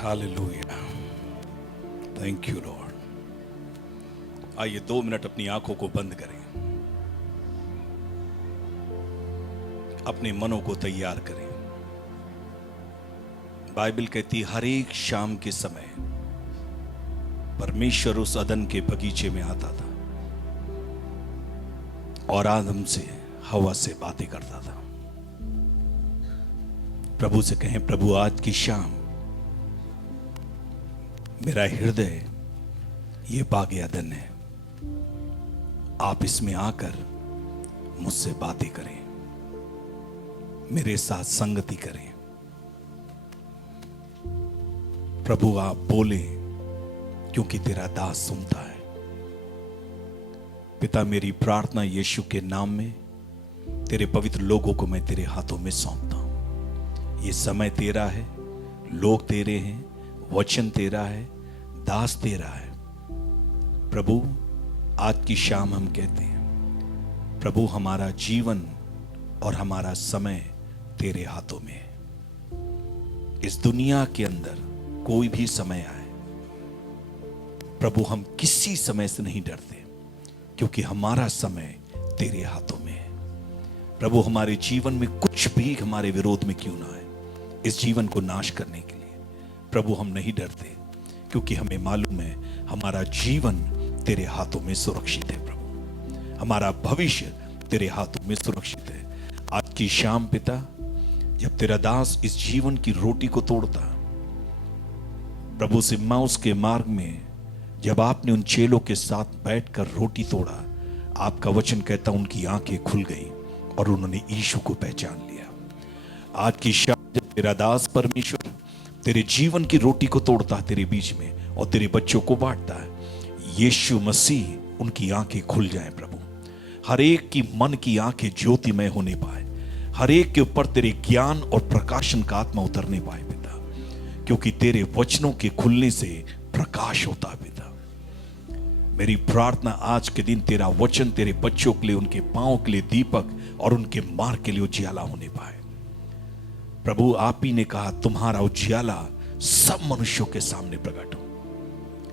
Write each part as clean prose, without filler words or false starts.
Hallelujah. Thank you Lord. आइए 2 minute अपनी आंखों को बंद करें, अपने मनों को तैयार करें। बाइबल कहती हर एक शाम के समय परमेश्वर उस अदन के बगीचे में आता था और आदम से हवा से बातें करता था। प्रभु से कहें, प्रभु आज की शाम मेरा हृदय ये बाग अदन है, आप इसमें आकर मुझसे बातें करें, मेरे साथ संगति करें। प्रभु आप बोले, क्योंकि तेरा दास सुनता है। पिता, मेरी प्रार्थना यीशु के नाम में तेरे पवित्र लोगों को मैं तेरे हाथों में सौंपता हूं। ये समय तेरा है, लोग तेरे हैं, वचन तेरा है, दास तेरा है। प्रभु आज की शाम हम कहते हैं, प्रभु हमारा जीवन और हमारा समय तेरे हाथों में है। इस दुनिया के अंदर कोई भी समय आए, प्रभु हम किसी समय से नहीं डरते, क्योंकि हमारा समय तेरे हाथों में है। प्रभु हमारे जीवन में कुछ भी हमारे विरोध में क्यों ना आए, इस जीवन को नाश करने के लिए प्रभु हम नहीं डरते, क्योंकि हमें मालूम है हमारा जीवन तेरे हाथों में सुरक्षित है। प्रभु हमारा भविष्य तेरे हाथों में सुरक्षित है। आज की शाम पिता, जब तेरा दास इस जीवन की रोटी को तोड़ता, प्रभु से इम्माउस के मार्ग में जब आपने उन चेलों के साथ बैठकर रोटी तोड़ा, आपका वचन कहता उनकी आंखें खुल गई और उन्होंने यीशु को पहचान लिया। आज की शाम जब तेरा दास परमेश्वर तेरे जीवन की रोटी को तोड़ता है तेरे बीच में और तेरे बच्चों को बांटता है, यीशु मसीह उनकी आंखें खुल जाएं। प्रभु हर एक की मन की आंखें ज्योतिमय होने पाए, हर एक के ऊपर तेरे ज्ञान और प्रकाशन का आत्मा उतरने पाए पिता, क्योंकि तेरे वचनों के खुलने से प्रकाश होता है पिता। मेरी प्रार्थना आज के दिन तेरा वचन तेरे बच्चों के लिए, उनके पांव के लिए दीपक और उनके मार्ग के लिए उजियाला होने पाए। प्रभु आप ही ने कहा तुम्हारा उजियाला सब मनुष्यों के सामने प्रकट हो।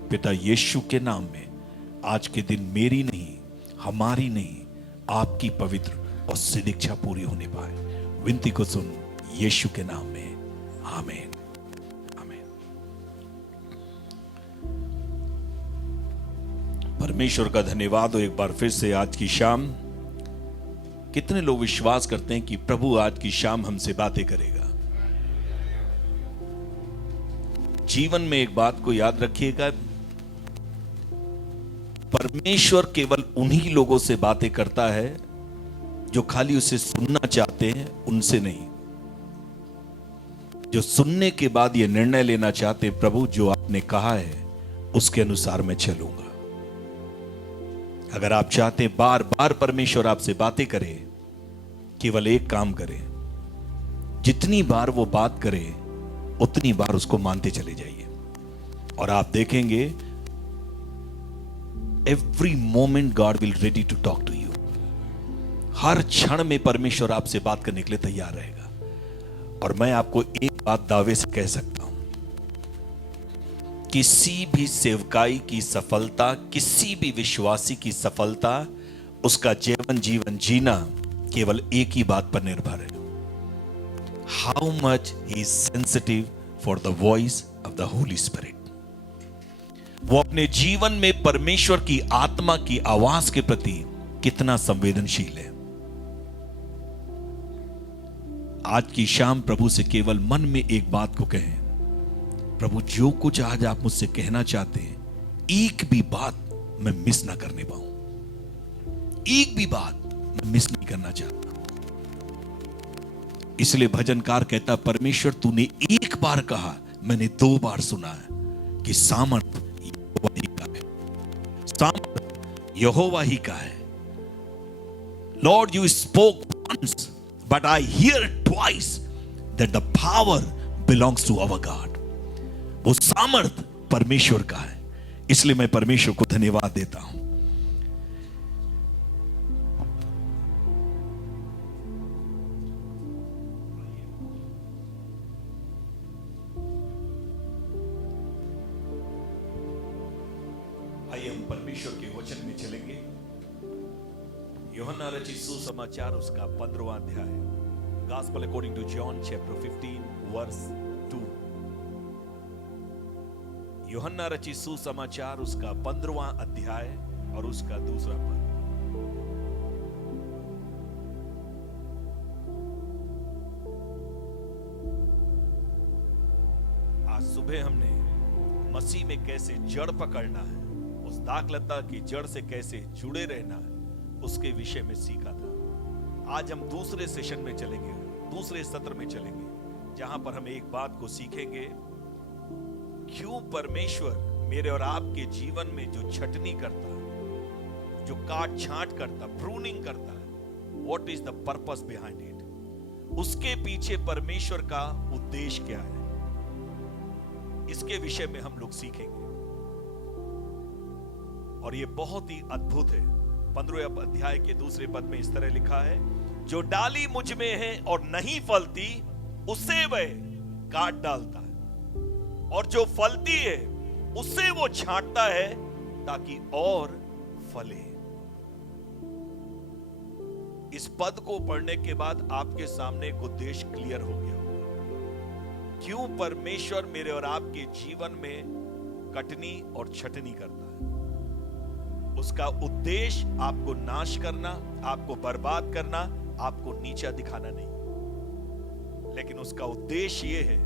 पिता यीशु के नाम में आज के दिन मेरी नहीं, हमारी नहीं, आपकी पवित्र और सिद्ध इच्छा पूरी होने पाए। विनती को सुन यीशु के नाम में, आमीन आमीन। परमेश्वर का धन्यवाद हो। एक बार फिर से आज की शाम, कितने लोग विश्वास करते हैं कि प्रभु आज की शाम हमसे बातें करेगा। जीवन में एक बात को याद रखिएगा, परमेश्वर केवल उन्हीं लोगों से बातें करता है जो खाली उसे सुनना चाहते हैं, उनसे नहीं। जो सुनने के बाद यह निर्णय लेना चाहते, प्रभु जो आपने कहा है उसके अनुसार मैं चलूंगा। अगर आप चाहते बार बार परमेश्वर आपसे बातें करे, केवल एक काम करें, जितनी बार वो बात करे उतनी बार उसको मानते चले जाइए और आप देखेंगे every moment God will ready to talk to you. हर क्षण में परमेश्वर आपसे बात करने के लिए तैयार रहेगा। और मैं आपको एक बात दावे से कह सकता हूं, किसी भी सेवकाई की सफलता, किसी भी विश्वासी की सफलता, उसका जीवन जीना केवल एक ही बात पर निर्भर है, how much he is sensitive for the voice of the Holi spirit. वो अपने जीवन में परमेश्वर की आत्मा की आवाज के प्रति कितना संवेदनशील है। आज की शाम प्रभु से केवल मन में एक बात को कहें, प्रभु जो कुछ आज आप मुझसे कहना चाहते हैं, एक भी बात मैं मिस ना करने पाऊं, एक भी बात मैं मिस नहीं करना चाहता। इसलिए भजनकार कहता, परमेश्वर तूने एक बार कहा, मैंने 2 बार सुना है कि सामर्थ यहोवा ही का है, सामर्थ यहोवा ही का है। Lord you spoke once but I hear twice that the power belongs to our God. वो सामर्थ परमेश्वर का है, इसलिए मैं परमेश्वर को धन्यवाद देता हूं। आइए हम परमेश्वर के वचन में चलेंगे। यूहन्ना रचित सुसमाचार उसका 15वां अध्याय, gospel according to John chapter 15 verse 2। यूहन्ना रचित सुसमाचार उसका 15वां अध्याय और उसका 2 पद। आज सुबह हमने मसीह में कैसे जड़ पकड़ना है, उस दाखलता की जड़ से कैसे जुड़े रहना है, उसके विषय में सीखा था। आज हम दूसरे सेशन में चलेंगे, दूसरे सत्र में चलेंगे, जहां पर हम एक बात को सीखेंगे, क्यों परमेश्वर मेरे और आपके जीवन में जो छटनी करता है, जो काट छांट करता, प्रूनिंग करता है, what is the purpose behind it, उसके पीछे परमेश्वर का उद्देश्य क्या है, इसके विषय में हम लोग सीखेंगे। और ये बहुत ही अद्भुत है। 15वें अध्याय के 2 पद में इस तरह लिखा है, जो डाली मुझ में है और नहीं फलती उसे वह काट डालता है, और जो फलती है उसे वो छांटता है ताकि और फले। इस पद को पढ़ने के बाद आपके सामने एक उद्देश्य क्लियर हो गया, क्यों परमेश्वर मेरे और आपके जीवन में कटनी और छटनी करता है। उसका उद्देश्य आपको नाश करना, आपको बर्बाद करना, आपको नीचा दिखाना नहीं, लेकिन उसका उद्देश्य यह है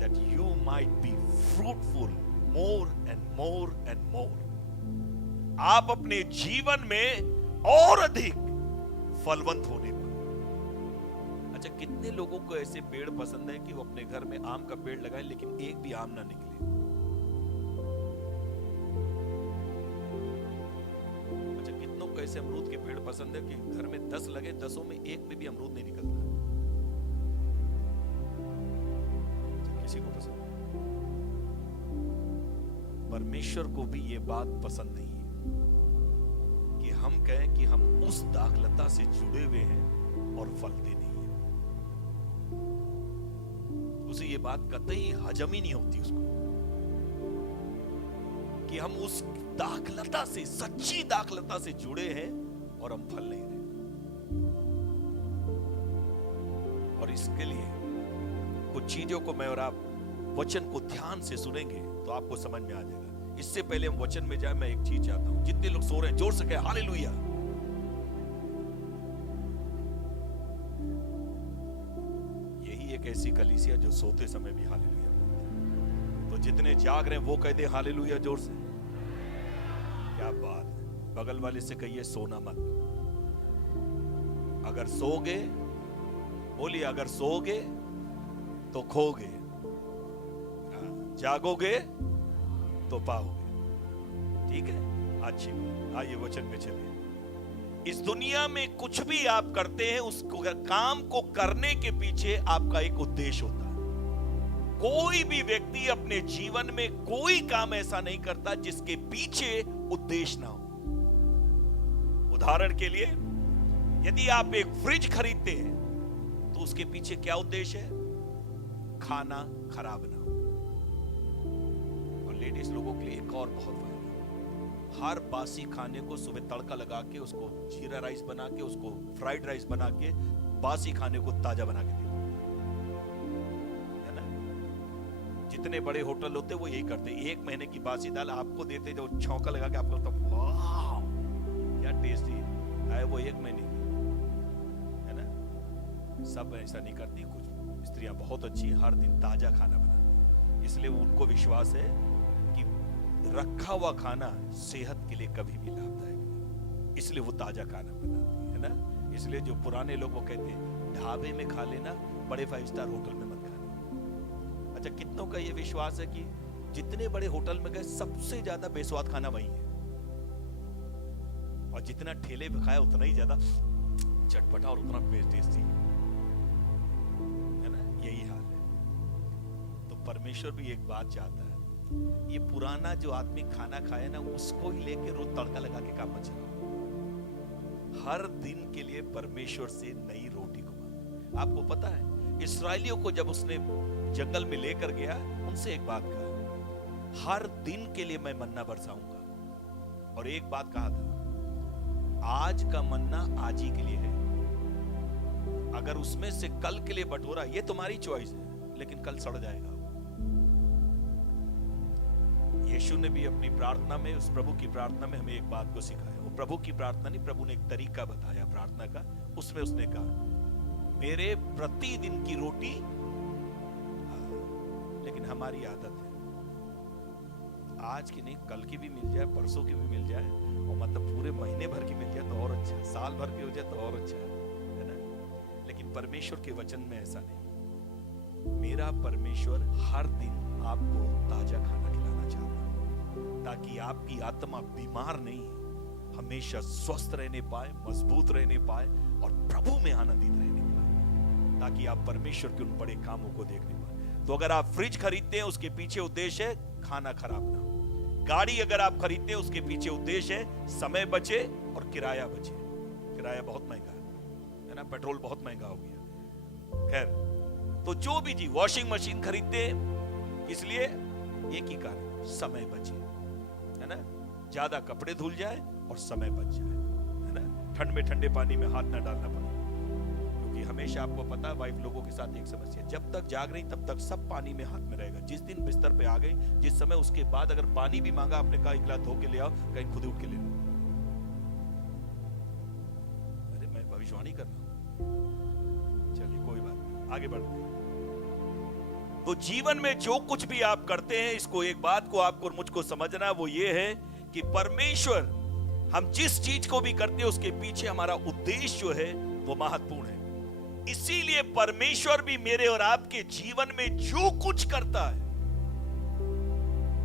that you might be fruitful more and more and more। आप अपने जीवन में और अधिक फलवंत होने। अच्छा, कितने लोगों को ऐसे पेड़ पसंद है कि वो अपने घर में आम का पेड़ लगाए लेकिन एक भी आम ना निकले। अच्छा, कितनों को ऐसे अमरूद के पेड़ पसंद है कि घर में 10 लगे, 10 में एक में भी अमरूद नहीं निकलता। अच्छा, किसी को पसंद है। परमेश्वर को भी ये बात पसंद नहीं है कि हम कहें कि हम उस दाखलता से जुड़े हुए हैं और फलते नहीं। उसे ये बात कतई हजम ही नहीं होती उसको, कि हम उस दाखलता से, सच्ची दाखलता से जुड़े हैं और हम फल नहीं रहे। और इसके लिए कुछ चीजों को मैं और आप वचन को ध्यान से सुनेंगे तो आपको समझ में आ जाएगा। इससे पहले हम वचन में जाए, मैं एक चीज चाहता हूं, जितने लोग सो रहे हैं जोर से कहे हालेलुया। एक ऐसी कलीसिया जो सोते समय भी हालेलुया बोलते। तो जितने जाग रहे हैं वो कहते हैं हालेलुया जोर से। क्या बात है। बगल वाले से कहिए सोना मत। अगर सोगे, बोलिए, अगर सोगे तो खोगे, जागोगे तो पाओगे। ठीक है, अच्छी बात। आइए वचन में चलिए। इस दुनिया में कुछ भी आप करते हैं, उस काम को करने के पीछे आपका एक उद्देश्य होता है। कोई भी व्यक्ति अपने जीवन में कोई काम ऐसा नहीं करता जिसके पीछे उद्देश्य ना हो। उदाहरण के लिए, यदि आप एक फ्रिज खरीदते हैं तो उसके पीछे क्या उद्देश्य है? खाना खराब ना हो। और लेडीज लोगों के लिए एक और बहुत फायदा, हर बासी खाने को सुबह तड़का लगा के, उसको जीरा राइस बना के, उसको फ्राइड राइस बना के, बासी खाने को ताजा बना के देते है ना। जितने बड़े होटल होते वो यही करते, 1 महीने की बासी दाल आपको देते, जो छौंका लगा के आपको लगता वाह क्या टेस्टी है वो 1 महीने की, है ना। सब ऐसा नहीं करती, कुछ स्त्रियां बहुत अच्छी हर दिन ताजा खाना बनाती है, इसलिए उनको विश्वास है कि रखा हुआ खाना सेहत के लिए कभी भी लाभदायक नहीं, इसलिए वो ताजा खाना बनाती है ना। इसलिए जो पुराने लोग वो कहते हैं ढाबे में खा लेना, बड़े 5 स्टार होटल में मत खाना। अच्छा, कितनों का ये विश्वास है कि जितने बड़े होटल में गए सबसे ज्यादा बेस्वाद खाना वही है, और जितना ठेले पे खाया उतना ही ज्यादा चटपटा और उतना टेस्टी है ना। यही हाल है। तो परमेश्वर भी एक बात चाहता है, ये पुराना जो आदमी खाना खाए ना, उसको ही लेके रोज तड़का लगा के काम चलाओ। हर दिन के लिए परमेश्वर से नई रोटी को मांगो। आपको पता है, इस्राएलियों को जब उसने जंगल में लेकर गया, उनसे एक बात कहा, हर दिन के लिए मैं मन्ना बरसाऊंगा। और एक बात कहा था, आज का मन्ना आज ही के लिए है। अगर उसमें से कल के लिए बटोरा, ये तुम्हारी चॉइस है, लेकिन कल सड़ जाएगा। यीशु ने भी अपनी प्रार्थना में, उस प्रभु की प्रार्थना में हमें एक बात को सिखाया। वो प्रभु की प्रार्थना नहीं, प्रभु ने एक तरीका बताया प्रार्थना का। उसमें उसने कहा, मेरे प्रतिदिन की रोटी। लेकिन हमारी आदत है, आज की नहीं, कल की भी मिल जाए, परसों की भी मिल जाए, और मतलब पूरे महीने भर की मिल जाए तो और अच्छा, साल भर की हो जाए तो और अच्छा है ना। लेकिन परमेश्वर के वचन में ऐसा नहीं। मेरा परमेश्वर हर दिन आपको ताजा खाना खिलाना चाहता है, ताकि आपकी आत्मा बीमार नहीं, हमेशा स्वस्थ रहने पाए, मजबूत रहने पाए और प्रभु में आनंदित रहने पाए, ताकि आप परमेश्वर के उन बड़े कामों को देखने पाए। तो अगर आप फ्रिज खरीदते हैं, उसके पीछे उद्देश्य है खाना खराब ना हो। गाड़ी अगर आप खरीदते हैं, उसके पीछे उद्देश्य है समय बचे और किराया बचे। किराया बहुत महंगा है ना, पेट्रोल बहुत महंगा हो गया। खैर, तो जो भी जी, वॉशिंग मशीन खरीदते हैं, इसलिए एक ही कारण, समय बचे, है ना, ज्यादा कपड़े धुल जाए और समय बच जाए, है ना, ठंड में ठंडे पानी में हाथ ना डालना पड़े। क्योंकि हमेशा आपको पता है, वाइफ लोगों के साथ एक समस्या, जब तक जाग रही तब तक सब पानी में हाथ में रहेगा। जिस दिन बिस्तर पे आ गई, जिस समय, उसके बाद अगर पानी भी मांगा, आपने कहा एक गिलास धो के ले आओ, कहीं खुद उठ के ले लो। अरे मैं भविष्यवाणी कर रहा हूं, चलिए कोई बात नहीं, आगे बढ़ते हैं। तो जीवन में जो कुछ भी आप करते हैं, इसको, एक बात को आपको और मुझको समझना, वो ये है कि परमेश्वर, हम जिस चीज को भी करते हैं, उसके पीछे हमारा उद्देश्य जो है वो महत्वपूर्ण है। इसीलिए परमेश्वर भी मेरे और आपके जीवन में जो कुछ करता है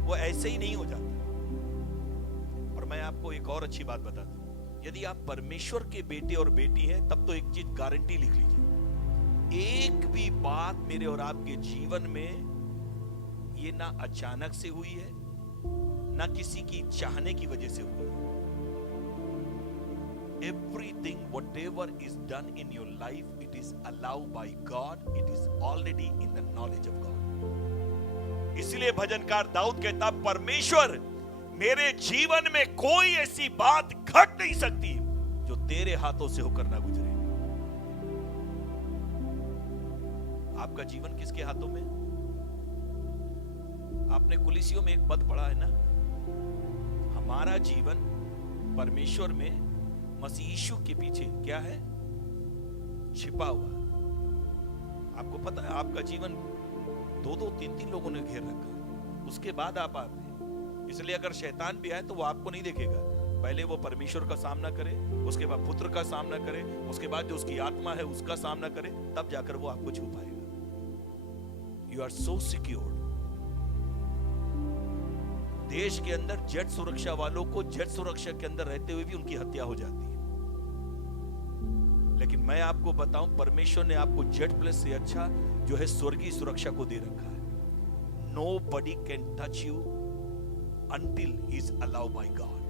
वो ऐसे ही नहीं हो जाता। और मैं आपको एक और अच्छी बात बताता हूं, यदि आप परमेश्वर के बेटे और बेटी हैं, तब तो एक चीज गारंटी लिख लीजिए, एक भी बात मेरे और आपके जीवन में ये ना अचानक से हुई है, ना किसी की चाहने की वजह से हुई है। Everything, whatever is done in your life, it is allowed by God. It is already in the knowledge of God. इसलिए भजनकार दाऊद कहता, परमेश्वर, मेरे जीवन में कोई ऐसी बात घट नहीं सकती जो तेरे हाथों से होकर ना गुजरे। आपका जीवन किसके हाथों में? आपने कुलीसियों में एक पद पढ़ा है ना, हमारा जीवन परमेश्वर में मसीह यीशु के पीछे क्या है? छिपा हुआ। आपको पता है, आपका जीवन 2-2, 3-3 लोगों ने घेर रखा, उसके बाद आप आते हैं। इसलिए अगर शैतान भी आए तो वो आपको नहीं देखेगा, पहले वो परमेश्वर का सामना करे, उसके बाद पुत्र का सामना करे, उसके बाद जो उसकी आत्मा है उसका सामना करे, तब जाकर वो आपको छू पाएगा। You are so secured. देश के अंदर जेट सुरक्षा वालों को जेट सुरक्षा के अंदर रहते हुए भी उनकी हत्या हो जाती है, लेकिन मैं आपको बताऊं, परमेश्वर ने आपको जेट प्लस से अच्छा जो है स्वर्गीय सुरक्षा को दे रखा है। Nobody can touch you until he is allowed by God।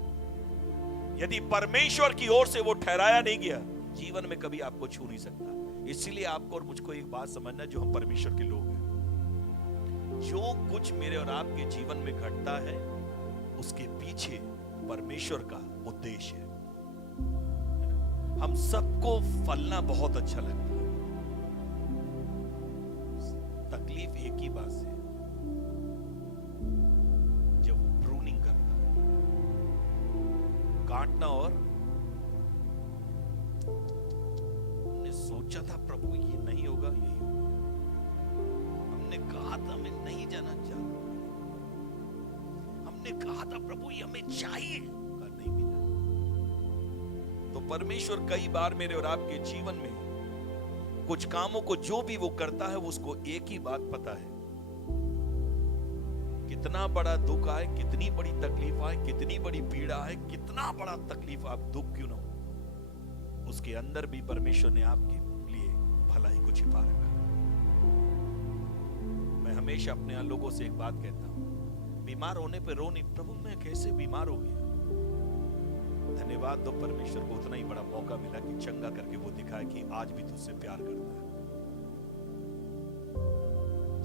यदि परमेश्वर की ओर से वो ठहराया नहीं गया, जीवन में कभी आपको छू नहीं सकता। इसीलिए आपको और मुझको एक बात समझना, जो हम परमेश्वर के लोग हैं, जो कुछ मेरे और आपके जीवन में घटता है, उसके पीछे परमेश्वर का उद्देश्य है। हम सबको फलना बहुत अच्छा लगता है, तकलीफ एक ही बात से, जब वो प्रूनिंग करता है, काटना। और हमने सोचा था प्रभु ये नहीं होगा, यही होगा, हमने कहा था हमें नहीं जाना चाहता, हमने कहा था प्रभु ये हमें चाहिए, नहीं मिला। तो परमेश्वर कई बार मेरे और आपके जीवन में कुछ कामों को, जो भी वो करता है, उसको एक ही बात पता है, कितना बड़ा दुख आए, कितनी बड़ी तकलीफ आए, कितनी बड़ी पीड़ा आए, कितना बड़ा तकलीफ आप दुख क्यों ना हो, उसके अंदर भी परमेश्वर ने आपके लिए भलाई को छिपा रखा है। मैं हमेशा अपने लोगों से एक बात कहता हूं, बीमार होने पे रो नहीं, प्रभु मैं कैसे बीमार हो गया। धन्यवाद दो परमेश्वर को, उतना ही बड़ा मौका मिला कि चंगा करके वो दिखाए कि आज भी तुझसे प्यार करता है।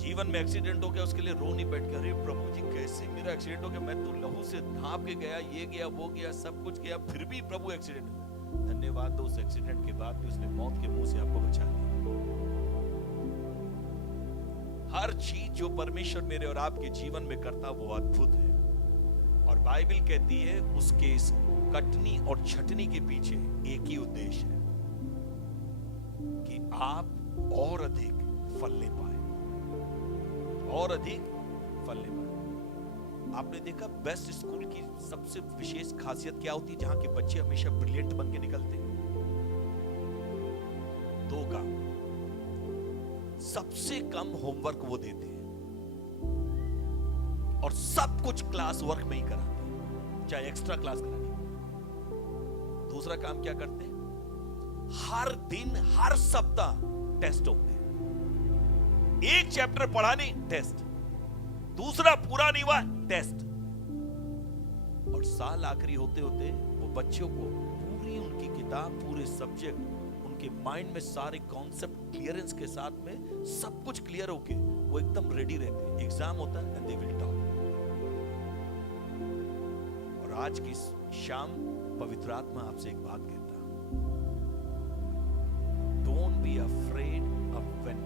जीवन में एक्सीडेंट हो गया, उसके लिए रो नहीं बैठ गया, अरे प्रभु जी कैसे मेरा एक्सीडेंट हो गया, मैं तो लहू से ढांप के गया, ये गया वो गया, सब कुछ गया, फिर भी प्रभु एक्सीडेंट हो गया। धन्यवाद दो, उस एक्सीडेंट के बाद भी उसने मौत के मुंह से आपको बचा लिया। हर चीज जो परमेश्वर मेरे और आपके जीवन में करता वो अद्भुत है। और बाइबल कहती है उसके इस कटनी और छटनी के पीछे एक ही उद्देश्य है कि आप और अधिक फलने पाए, और अधिक फलने पाए। आपने देखा बेस्ट स्कूल की सबसे विशेष खासियत क्या होती है, जहां के बच्चे हमेशा ब्रिलियंट बन के निकलते हैं? दो काम, सबसे कम होमवर्क वो देते हैं और सब कुछ क्लास वर्क में ही कराते हैं, चाहे एक्स्ट्रा क्लास कराते। दूसरा काम क्या करते हैं? हर दिन हर सप्ताह टेस्ट होते हैं। एक चैप्टर पढ़ा नहीं, टेस्ट। दूसरा पूरा नहीं हुआ, टेस्ट। और साल आखिरी होते होते वो बच्चों को पूरी उनकी किताब, पूरे सब्जेक्ट, उनके माइंड में सारे कॉन्सेप्ट क्लियरेंस के साथ में सब कुछ क्लियर होके वो एकदम रेडी रहते हैं। एग्जाम होता है एंड दे विल टॉप। और आज की शाम पवित्र आत्मा आपसे एक बात कहता, don't be afraid of when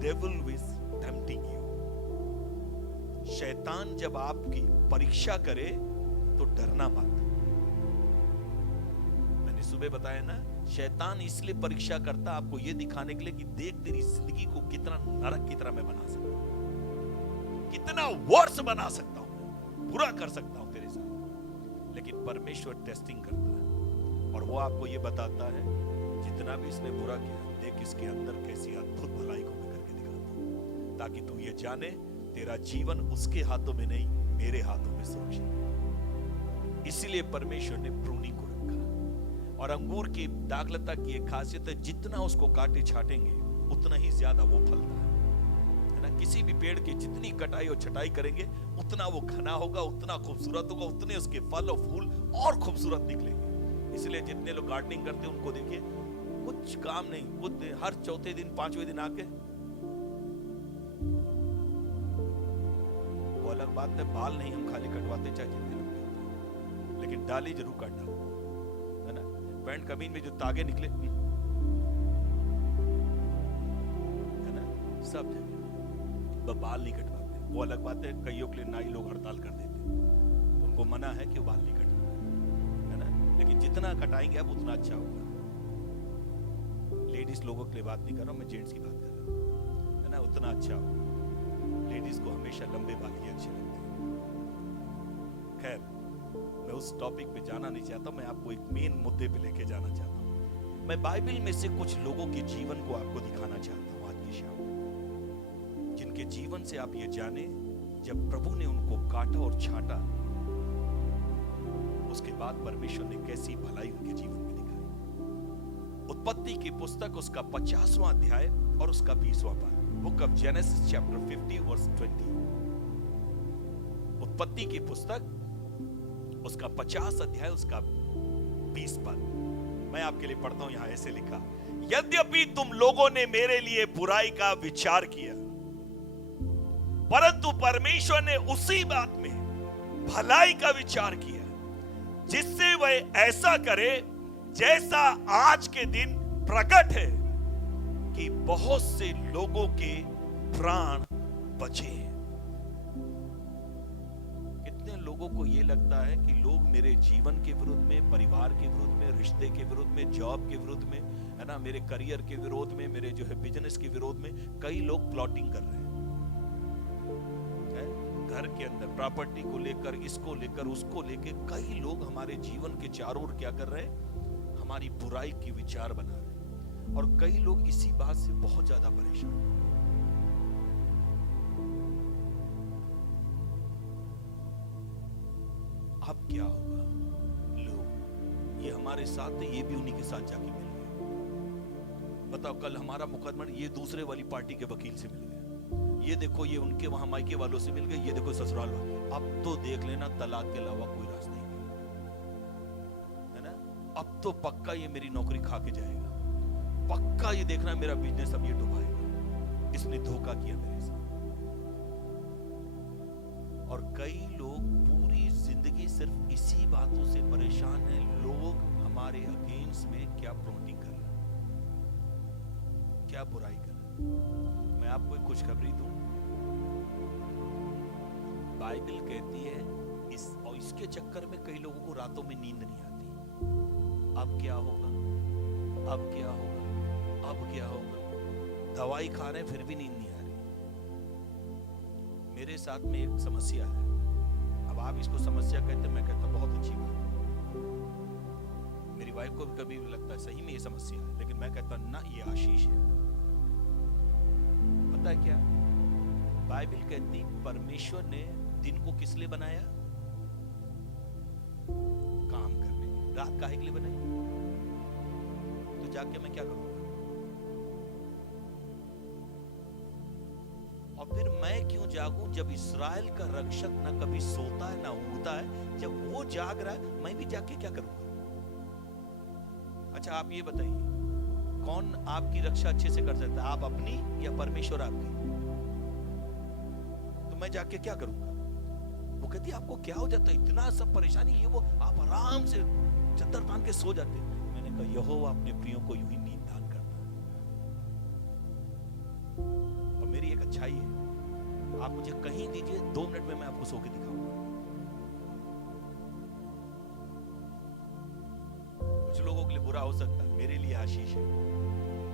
devil is tempting you. शैतान जब आपकी परीक्षा करे तो डरना मत। मैंने सुबह बताया ना, शैतान इसलिए परीक्षा करता आपको यह दिखाने के लिए कि देख तेरी जिंदगी को कितना नरक की तरह मैं बना सकता हूं, कितना वर्स बना सकता हूं, बुरा कर सकता हूं तेरे साथ। लेकिन परमेश्वर टेस्टिंग करता है और वो आपको यह बताता है जितना भी इसने बुरा किया, देख इसके अंदर कैसी अद्भुत भलाई को मैं करके दिखाता हूं, ताकि तू ये जाने तेरा जीवन उसके हाथों में नहीं, मेरे हाथों में सुरक्षित है। इसीलिए परमेश्वर ने प्रूनिंग को रखा। और अंगूर की दाखलता की एक खासियत है, जितना उसको काटे छाटेंगे उतना ही ज्यादा वो फलता है ना। किसी भी पेड़ की जितनी कटाई और छटाई करेंगे उतना वो घना होगा, उतना खूबसूरत होगा, उतने उसके फल और फूल और खूबसूरत निकलेंगे। इसलिए जितने लोग गार्डनिंग करते हैं उनको देखिए, कुछ काम नहीं, खुद हर चौथे दिन पांचवें दिन आके, वो अलग बात है, बाल नहीं हम खाली कटवाते चाहे जितने लोग होते, लेकिन डाली जरूर काट डालो, है ना। पैंट कमीज में जो तागे निकले, है ना, सब जगह बाल नहीं कटवाते। वो अलग बात है, कईयों के लिए नाई लोग हड़ताल कर देते हैं, उनको मना है कि वो बाल नहीं कटवाते, है ना। लेकिन जितना कटाएंगे आप उतना अच्छा होगा। लेडीज लोगों के लिए बात नहीं कर रहा हूं मैं, जेंट्स की बात कर रहा हूं, है ना। उतना अच्छा होगा। लेडीज को हमेशा लंबे बाल ही अच्छे लगते हैं। खैर, मैं उस टॉपिक पे जाना नहीं चाहता, मैं आपको एक मेन मुद्दे पे लेके जाना चाहता हूं। मैं बाइबल में से कुछ लोगों के जीवन को आपको दिखाना चाहता हूं आज की शाम, जिनके जीवन से आप ये जाने, जब प्रभु ने उनको काटा और छाटा, उसके बाद परमेश्वर ने कैसी भलाई उनके जीवन में दिखाई। उत्पत्ति की पुस्तक उसका 50वां अध्याय और उसका 20वां पद, book of Genesis chapter 50 verse 20। उत्पत्ति की पुस्तक उसका 50 अध्याय उसका 20 पद मैं आपके लिए पढ़ता हूं। यहां ऐसे लिखा, यद्यपि तुम लोगों ने मेरे लिए बुराई का विचार किया, परंतु परमेश्वर ने उसी बात में भलाई का विचार किया, जिससे वह ऐसा करे जैसा आज के दिन प्रकट है, कि बहुत से लोगों के प्राण बचे। कितने लोगों को यह लगता है कि लोग मेरे जीवन के विरुद्ध में, परिवार के विरुद्ध में, रिश्ते के विरुद्ध में, जॉब के विरुद्ध में, है ना, मेरे करियर के विरोध में, मेरे जो है बिजनेस के विरोध में, कई लोग प्लॉटिंग कर रहे हैं। घर के अंदर प्रॉपर्टी को लेकर, इसको लेकर, उसको लेकर कई लोग हमारे जीवन के चारों ओर क्या कर रहे हैं, हमारी बुराई की विचार बना रहे हैं। और कई लोग इसी बात से बहुत ज्यादा परेशान हैं। अब क्या होगा? लोग, ये हमारे साथ थे, ये भी उन्हीं के साथ जाके मिल गए। बताओ, कल हमारा मुकदमा ये दूसरे वाली पार्टी के वकील से मिल गए, ये देखो ये उनके वहां मायके वालों से मिल गए, ये देखो ससुराल वाले। अब तो देख लेना, तलाक के अलावा कोई रास्ता ही नहीं है ना। अब तो पक्का ये मेरी नौकरी खा के जाएगा, पक्का ये देखना मेरा बिजनेस अब ये डुबाएगा, इसने धोखा किया मेरे साथ। और कई लोग पूरी जिंदगी सिर्फ इसी बातों से परेशान हैं, लोग हमारे अगेंस्ट में क्या प्लॉटिंग कर रहे हैं, क्या बुराई कर रहे हैं। मैं आपको एक खुशखबरी दूं, बाइबल कहती है और इसके चक्कर में कई लोगों को रातों में नींद नहीं आती। अब क्या होगा, अब क्या होगा, अब क्या होगा, दवाई खा रहे हैं फिर भी नींद नहीं आ रही। मेरे साथ में एक समस्या है, अब आप इसको समस्या कहते, मैं कहता बहुत अच्छी बात है। मेरी वाइफ को भी कभी लगता है सही में ये समस्या है, लेकिन मैं कहता ना ये आशीष है। पता है क्या, बाइबल कहती परमेश्वर ने दिन को किस लिए बनाया, काम करने, रात काहे के लिए बनाई, तो जाग के मैं क्या करूंगा। और फिर मैं क्यों जागूं जब इस्राएल का रक्षक ना कभी सोता है ना ऊँघता है, जब वो जाग रहा है मैं भी जाग के क्या करूंगा। अच्छा आप ये बताइए, कौन आपकी रक्षा अच्छे से कर सकता है, आप अपनी या परमेश्वर आपकी। तो मैं जाग के क्या करूंगा। वो कहती है आपको क्या हो जाता है, इतना सब परेशानी ये वो, आप आराम से चद्दर तान के सो जाते। मैंने कहा यहोवा अपने प्रियों को यूं ही नींद दान करता है। और मेरी एक अच्छाई है, आप मुझे कहीं दीजिए 2 मिनट में मैं आपको सो के दिखाऊंगा। कुछ लोगों के लिए बुरा हो सकता है, मेरे लिए आशीष है,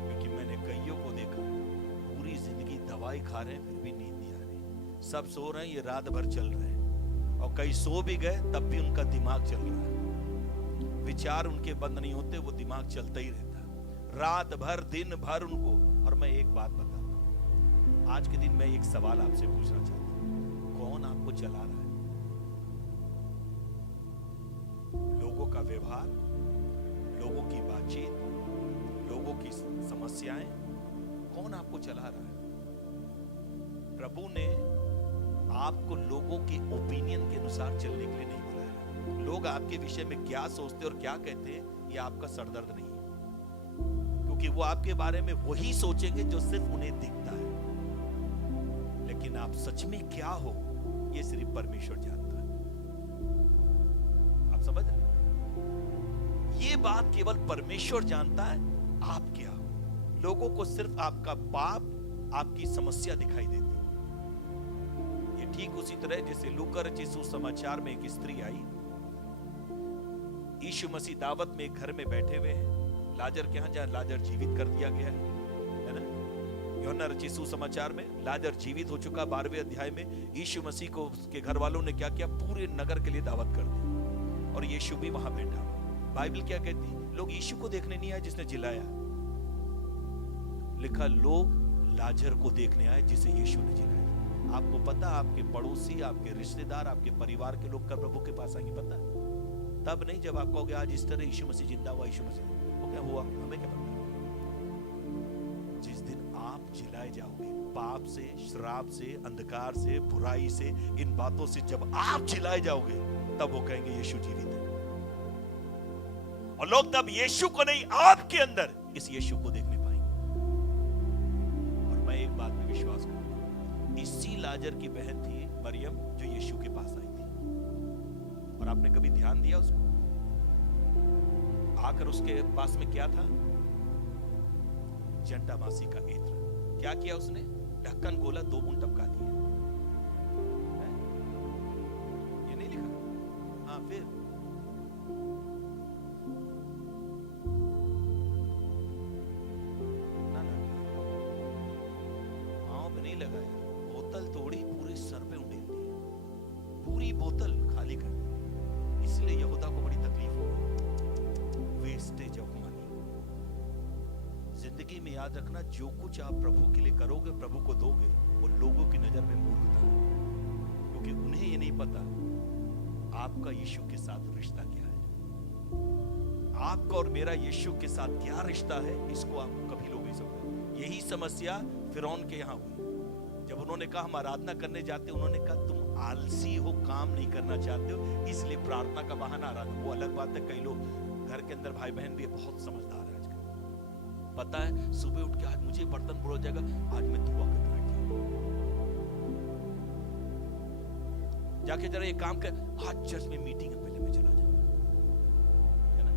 क्योंकि मैंने कईयों को देखा पूरी जिंदगी दवाई खा रहे हैं फिर भी नींद नहीं आ रही। सब सो रहे हैं, ये रात भर चल रहे हैं, और कई सो भी गए तब भी उनका दिमाग चल रहा है, विचार उनके बंद नहीं होते, वो दिमाग चलता ही रहता है रात भर दिन भर उनको। और मैं एक बात बताता हूं, आज के दिन मैं एक सवाल आपसे पूछना चाहता हूं, कौन आपको चला रहा है? लोगों का व्यवहार, लोगों की बातचीत, लोगों की समस्याएं, कौन आपको चला रहा है? प्रभु ने आपको लोगों के ओपिनियन के अनुसार चलने के लिए नहीं बुलाया। लोग आपके विषय में क्या सोचते और क्या कहते हैं ये आपका सरदर्द नहीं है, क्योंकि वो आपके बारे में वही सोचेंगे जो सिर्फ उन्हें दिखता है, लेकिन आप सच में क्या हो ये सिर्फ परमेश्वर जानता है। आप समझ रहे? ये बात केवल परमेश्वर जानता है आप क्या हो। लोगों को सिर्फ आपका पाप, आपकी समस्या दिखाई देती है। ठीक उसी तरह जैसे लूका रचित सुसमाचार में एक स्त्री आई, यीशु मसीह दावत में एक घर में बैठे हुए हैं, लाजर के यहां, जहां लाजर जीवित कर दिया गया है ना। यूहन्ना रचित सुसमाचार में लाजर जीवित हो चुका। 12वें अध्याय में यीशु मसीह को उसके घर वालों ने क्या किया, पूरे नगर के लिए दावत कर दी, और यीशु भी वहां बैठा। बाइबल क्या कहती, लोग यीशु को देखने नहीं आए जिसने जिलाया, लिखा लोग लाजर को देखने आए जिसे यीशु ने जिलाया। आपको पता, आपके पड़ोसी, आपके रिश्तेदार, आपके परिवार के लोग कब प्रभु के पास आएंगे पता? तब नहीं जब आप कहोगे आज इस तरह यीशु मसीह जिंदा हुआ, यीशु मसीह वो क्या हुआ हमें क्या पता। जिस दिन आप जिलाए जाओगे पाप से, श्राप से, अंधकार से, बुराई से, इन बातों से जब आप जिलाए जाओगे तब वो कहेंगे यीशु जीवित है। और लोग तब यीशु को नहीं, आपके अंदर इस यीशु को देखने पाएंगे। और मैं एक बात में विश्वास करता हूं, इसी लाजर की बहन थी मरियम जो यीशु के पास आई थी, और आपने कभी ध्यान दिया उसको? आकर उसके पास में क्या था? जटामासी का इत्र। क्या किया उसने? ढक्कन खोला, 2 बूंद टपका दिया। ये नहीं लिखा? हाँ, फिर ना पांव पे नहीं लगाया, बोतल तोड़ी, पूरे सर पे उंडेल दी, पूरी बोतल खाली कर दी। इसलिए यहूदा को बड़ी तकलीफ हो गई। Wastage of money. जिंदगी में याद रखना, जो कुछ आप प्रभु के लिए करोगे, प्रभु को दोगे, वो लोगों की नजर में मूर्खता है, क्योंकि उन्हें ये नहीं पता आपका यीशु के साथ रिश्ता क्या है। आपका और मेरा यीशु के साथ क्या रिश्ता है, इसको आप कभी लोग नहीं समझे। यही समस्या फिरौन के यहां हुई। जब उन्होंने कहा हम आराधना करने जाते, उन्होंने कहा तुम आलसी हो, काम नहीं करना चाहते हो, इसलिए प्रार्थना का बहाना आराधना। वो अलग बात है, कई लोग घर के अंदर भाई बहन भी बहुत समझदार है आजकल। पता है सुबह उठ के आज मुझे बर्तन बुरा हो जाएगा, आज मैं दुआ करके बैठ जाऊंगा। जाके जरा ये काम कर, आज चर्च में मीटिंग है, पहले मैं चला जाऊं, है ना।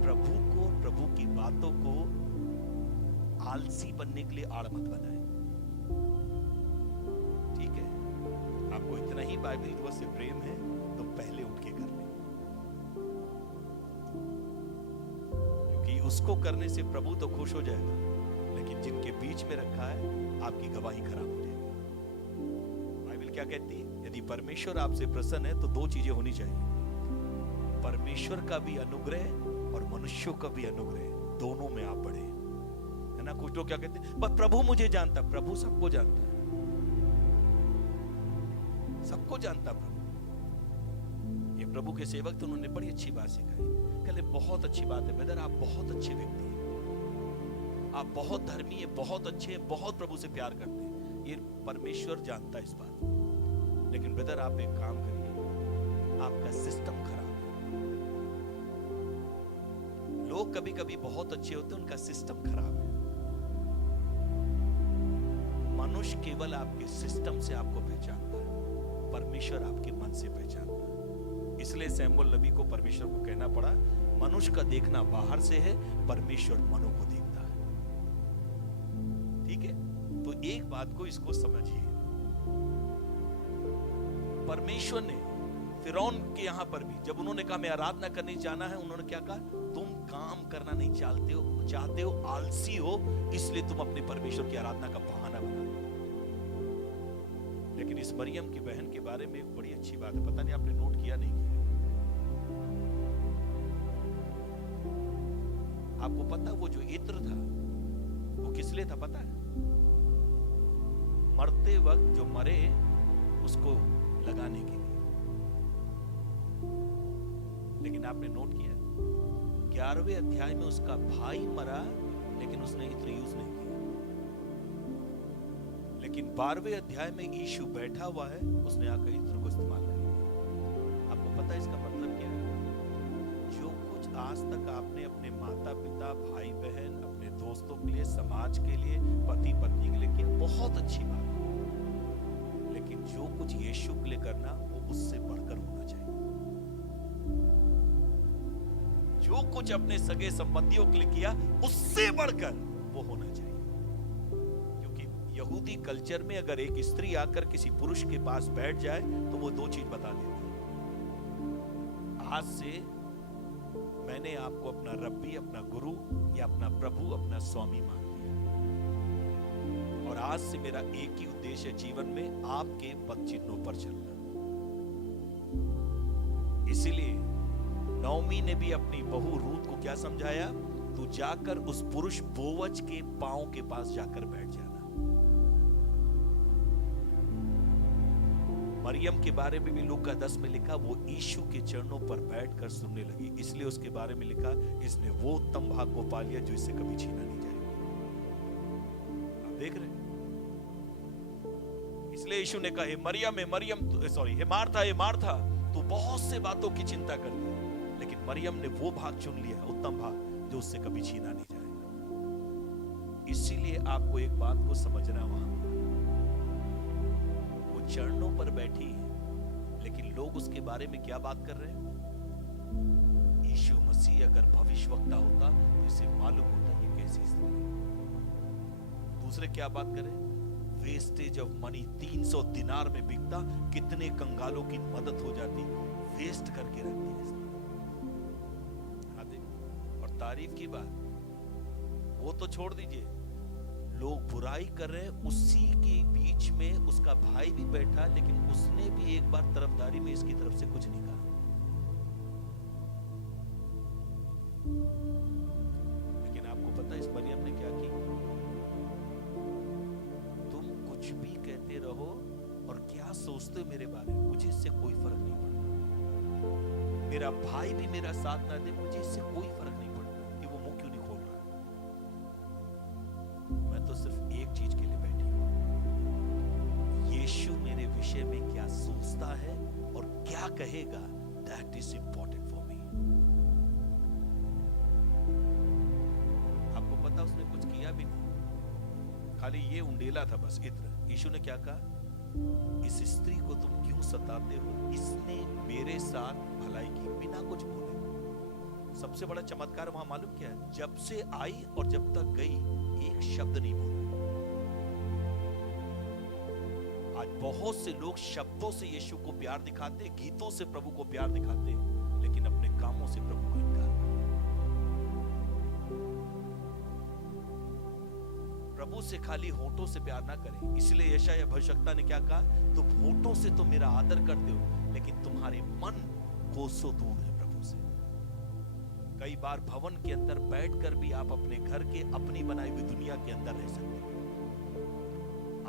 प्रभु को, प्रभु की बातों को आलसी बनने के लिए आड़ मत बनाए, ठीक है। आपको इतना ही बाइबल से प्रेम है तो पहले उठ के कर ले, क्योंकि उसको करने से प्रभु तो खुश हो जाएगा, लेकिन जिनके बीच में रखा है आपकी गवाही खराब हो जाएगी। बाइबल क्या कहती है? यदि परमेश्वर आपसे प्रसन्न है तो दो चीजें होनी चाहिए, परमेश्वर का भी अनुग्रह और मनुष्यों का भी अनुग्रह, दोनों में आप बढ़े, है ना। कुछ लोग क्या कहते हैं, पर प्रभु मुझे जानता। प्रभु सबको जानता है, सबको जानता प्रभु। ये प्रभु के सेवक थे, उन्होंने बड़ी अच्छी बात सिखाई। कहले बहुत अच्छी बात है ब्रदर, आप बहुत अच्छे व्यक्ति हैं, आप बहुत धर्मी हैं, बहुत अच्छे हैं, बहुत प्रभु से प्यार करते हैं, ये परमेश्वर जानता है इस बात को। लेकिन ब्रदर आप एक काम करिए, आपका सिस्टम खराब है। लोग कभी कभी बहुत अच्छे होते हैं, उनका सिस्टम खराब है। मनुष्य केवल आपके सिस्टम से आपको पहचानता है, परमेश्वर आपके मन से पहचानता है। इसलिए सैमुअल नबी को परमेश्वर को कहना पड़ा, मनुष्य का देखना बाहर से है, परमेश्वर मनों को देखता है, ठीक है। तो एक बात को इसको समझिए, परमेश्वर ने फिरौन के यहां पर भी जब उन्होंने कहा मैं आराधना करने जाना है, उन्होंने क्या कहा? तुम काम करना नहीं चाहते हो, आलसी हो, इसलिए तुम अपने परमेश्वर की आराधना का बहाना बना। लेकिन इस मरियम की बहन के बारे में एक बड़ी अच्छी बात है, पता नहीं आपने नोट किया नहीं किया। आपको पता वो जो इत्र था वो किस लिए था पता है? मरते वक्त जो मरे उसको लगाने के लिए। लेकिन आपने नोट किया 11वें अध्याय में उसका भाई मरा, लेकिन उसने इत्र यूज नहीं किया। लेकिन 12वें अध्याय में यीशु बैठा हुआ है, उसने आकर इत्र को इस्तेमाल कर लिया। आपको पता है इसका मतलब क्या है? जो कुछ आज तक आपने अपने माता पिता, भाई बहन, अपने दोस्तों के लिए, समाज के लिए, पति पत्नी के लिए किया, बहुत अच्छी बात है। लेकिन जो कुछ यीशु के लिए करना, वो उससे बढ़कर होना चाहिए। जो कुछ अपने सगे संबंधियों के लिए किया, उससे बढ़कर वो होना चाहिए। यहूदी कल्चर में अगर एक स्त्री आकर किसी पुरुष के पास बैठ जाए तो वो दो चीज बता देती है, आज से मैंने आपको अपना रब्बी, अपना गुरु या अपना प्रभु, अपना स्वामी मान लिया, और आज से मेरा एक ही उद्देश्य है जीवन में, आपके पद चिन्हों पर चलना। इसीलिए नौमी ने भी अपनी बहू रूत को क्या समझाया? तू जाकर उस पुरुष बोवज के पांव के पास जाकर बैठ जाना। मरियम के बारे में भी लूका 10 में लिखा, वो यीशु के चरणों पर बैठकर सुनने लगी। इसलिए उसके बारे में लिखा, इसने वो उत्तम भाग को पा लिया जो इससे कभी छीना नहीं जाएगा। आप देख रहे हैं? इसलिए यीशु ने कहा, हे मरियम, हे मार्था, तू बहुत से बातों की चिंता करती है, लेकिन मरियम ने वो भाग चुन लिया, उत्तम भाग, जो उससे कभी छीना नहीं जाएगा। इसीलिए आपको एक बात को समझना, वहां चरणों पर बैठी है, लेकिन लोग उसके बारे में क्या बात कर रहे हैं? यीशु मसीह अगर भविष्यवक्ता होता तो इसे मालूम होता ये कैसी स्त्री है। दूसरे क्या बात करें? वेस्टेज ऑफ मनी, 300 दिनार में बिकता, कितने कंगालों की मदद हो जाती, वेस्ट करके रख दी इसने। हाँ देखो, और तारीफ की बात वो तो छोड़ दीजिए, लोग बुराई कर रहे हैं, उसी के बीच में उसका भाई भी बैठा, लेकिन उसने भी एक बार तरफदारी में इसकी तरफ से कुछ नहीं कहा। लेकिन आपको पता है इस मरियम ने क्या की? तुम कुछ भी कहते रहो और क्या सोचते हो मेरे बारे में, मुझे इससे कोई फर्क नहीं पड़ता। मेरा भाई भी मेरा साथ ना दे, मुझे इससे कोई फर्क नहीं पड़ता कि वो मुंह क्यों नहीं खोल रहा। मैं तो सिर्फ एक चीज के लिए बैठी हूं, यीशु मेरे विषय में क्या सोचता है और क्या कहेगा, that is important for me. आपको पता उसने कुछ किया भी नहीं, खाली ये उंडेला था बस इत्र। यीशु ने क्या कहा? इस स्त्री को तुम क्यों सताते हो? इसने मेरे साथ भलाई की बिना कुछ बोले। सबसे बड़ा चमत्कार वहां मालूम क्या है? जब से आई और जब तक गई एक शब्द नहीं बोला। आज बहुत से लोग शब्दों से यीशु को प्यार दिखाते, गीतों से प्रभु को प्यार दिखाते, लेकिन अपने कामों से प्रभु को इनकार करते। प्रभु से खाली होठों से प्यार ना करें। इसलिए यशायाह भविष्यवक्ता ने क्या कहा? तुम होठों से तो मेरा आदर करते हो, लेकिन तुम्हारे मन कोसों दूर है प्रभु से। कई बार भवन के अंदर बैठकर भी आप अपने घर के अपनी बनाई हुई दुनिया के अंदर रह सकते हो।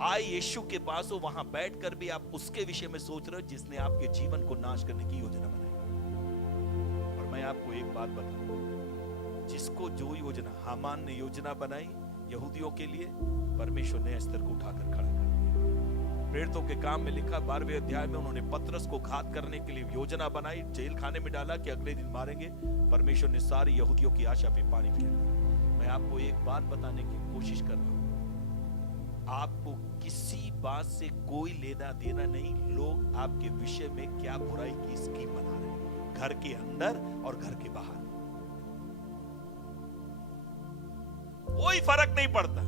आए यीशु के पास हो, वहां बैठकर भी आप उसके विषय में सोच रहे हो जिसने आपके जीवन को नाश करने की योजना बनाई। और मैं आपको एक बात बताऊं, जिसको जो योजना हामान ने योजना बनाई यहूदियों के लिए, परमेश्वर ने एस्तर को उठाकर खड़ा कर दिया। प्रेरितों के काम में लिखा 12वें अध्याय में, उन्होंने पतरस को घात करने के लिए योजना बनाई, जेल खाने में डाला कि अगले दिन मारेंगे। परमेश्वर ने सारी यहूदियों की आशा पे पानी फेर दिया। मैं आपको एक बात बताने की कोशिश कर रहा हूं, आपको किसी बात से कोई लेना देना नहीं, लोग आपके विषय में क्या बुराई की स्कीम बना रहे हैं, घर के अंदर और घर के बाहर। कोई फर्क नहीं पड़ता,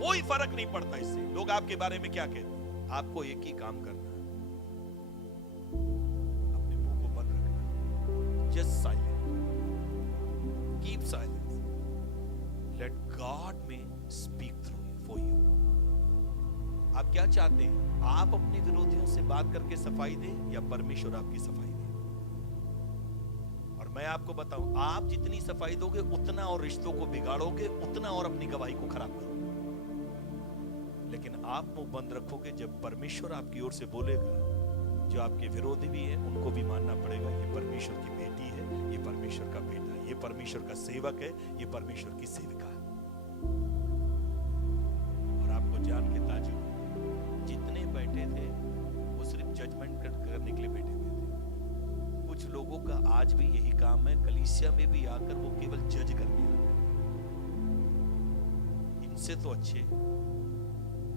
कोई फर्क नहीं पड़ता इससे लोग आपके बारे में क्या कहते हैं। आपको एक ही काम करना है, अपने मुंह को बंद रखना। Just silent, keep silence, let God में स्पीक थ्रू फॉर यू। आप क्या चाहते हैं? आप अपने विरोधियों से बात करके सफाई दें या परमेश्वर आपकी सफाई दे? और मैं आपको बताऊं, आप जितनी सफाई दोगे उतना और रिश्तों को बिगाड़ोगे, उतना और अपनी गवाही को खराब करोगे। लेकिन आप मुंह बंद रखोगे, जब परमेश्वर आपकी ओर से बोलेगा, जो आपके विरोधी भी हैं उनको भी मानना पड़ेगा, ये परमेश्वर की बेटी है, ये परमेश्वर का बेटा है, ये परमेश्वर का सेवक है, ये परमेश्वर की सेविका है। और आपको जान के ताजुब, जितने बैठे थे वो सिर्फ जजमेंट करने के लिए बैठे हुए थे। कुछ लोगों का आज भी यही काम है, कलीसिया में भी आकर वो केवल जज करने आते हैं। इनसे तो अच्छे,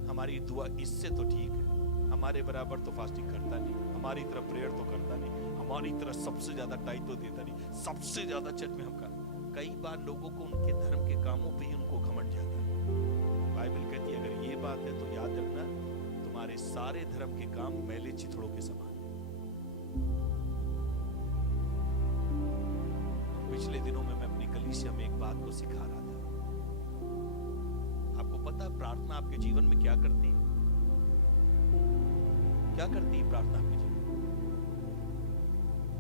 हमारी दुआ इससे तो ठीक है, हमारे बराबर तो फास्टिंग करता नहीं, हमारी तरह प्रेयर तो करता नहीं, हमारी तरह सबसे ज्यादा टाइट तो देता नहीं, सबसे ज्यादा चर्च में हम कर। कई बार लोगों को उनके धर्म के कामों पे ही उनको घमंड जाता है। बाइबल कहती है अगर ये बात है तो याद रखना, तुम्हारे सारे धर्म के काम मैले चिथड़ों के समान है। पिछले दिनों में मैं अपनी कलीसिया में एक बात को सिखा रहा था। आपको पता है प्रार्थना आपके जीवन में क्या करती है? क्या करती है प्रार्थना आपके जीवन में?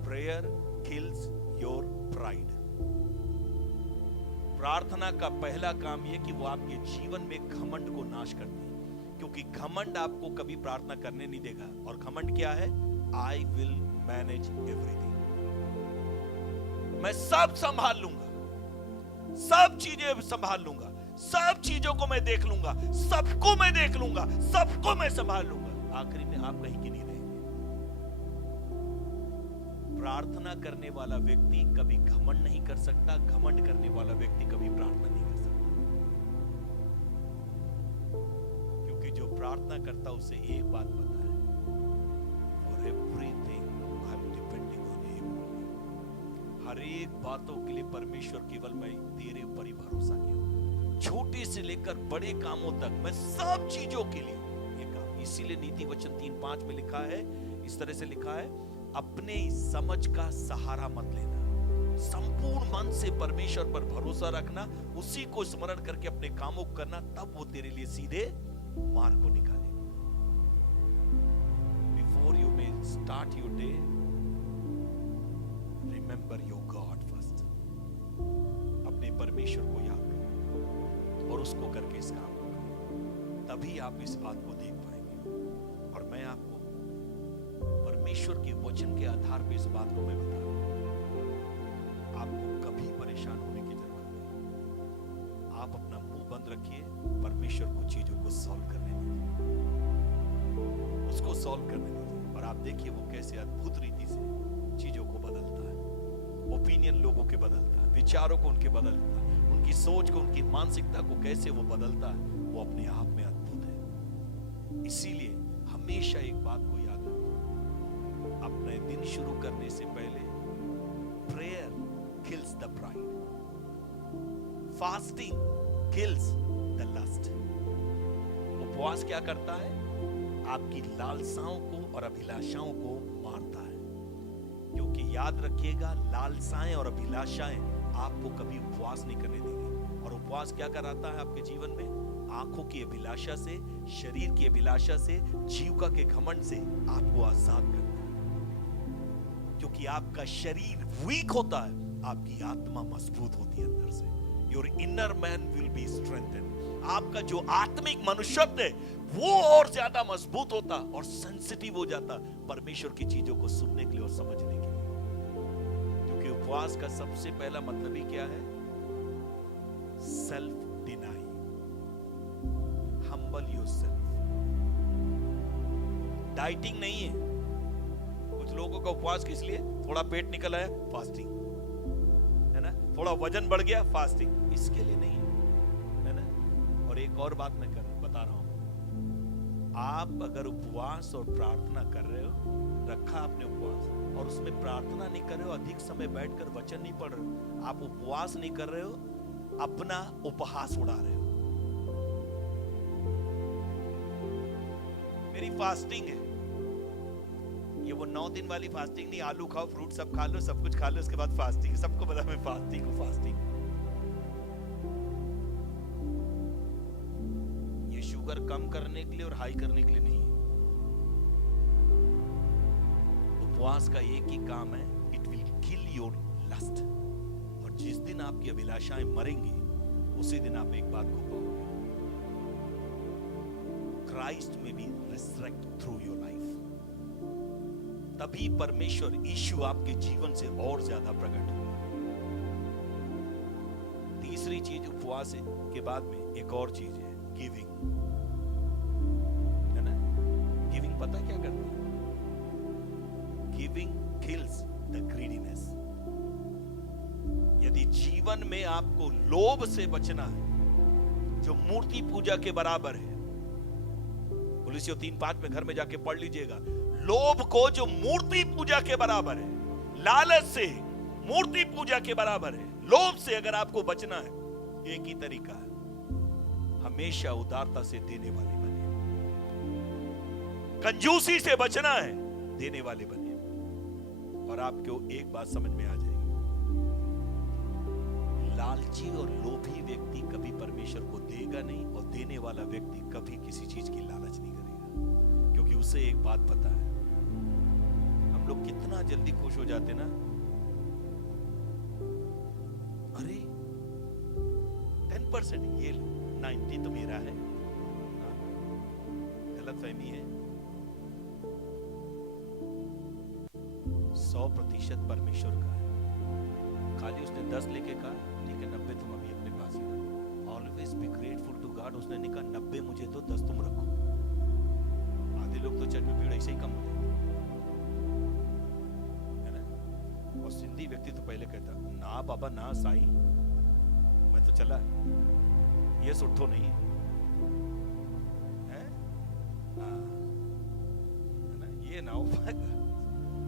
Prayer kills your pride. प्रार्थना का पहला काम यह कि वो आपके जीवन में घमंड को नाश करती है, क्योंकि घमंड आपको कभी प्रार्थना करने नहीं देगा। और घमंड क्या है? आई विल मैनेज एवरीथिंग, मैं सब संभाल लूंगा, सब चीजें संभाल लूंगा, सब चीजों को मैं देख लूंगा, सबको मैं देख लूंगा, सबको मैं संभाल लूंगा। आखिरी में आप कहीं की नहीं रहेंगे। प्रार्थना करने वाला व्यक्ति कभी घमंड नहीं कर सकता, घमंड करने वाला व्यक्ति कभी प्रार्थना नहीं कर सकता। क्योंकि जो प्रार्थना करता उसे एक बात पता है, for everything I am depending on him. हर एक बातों के लिए परमेश्वर केवल मैं तेरे ऊपर ही भरोसा किया, छोटे से लेकर बड़े कामों तक मैं सब चीजों के लिए ये काम। इसीलिए नीति वचन 3:5 में लिखा है, इस तरह से लिखा है, अपने समझ का सहारा मत लेना, संपूर्ण मन से परमेश्वर पर भरोसा रखना, उसी को स्मरण करके अपने कामों को करना, तब वो तेरे लिए सीधे मार्ग को निकालेगा। Before you may start your day, remember your God first. अपने परमेश्वर को याद करो और उसको करके इस काम को करो, तभी आप इस बात को देख पाएंगे। और मैं आपको परमेश्वर के वचन के आधार पर इस बात को मैं बता रहा हूं, आपको कभी परेशान होने की जरूरत नहीं। आप अपना मुंह बंद रखिए, परमेश्वर को चीजों को सॉल्व करने दीजिए, उसको सॉल्व करने दीजिए, और आप देखिए वो कैसे अद्भुत रीति से चीजों को बदलता है। ओपिनियन लोगों के बदलता है, विचारों को उनके बदलता है, उनकी सोच को, उनकी मानसिकता को कैसे वो बदलता है, वो अपने आप में अद्भुत है। इसीलिए हमेशा एक बात को याद रखो, अपने दिन शुरू करने से पहले prayer kills the pride, fasting kills the lust. उपवास क्या करता है? आपकी लालसाओं को और अभिलाषाओं को मारता है। क्योंकि याद रखिएगा, लालसाएं और अभिलाषाएं आपको कभी उपवास नहीं करने देगी। और उपवास क्या कराता है आपके जीवन में? आंखों की अभिलाषा से, शरीर की अभिलाषा से, जीविका के घमंड से आपको आजाद करता है। क्योंकि आपका शरीर वीक होता है, आपकी आत्मा मजबूत होती है अंदर से। Your inner man will be strengthened. आपका जो आत्मिक मनुष्यत्व है वो और ज्यादा मजबूत होता और सेंसिटिव हो जाता परमेश्वर की चीजों को सुनने के लिए और समझने के लिए। क्योंकि उपवास का सबसे पहला मतलब ही क्या है? Self deny, humble yourself. Dieting नहीं है। कुछ लोगों का उपवास किस लिए? थोड़ा पेट निकल आया, फास्टिंग है ना, थोड़ा वजन बढ़ गया, फास्टिंग। इसके लिए नहीं है ना। और एक और बात मैं बता रहा हूं, आप अगर उपवास और प्रार्थना कर रहे हो, रखा आपने उपवास और उसमें प्रार्थना नहीं कर रहे हो, अधिक समय बैठकर वचन नहीं पढ़ रहे हो, आप उपवास नहीं कर रहे हो, अपना उपहास उड़ा रहे हो। मेरी फास्टिंग है, ये वो 9 दिन वाली फास्टिंग नहीं, आलू खाओ, फ्रूट सब खा लो, सब कुछ खा लो, उसके बाद फास्टिंग। सबको पता मैं फास्टिंग हूं, फास्टिंग। ये शुगर कम करने के लिए और हाई करने के लिए नहीं है। उपवास का एक ही काम है, it will kill your lust. और जिस दिन आपकी अभिलाषाएं मरेंगी, उसी दिन आप एक बात को पाओगे, क्राइस्ट में be resurrect through your life. तभी परमेश्वर यीशु आपके जीवन से और ज्यादा प्रकट होगा। तीसरी चीज उपवास के बाद में एक और चीज है, गिविंग, है ना। गिविंग पता क्या करती है? Giving kills the greediness. यदि जीवन में आपको लोभ से बचना है, जो मूर्ति पूजा के बराबर है, कुलुस्सियों 3:5 में घर में जाके पढ़ लीजिएगा, लोभ को जो मूर्ति पूजा के बराबर है, लालच से मूर्ति पूजा के बराबर है, लोभ से अगर आपको बचना है, एक ही तरीका है, हमेशा उदारता से देने वाले बने। कंजूसी से बचना है, देने वाले बने। और आपको एक बात समझ में आ जाएगी, लालची और लोभी व्यक्ति कभी परमेश्वर को देगा नहीं, और देने वाला व्यक्ति कभी किसी चीज की लालच नहीं करेगा। क्योंकि उसे एक बात पता है, हम लोग कितना जल्दी खुश हो जाते ना, अरे 10% ये 90 तो मेरा है। गलत फहमी है। 100% परमेश्वर का है। खाली उसने 10 लेके कहा, ठीक है 90 तुम अभी अपने पास ही रखो। Always be grateful to God. उसने नहीं कहा 90 मुझे दो, 10 तुम रखो। आधे लोग तो चर्च में भीड़ ऐसे ही कम हो जाती है ना। और सिंधी व्यक्ति तो पहले कहता, ना बाबा ना साईं, मैं तो चला, ये सुठो नहीं है, ये ना हो पाएगा।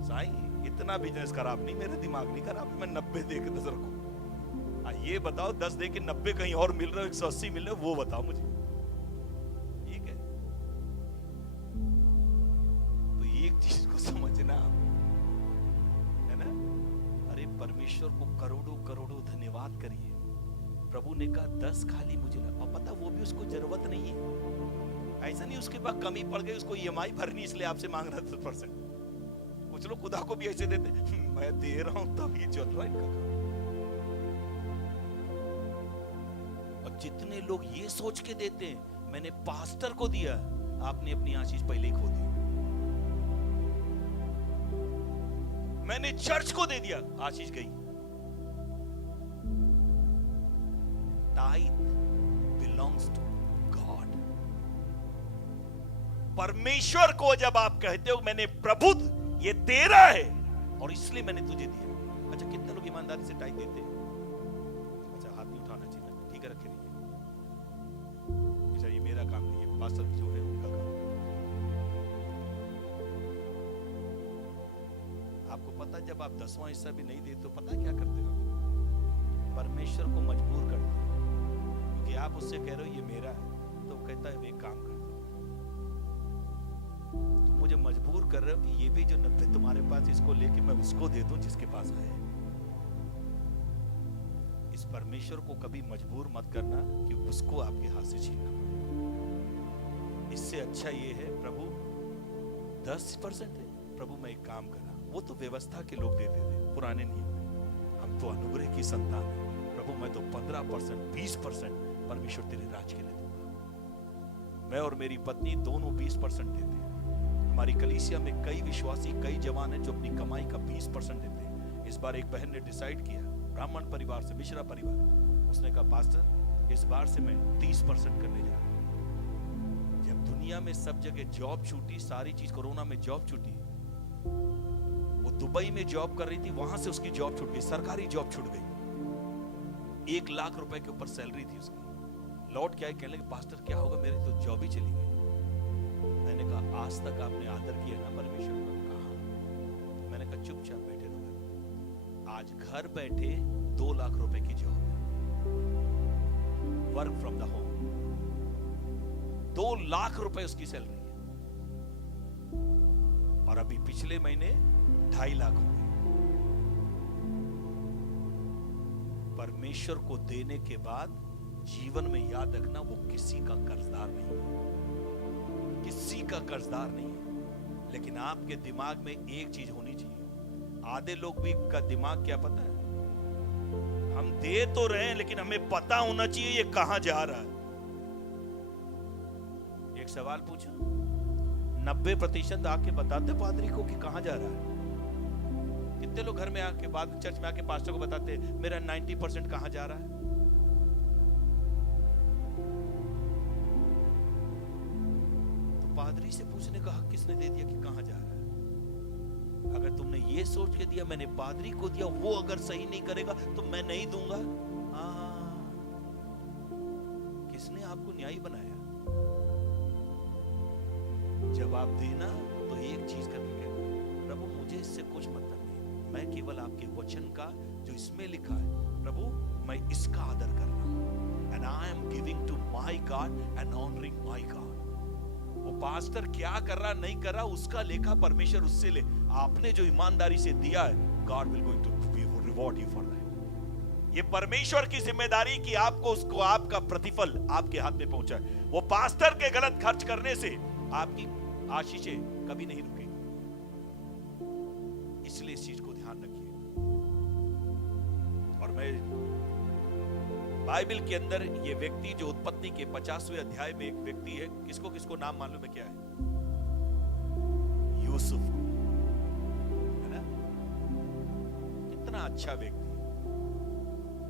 साईं इतना बिजनेस खराब नहीं, मेरे दिमाग नहीं खराब, मैं 90 दे के नजर रखूं। ये बताओ 10 दे के 90 कहीं और मिल रहा है, 180 मिल रहा है, वो बताओ मुझे। ठीक है, तो एक चीज को समझना है ना। अरे परमेश्वर को करोड़ों करोड़ों धन्यवाद करिए। प्रभु ने कहा 10 खाली मुझे ना, और पता वो भी उसको जरूरत नहीं है। ऐसा नहीं उसके पास कमी पड़ गई, उसको EMI भरनी इसलिए आपसे मांग रहा है 10%। कुछ लोग खुदा को भी ऐसे देते, मैं दे रहा हूं तब ये चल रहा है इनका काम। और जितने लोग ये सोच के देते हैं मैंने पास्टर को दिया, आपने अपनी आशीष पहले ही खो दी। मैंने चर्च को दे दिया, आशीष गई। Tithe belongs to God. परमेश्वर को जब आप कहते हो मैंने प्रभु ये तेरा है और इसलिए मैंने तुझे दिया। अच्छा कितने लोग ईमानदारी से टाइथ देते हैं? अच्छा हाथ नहीं उठाना चाहिए, ठीक है रखे रहिए। अच्छा ये मेरा काम नहीं है, पास्टर जो है उनका काम। आपको पता है जब आप 10वां हिस्सा भी नहीं देते तो पता है क्या करते हो? परमेश्वर को मजबूर करते हो, क्योंकि आप उससे कह रहे हो ये मेरा है, तो वो कहता है एक काम करता हूं, तुम मुझे मजबूर कर रहे हो कि ये भी जो 90 तुम्हारे पास इसको लेके मैं उसको दे दूं जिसके पास है। इस परमेश्वर को कभी मजबूर मत करना कि उसको आपके हाथ से छीनना पड़े। इससे अच्छा ये है, प्रभु 10% है, प्रभु मैं एक काम कर रहा हूं। वो तो व्यवस्था के लोग देते थे पुराने नियम में, हम तो अनुग्रह की संतान है। प्रभु मैं तो 15%, 20% परमेश्वर तेरे राज के लिए दूंगा। मैं और मेरी पत्नी दोनों 20% देते हैं। हमारी कलीसिया में कई विश्वासी, कई जवान हैं जो अपनी कमाई का 20% देते हैं। इस बार एक बहन ने डिसाइड किया, ब्राह्मण परिवार से, मिश्रा परिवार, उसने कहा पास्टर इस बार से मैं 30% करने जा रहा हूं। जब दुनिया में सब जगह जॉब छूटी, सारी चीज, कोरोना में जॉब छूटी, वो दुबई में जॉब कर रही थी, वहां से उसकी जॉब छूट गई, सरकारी जॉब छूट गई। 1 लाख रुपए के ऊपर सैलरी थी उसकी। लौट के आई, कहने लगी पास्टर क्या होगा, मेरी तो जॉब ही चली गई। मैंने कहा आज तक आपने आदर किया ना परमेश्वर का? कहा। मैंने कहा चुपचाप बैठे रहो। आज घर बैठे 2 लाख रुपए की जॉब है, work from the home. 2 lakh रुपए उसकी सैलरी है, और अभी पिछले महीने 2.5 लाख हो गए। परमेश्वर को देने के बाद जीवन में याद रखना, वो किसी का कर्जदार नहीं है, किसी का कर्जदार नहीं है। लेकिन आपके दिमाग में एक चीज होनी चाहिए, आधे लोग भी का दिमाग क्या पता है, हम दे तो रहे हैं लेकिन हमें पता होना चाहिए ये कहां जा रहा है। एक सवाल पूछो, 90% आके बताते पादरी को कि कहां जा रहा है? कितने लोग घर में आके, बाद चर्च में आके पास्टर को बताते मेरा 90% कहां जा रहा है? तो पादरी से पूछने का हक किसने दे दिया कि कहां जा रहा है? अगर तुमने ये सोच के दिया मैंने पादरी को दिया, वो अगर सही नहीं करेगा तो मैं नहीं दूंगा, किसने आपको न्यायी बनाया? जब आप देना तो एक चीज करके कहना, प्रभु मुझे इससे कुछ मतलब नहीं, मैं केवल आपके वचन का जो इसमें लिखा है, प्रभु मैं इसका आदर कर रहा हूं, and I am giving to my God and honouring my God. वो पास्टर क्या कर रहा नहीं कर रहा उसका लेखा परमेश्वर उससे ले। आपने जो ईमानदारी से दिया है, God will going to reward you for that. ये परमेश्वर की जिम्मेदारी कि आपको उसको आपका प्रतिफल आपके हाथ में पहुंचाए। वो पास्टर के गलत खर्च करने से आपकी आशीषें कभी नहीं रुकेगी। इसलिए इस चीज को ध्यान रखिए। और मैं बाइबल के अंदर ये व्यक्ति जो उत्पत्ति के 50वें अध्याय में एक व्यक्ति है, किसको किसको नाम मालूम है क्या है? यूसुफ, है ना? कितना अच्छा व्यक्ति।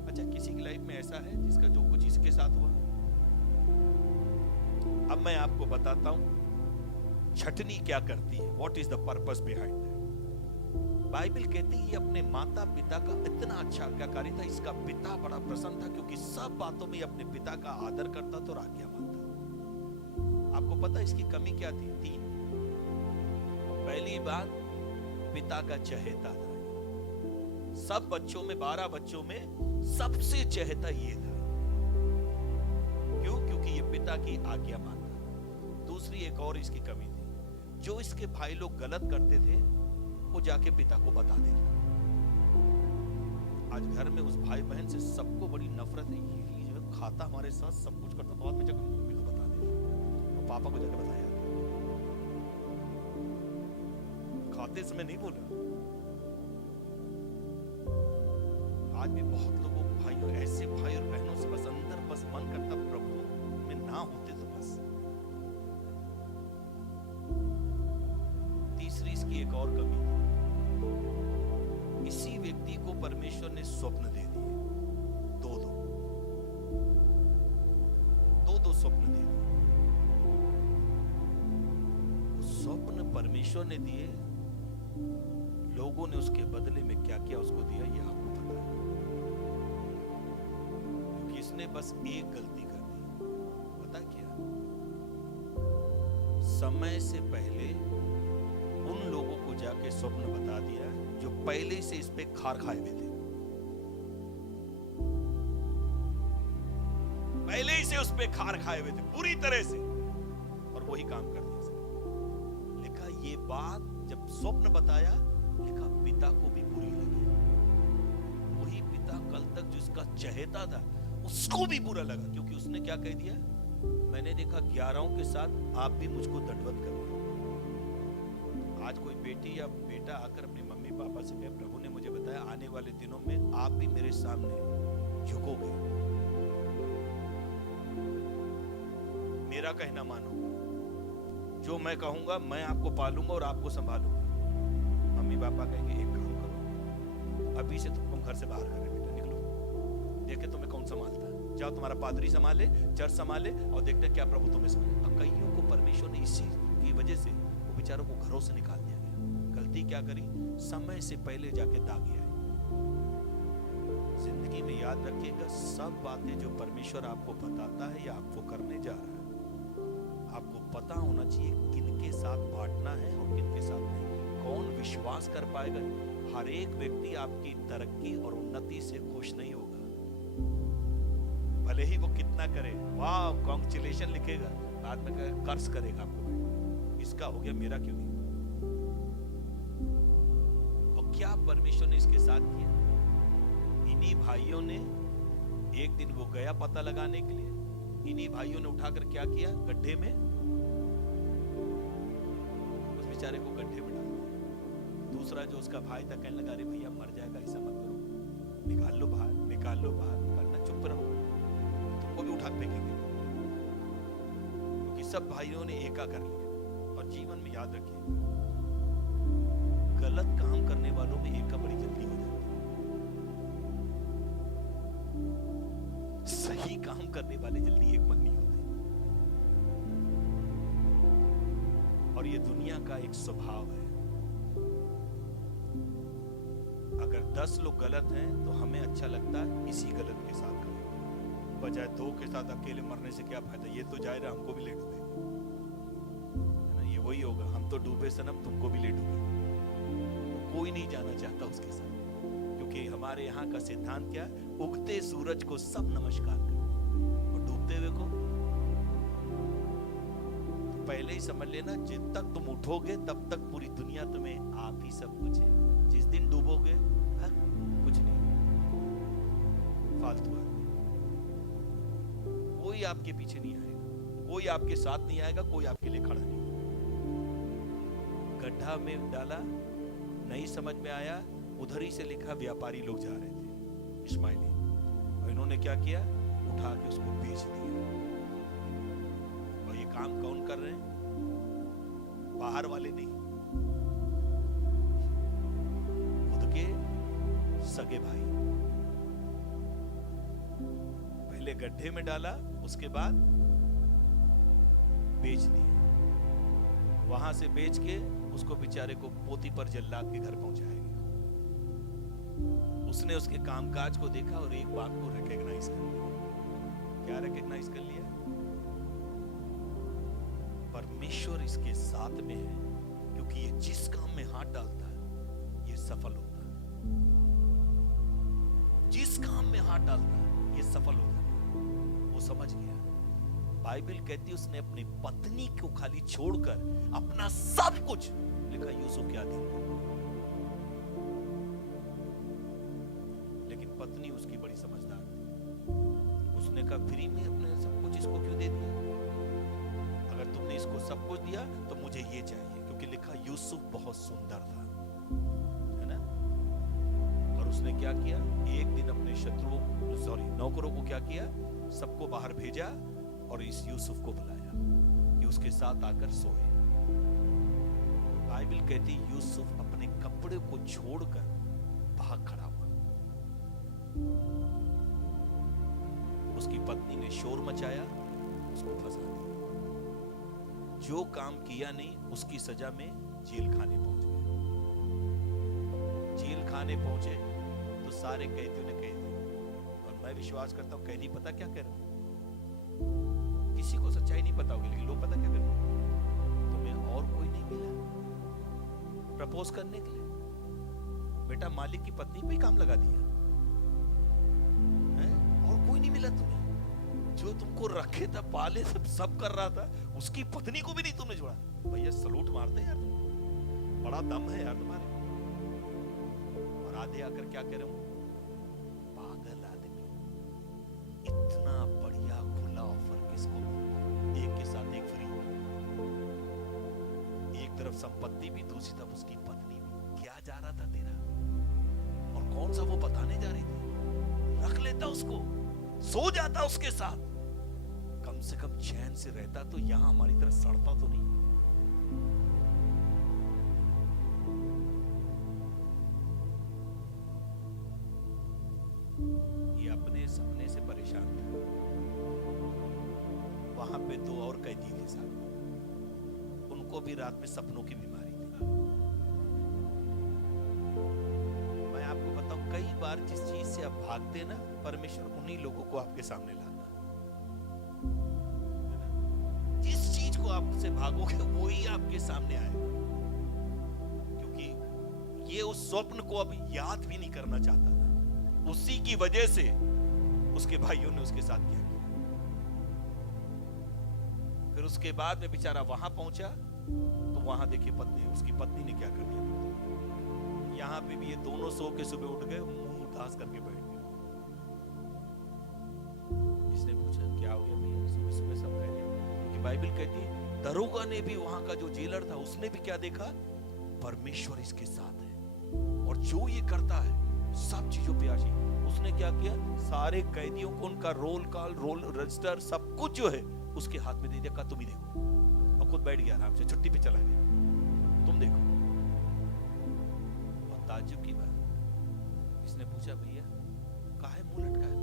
अच्छा, किसी की लाइफ में ऐसा है जिसका जो कुछ इसके साथ हुआ? अब मैं आपको बताता हूं छटनी क्या करती है, what is the purpose behind that. Bible कहती है ये अपने माता पिता का इतना अच्छा आज्ञाकारी था, इसका पिता बड़ा प्रसन्न था क्योंकि सब बातों में अपने पिता का आदर करता था और आज्ञा मानता। आपको पता इसकी कमी क्या थी? 3। पहली बात, पिता का चहेता था। सब बच्चों में, 12 बच्चों में सबसे चहेता ये था। क्यों? क्योंकि ये पिता की आज्ञा मानता था। दूसरी एक और इसकी कमी थी, जो इसके भाई लोग गलत करते थे वो जाके पिता को बता देता। आज घर में उस भाई बहन से सबको बड़ी नफरत है, ये जो खाता हमारे साथ सब कुछ करता, बाद में जाकर मम्मी को बता देता और पापा को जाकर बताया। खाते समय नहीं बोला। आज भी बहुत लोगों भाइयों, ऐसे भाई और बहनों से बस अंदर बस मन करता प्रभु में ना होते तो बस। तीसरी इसकी एक और कमी, इसी व्यक्ति को परमेश्वर ने स्वप्न दे दिए, दो स्वप्न दे दिए। स्वप्न परमेश्वर ने दिए, लोगों ने उसके बदले में क्या क्या उसको दिया ये आपको पता है। क्योंकि इसने बस एक गलती कर दी, पता क्या? समय से पहले उन लोगों को जाके के स्वप्न बता दिया जो पहले से इस पे खार खाए हुए थे, पहले ही से उस पे खार खाए हुए थे पूरी तरह से, और वही काम कर दिया। लिखा ये बात जब स्वप्न बताया, लिखा पिता को भी बुरी लगी। वही पिता कल तक जिसका चहेता था उसको भी बुरा लगा, क्योंकि उसने क्या कह दिया, मैंने देखा 11 के साथ आप भी मुझको दंडवत कर रहे हो। आज कोई बेटी या बेटा आकर अपने मम्मी पापा से कहे, प्रभु ने मुझे बताया आने वाले दिनों में आप भी मेरे सामने झुकोगे, मेरा कहना मानो, जो मैं कहूंगा मैं आपको पालूंगा और आपको संभालूंगा। मम्मी पापा कहेंगे एक काम करो, अभी से तुमको घर से बाहर कर रहे बेटा, निकलो, देखे तुम्हें कौन संभालता है, जाओ तुम्हारा पादरी संभाले, चर्च संभाले, और देखते क्या प्रभु तुम्हें संभाले। अब कईयों को परमेश्वर ने इसी की वजह से वो बेचारों को घरों से निकाल दिया गया। गलती क्या करी, समय से पहले जाके दागी आई। जिंदगी में याद रखिएगा, सब बातें जो परमेश्वर आपको बताता है या आपको करने जा रहा है, आपको पता होना चाहिए किनके साथ बांटना है और किनके साथ नहीं। कौन विश्वास कर पाएगा। हर एक व्यक्ति आपकी तरक्की और उन्नति से खुश नहीं होगा, भले ही वो कितना करे, वाह कांग्रेचुलेशन लिखेगा, बाद में कहेगा कर्ज करेगा आपको, इसका हो गया मेरा क्यों नहीं। और क्या परमेश्वर ने इसके साथ किया, इन्हीं भाइयों ने एक दिन वो गया पता लगाने के लिए, इन्हीं भाइयों ने उठाकर क्या किया, गड्ढे में, उस बेचारे को गड्ढे में डाल दिया। दूसरा जो उसका भाई था कहने लगा, अरे भैया मर जाएगा, ऐसा मत करो, निकाल लो बाहर, निकाल लो बाहर, करना चुप रहो, तुमको भी उठा फेंकेंगे। क्योंकि सब भाइयों ने एका कर लिया। और जीवन में याद रखिए, गलत काम करने वालों में एका बड़ी जल्दी हो जाती है, सही काम करने वाले जल्दी एक मन नहीं होते। और ये दुनिया का एक स्वभाव है, अगर 10 लोग गलत हैं तो हमें अच्छा लगता है इसी गलत के साथ करें, बजाय 2 के साथ अकेले मरने से क्या फायदा, ये तो जाए रहा, हमको भी ले डूबे, है ना, ये वही होगा, हम तो डूबे सनम, तुमको भी ले डूबे। तो कोई नहीं जाना चाहता उसके साथ, क्योंकि हमारे यहाँ का सिद्धांत क्या, उगते सूरज को सब नमस्कार करो और डूबते हुए को तो पहले ही समझ लेना, जब तक तुम उठोगे तब तक पूरी दुनिया तुम्हें आप ही सब कुछ है, जिस दिन डूबोगे कुछ नहीं, फालतू आदमी, कोई आपके पीछे नहीं आएगा, कोई आपके साथ नहीं आएगा, कोई आपके लिए खड़ा नहीं। गड्ढा में डाला, नहीं समझ में आया, उधर ही से लिखा व्यापारी लोग जा रहे थे इस्माइली, और इन्होंने क्या किया, उठा के उसको बेच दिया। और ये काम कौन कर रहे हैं, बाहर वाले नहीं, खुद के सगे भाई। पहले गड्ढे में डाला, उसके बाद बेच दिया, वहां से बेच के उसको बेचारे को पोती पर जल्लाद के घर पहुंचाया गया। उसने उसके कामकाज को देखा और एक बात को रिकॉग्नाइज कर लिया। क्या रिकॉग्नाइज कर लिया, परमेश्वर इसके साथ में है, क्योंकि ये जिस काम में हाथ डालता है ये सफल होता है, जिस काम में हाथ डालता है ये सफल हो जाता है। वो समझ गया। बाइबल कहती है उसने अपनी पत्नी को खाली छोड़कर अपना सब कुछ, लिखा यूसुफ के अधीन, लेकिन पत्नी उसकी बड़ी समझदार थी। उसने कहा फ्री में अपने सब कुछ इसको क्यों दे दिया, अगर तुमने इसको सब कुछ दिया तो मुझे ये चाहिए, क्योंकि लिखा यूसुफ बहुत सुंदर था, है ना। और उसने क्या किया, एक दिन अपने नौकरों को क्या किया, सबको बाहर भेजा और इस यूसुफ को बुलाया कि उसके साथ आकर सोए। बाइबल कहती यूसुफ अपने कपड़े को छोड़कर भाग खड़ा हुआ। उसकी पत्नी ने शोर मचाया, उसको फंसा दिया। जो काम किया नहीं उसकी सजा में जेल खाने पहुंच गए। जेल खाने पहुंचे तो सारे कैदियों ने कह दिया, और मैं विश्वास करता हूं कैदी पता क्या कह रहे हैं, किसी को सच्चाई नहीं पता होगी, लेकिन लोग पता क्या कर रहे हैं, तुम्हें और कोई नहीं मिला, प्रपोज करने के लिए। बेटा मालिक की पत्नी पे ही काम लगा दिया है? और कोई नहीं मिला तुम्हें जो तुमको रखे था, पाले, सब कर रहा था, उसकी पत्नी को भी नहीं तुमने छोड़ा। भैया सलूट मारते हैं यार, तुमको बड़ा दम है यार तुम्हारे। और आधे आकर क्या कह रहे हो, पागल आदमी, इतना बढ़िया खुला ऑफर किसको, एक के साथ एक फ्री, एक तरफ संपत्ति भी, दूसरी तरफ उसकी पत्नी भी। क्या जा रहा था तेरा, और कौन सा वो बताने जा रही थी? रख लेता उसको, सो जाता उसके साथ, कम से कम चैन से रहता तो यहां हमारी तरह सड़ता तो नहीं। ये अपने सपने से परेशान था। वहां पे दो और कैदी थे साथ, उनको भी रात में सपनों की बीमारी थी। मैं आपको बताऊं, कई बार जिस चीज से आप भागते ना, परमेश्वर उन्हीं लोगों को आपके सामने लाता। जिस चीज को आपसे भागोगे वो ही आपके सामने आएगा, क्योंकि ये उस स्वप्न को अब याद भी नहीं करना चाहता था। उसी की वजह से उसके भाइयों ने उसके साथ क्या किया। फिर उसके बाद में बेचारा वहां पहुंचा तो वहां देखिए पत्नी, उसकी पत्नी ने क्या कर दिया। यहां पे भी ये दोनों सो के सुबह उठ गए, मुंह उदास करके बैठ गए। इसने पूछा क्या हो गया भैया, सुबह सुबह सब कह रहे, क्योंकि बाइबल कहती है दरोगा ने भी, वहां का जो जेलर था, उसने भी क्या देखा, परमेश्वर इसके साथ है और जो ये करता है सब चीजों पे आशी। उसने क्या किया, सारे कैदियों को उनका रोल कॉल, रोल रजिस्टर, सब कुछ जो है उसके हाथ में दे दिया, कहा तुम ही देखो, और खुद बैठ गया आराम से, छुट्टी पे चला गया, तुम देखो। और ताज्जुब की बात, इसने पूछा भैया काहे मुंह लटका है?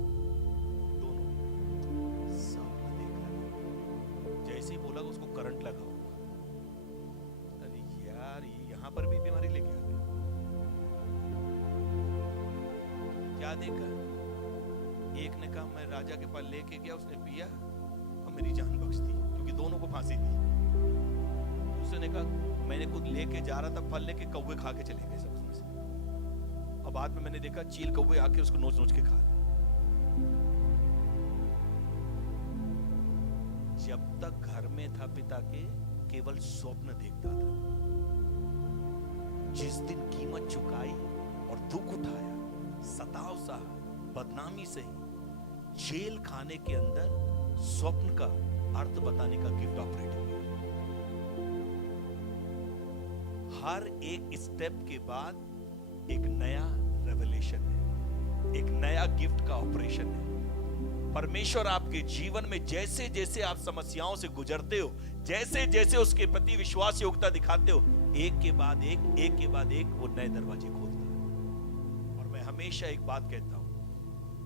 दोनों सब देख लगा, जैसे ही बोला उसको करंट लगा होगा। अरे यार ये यहाँ पर भी बीमारी लेके आ गई। क्या देखा, एक ने कहा मैं राजा के पास लेके गया, उसने पिया और मेरी जान बख्श दी, क्योंकि दोनों को फांसी दी। दूसरे ने कहा मैंने खुद लेके जा रहा था, फल लेके कौवे खा के चले गए सब उसमें से, और बाद में मैंने देखा चील कौवे आके उसको नोच नोच के खा रहे। जब तक घर में था पिता के, केवल स्वप्न देखता था। जिस दिन कीमत चुकाई और दुख उठाया, सताव सहा, बदनामी सही, जेल खाने के अंदर स्वप्न का अर्थ बताने का गिफ्ट ऑपरेट हुआ। हर एक स्टेप के बाद एक नया रेवलेशन है, एक नया गिफ्ट का ऑपरेशन है। परमेश्वर आपके जीवन में जैसे जैसे आप समस्याओं से गुजरते हो, जैसे जैसे उसके प्रति विश्वास योग्यता दिखाते हो, एक के बाद एक वो नए दरवाजे खोलता है। और मैं हमेशा एक बात कहता हूं,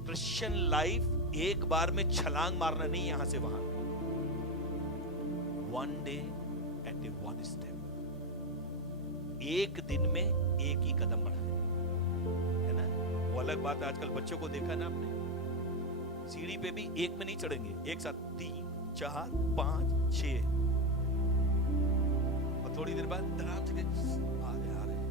क्रिश्चियन लाइफ एक बार में छलांग मारना नहीं, यहां से वहां, one day at A one step, एक दिन में एक ही कदम बढ़ाए, है ना। वो अलग बात है, आजकल बच्चों को देखा ना आपने, सीढ़ी पे भी एक में नहीं चढ़ेंगे, एक साथ 3 4 5 6, और थोड़ी देर बाद आराम से आ रहे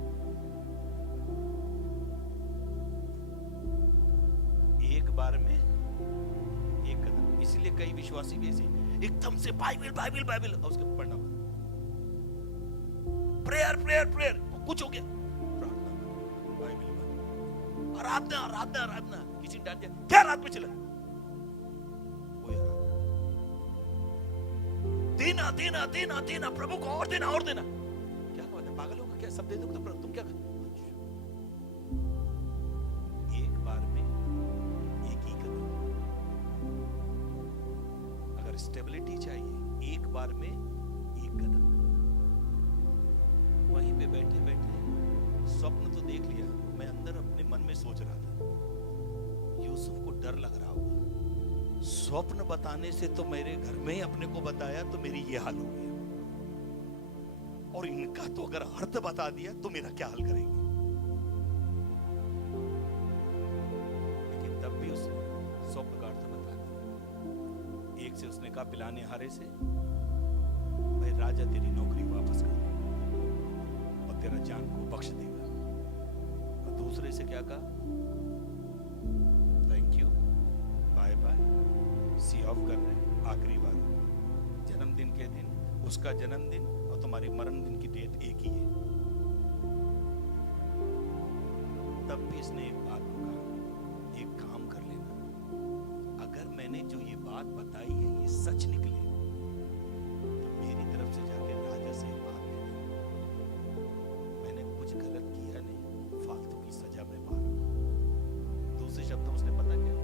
एक बार में एक कदम। इसलिए कई विश्वासी भी ऐसे एकदम से बाइबल बाइबल बाइबल और उसके पढ़ना, प्रेयर प्रेयर प्रेयर, कुछ हो गया प्रार्थना, बाइबल, आराधना आराधना आराधना, किसी ने डांट दिया क्या रात में चला, देना देना देना देना, प्रभु को और देना और देना। क्या बात है, पागल होगा क्या, सब दे दोगे तो तुम क्या कर? एक बार में एक ही कदम। अगर स्टेबिलिटी चाहिए, एक बार में एक कदम। वहीं पे बैठे बैठे स्वप्न तो देख लिया, मैं अंदर अपने मन में सोच रहा था, यूसुफ को डर लग रहा होगा, स्वप्न बताने से तो मेरे घर में ही अपने को बताया तो मेरी ये हाल हो गया, और इनका तो अगर अर्थ बता दिया तो मेरा क्या हाल करेंगे। लेकिन तब भी उसने स्वप्न का अर्थ बता दिया। एक से उसने कहा पिलाने हारे से, भाई राजा तेरी नौकरी वापस कर दे और तेरा जान को बख्श देगा। और दूसरे से क्या कहा? Thank you, bye bye, see off कर रहे हैं, आखिरी बार। जन्मदिन के दिन उसका जन्मदिन और तुम्हारे मरण दिन की डेट एक ही है। तब भी इसने एक बात को कहा, एक काम कर लेना, अगर मैंने जो ये बात बताई है ये सच निकले तो मेरी तरफ से जाके राजा से एक बात ले लेना, मैंने कुछ गलत किया नहीं, फालतू की सजा में पा रहा हूं। दूसरे शब्दों में उसने पता क्या,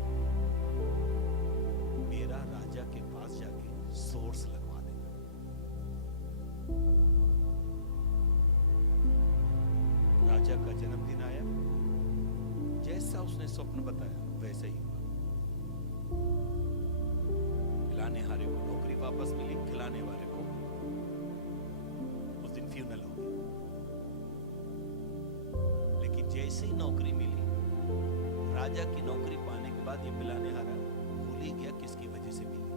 मेरा राजा के पास जाके सोर्स लगवा देना। राजा का जन्मदिन आया, जैसा उसने स्वप्न बताया वैसा ही हुआ। खिलाने हारे को नौकरी वापस मिली, खिलाने वाले को उस दिन फ्यूनल हो गया। लेकिन जैसे ही नौकरी मिली, राजा की नौकरी पाने के बाद ये पिलाने हारा भूल ही गया किसकी वजह से मिली।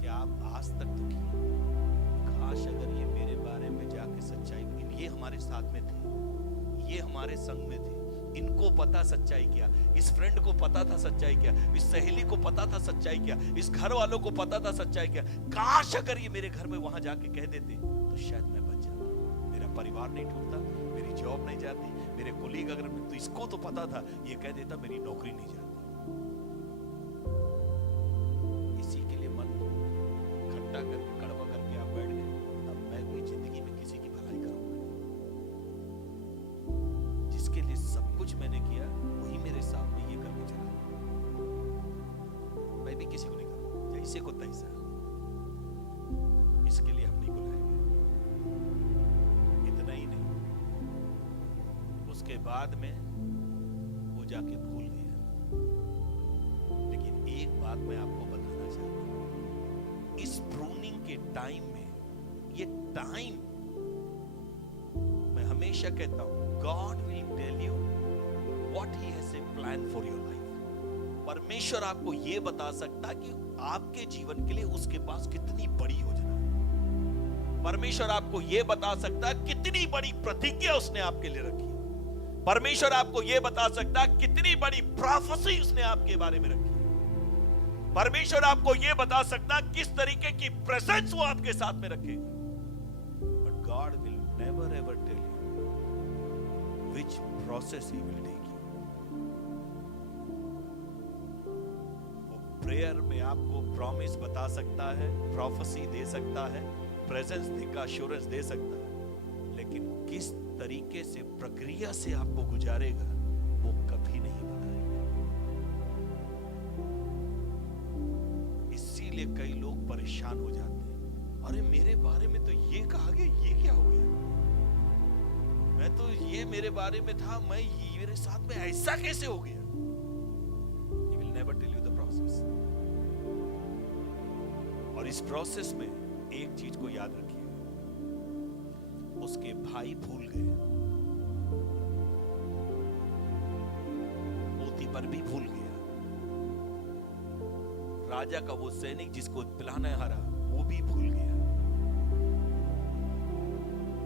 क्या आप आज तक दुखी हैं? काश अगर ये मेरे बारे में जाके सच्चाई, ये हमारे साथ में थे, ये हमारे संग में थे, इनको पता सच्चाई क्या, इस फ्रेंड को पता था सच्चाई क्या, इस सहेली को पता था सच्चाई क्या, इस घर वालों को पता था सच्चाई क्या। काश अगर ये मेरे घर में वहां जाके कह देते तो शायद मैं बच जाता, मेरा परिवार नहीं टूटता, मेरी जॉब नहीं जाती, मेरे कोलीग अगर, तो इसको तो पता था, ये कह देता मेरी नौकरी नहीं जाती। इसी के लिए मन खट्टा करके, कड़वा करके आप बैठ गए, अब मैं भी जिंदगी में किसी की भलाई करूंगा। जिसके लिए सब कुछ मैंने किया वही मेरे सामने ये करके चला, मैं भी किसी को नहीं करूंगा, जैसे को तैसा। इसके लिए हम नहीं बुलाए गए। इतना ही नहीं, उसके बाद में वो जाके भूल गया। लेकिन एक बात मैं आपको बताना चाहता हूं, इस प्रूनिंग के टाइम में, ये टाइम मैं हमेशा कहता हूं, God will tell you what He has a plan for your life. परमेश्वर आपको ये बता सकता कि आपके जीवन के लिए उसके पास कितनी बड़ी योजना है। परमेश्वर आपको ये बता सकता कितनी बड़ी प्रतिज्ञा उसने आपके लिए रखी। परमेश्वर आपको ये बता सकता कितनी बड़ी प्रोफेसी उसने आपके बारे में रखी। परमेश्वर आपको ये बता सकता किस तरीके की प्रेजेंस वो आपके साथ में रखेगा। But God will never ever tell you which process He will take you. वो प्रेयर में आपको प्रॉमिस बता सकता है, प्रोफेसी दे सकता है, प्रेजेंस देगा, अश्योरेंस दे सकता है, लेकिन किस तरीके से, प्रक्रिया से आपको गुजारेगा वो कभी नहीं बताएगा। इसीलिए कई लोग परेशान हो जाते हैं, अरे मेरे बारे में तो ये कहा गया, ये क्या हो गया, मैं तो ये मेरे बारे में था, मैं ये मेरे साथ में ऐसा कैसे हो गया। He will never tell you the process. और इस प्रोसेस में एक चीज को याद रखिए, उसके भाई भूल गए, पोतीफर भी भूल गया, राजा का वो सैनिक जिसको पिलाना हारा वो भी भूल गया।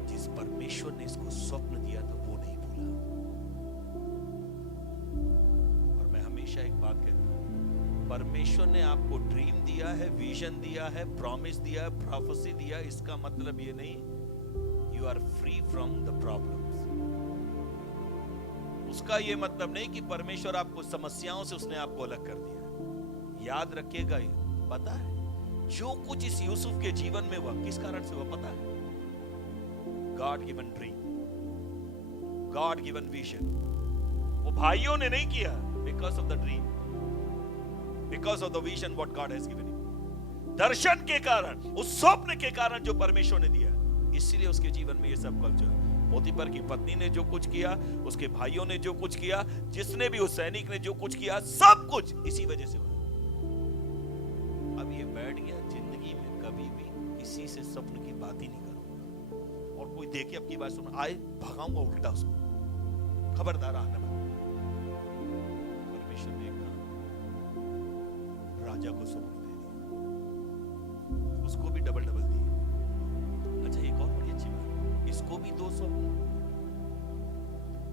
जिस परमेश्वर ने इसको स्वप्न दिया था वो नहीं भूला। और मैं हमेशा एक बात कहता हूं, परमेश्वर ने आपको ड्रीम दिया है, विजन दिया है, प्रॉमिस दिया है, प्रोफेसी दिया, इसका मतलब ये नहीं you are free from the problems. उसका ये मतलब नहीं कि परमेश्वर आपको समस्याओं से उसने आपको अलग कर दिया। याद रखिएगा, पता है जो कुछ इस यूसुफ के जीवन में हुआ किस कारण से हुआ पता है? God given dream, God given vision. वो भाइयों ने नहीं किया, because of the dream, because of the vision what God has given him. दर्शन के कारण, उस स्वप्न के कारण जो परमेश्वर ने दिया, इसलिए उसके जीवन में ये सब कल्चर। पोतीफर की पत्नी ने जो कुछ किया, उसके भाइयों ने जो कुछ किया, जिसने भी, उस सैनिक ने जो कुछ किया, सब कुछ इसी वजह से हुआ। अब ये बैठ गया, जिंदगी में कभी भी किसी से स्वप्न की बात ही नहीं करूंगा, और कोई देखे आपकी बात सुन आए भगाऊंगा उल्टा उसको, खबरदार आना मत। परमेश्वर ने कहा, राजा को स्वप्न दे दिया, उसको भी डबल डबल दिया। अच्छा एक और उसको भी 2 स्वप्न,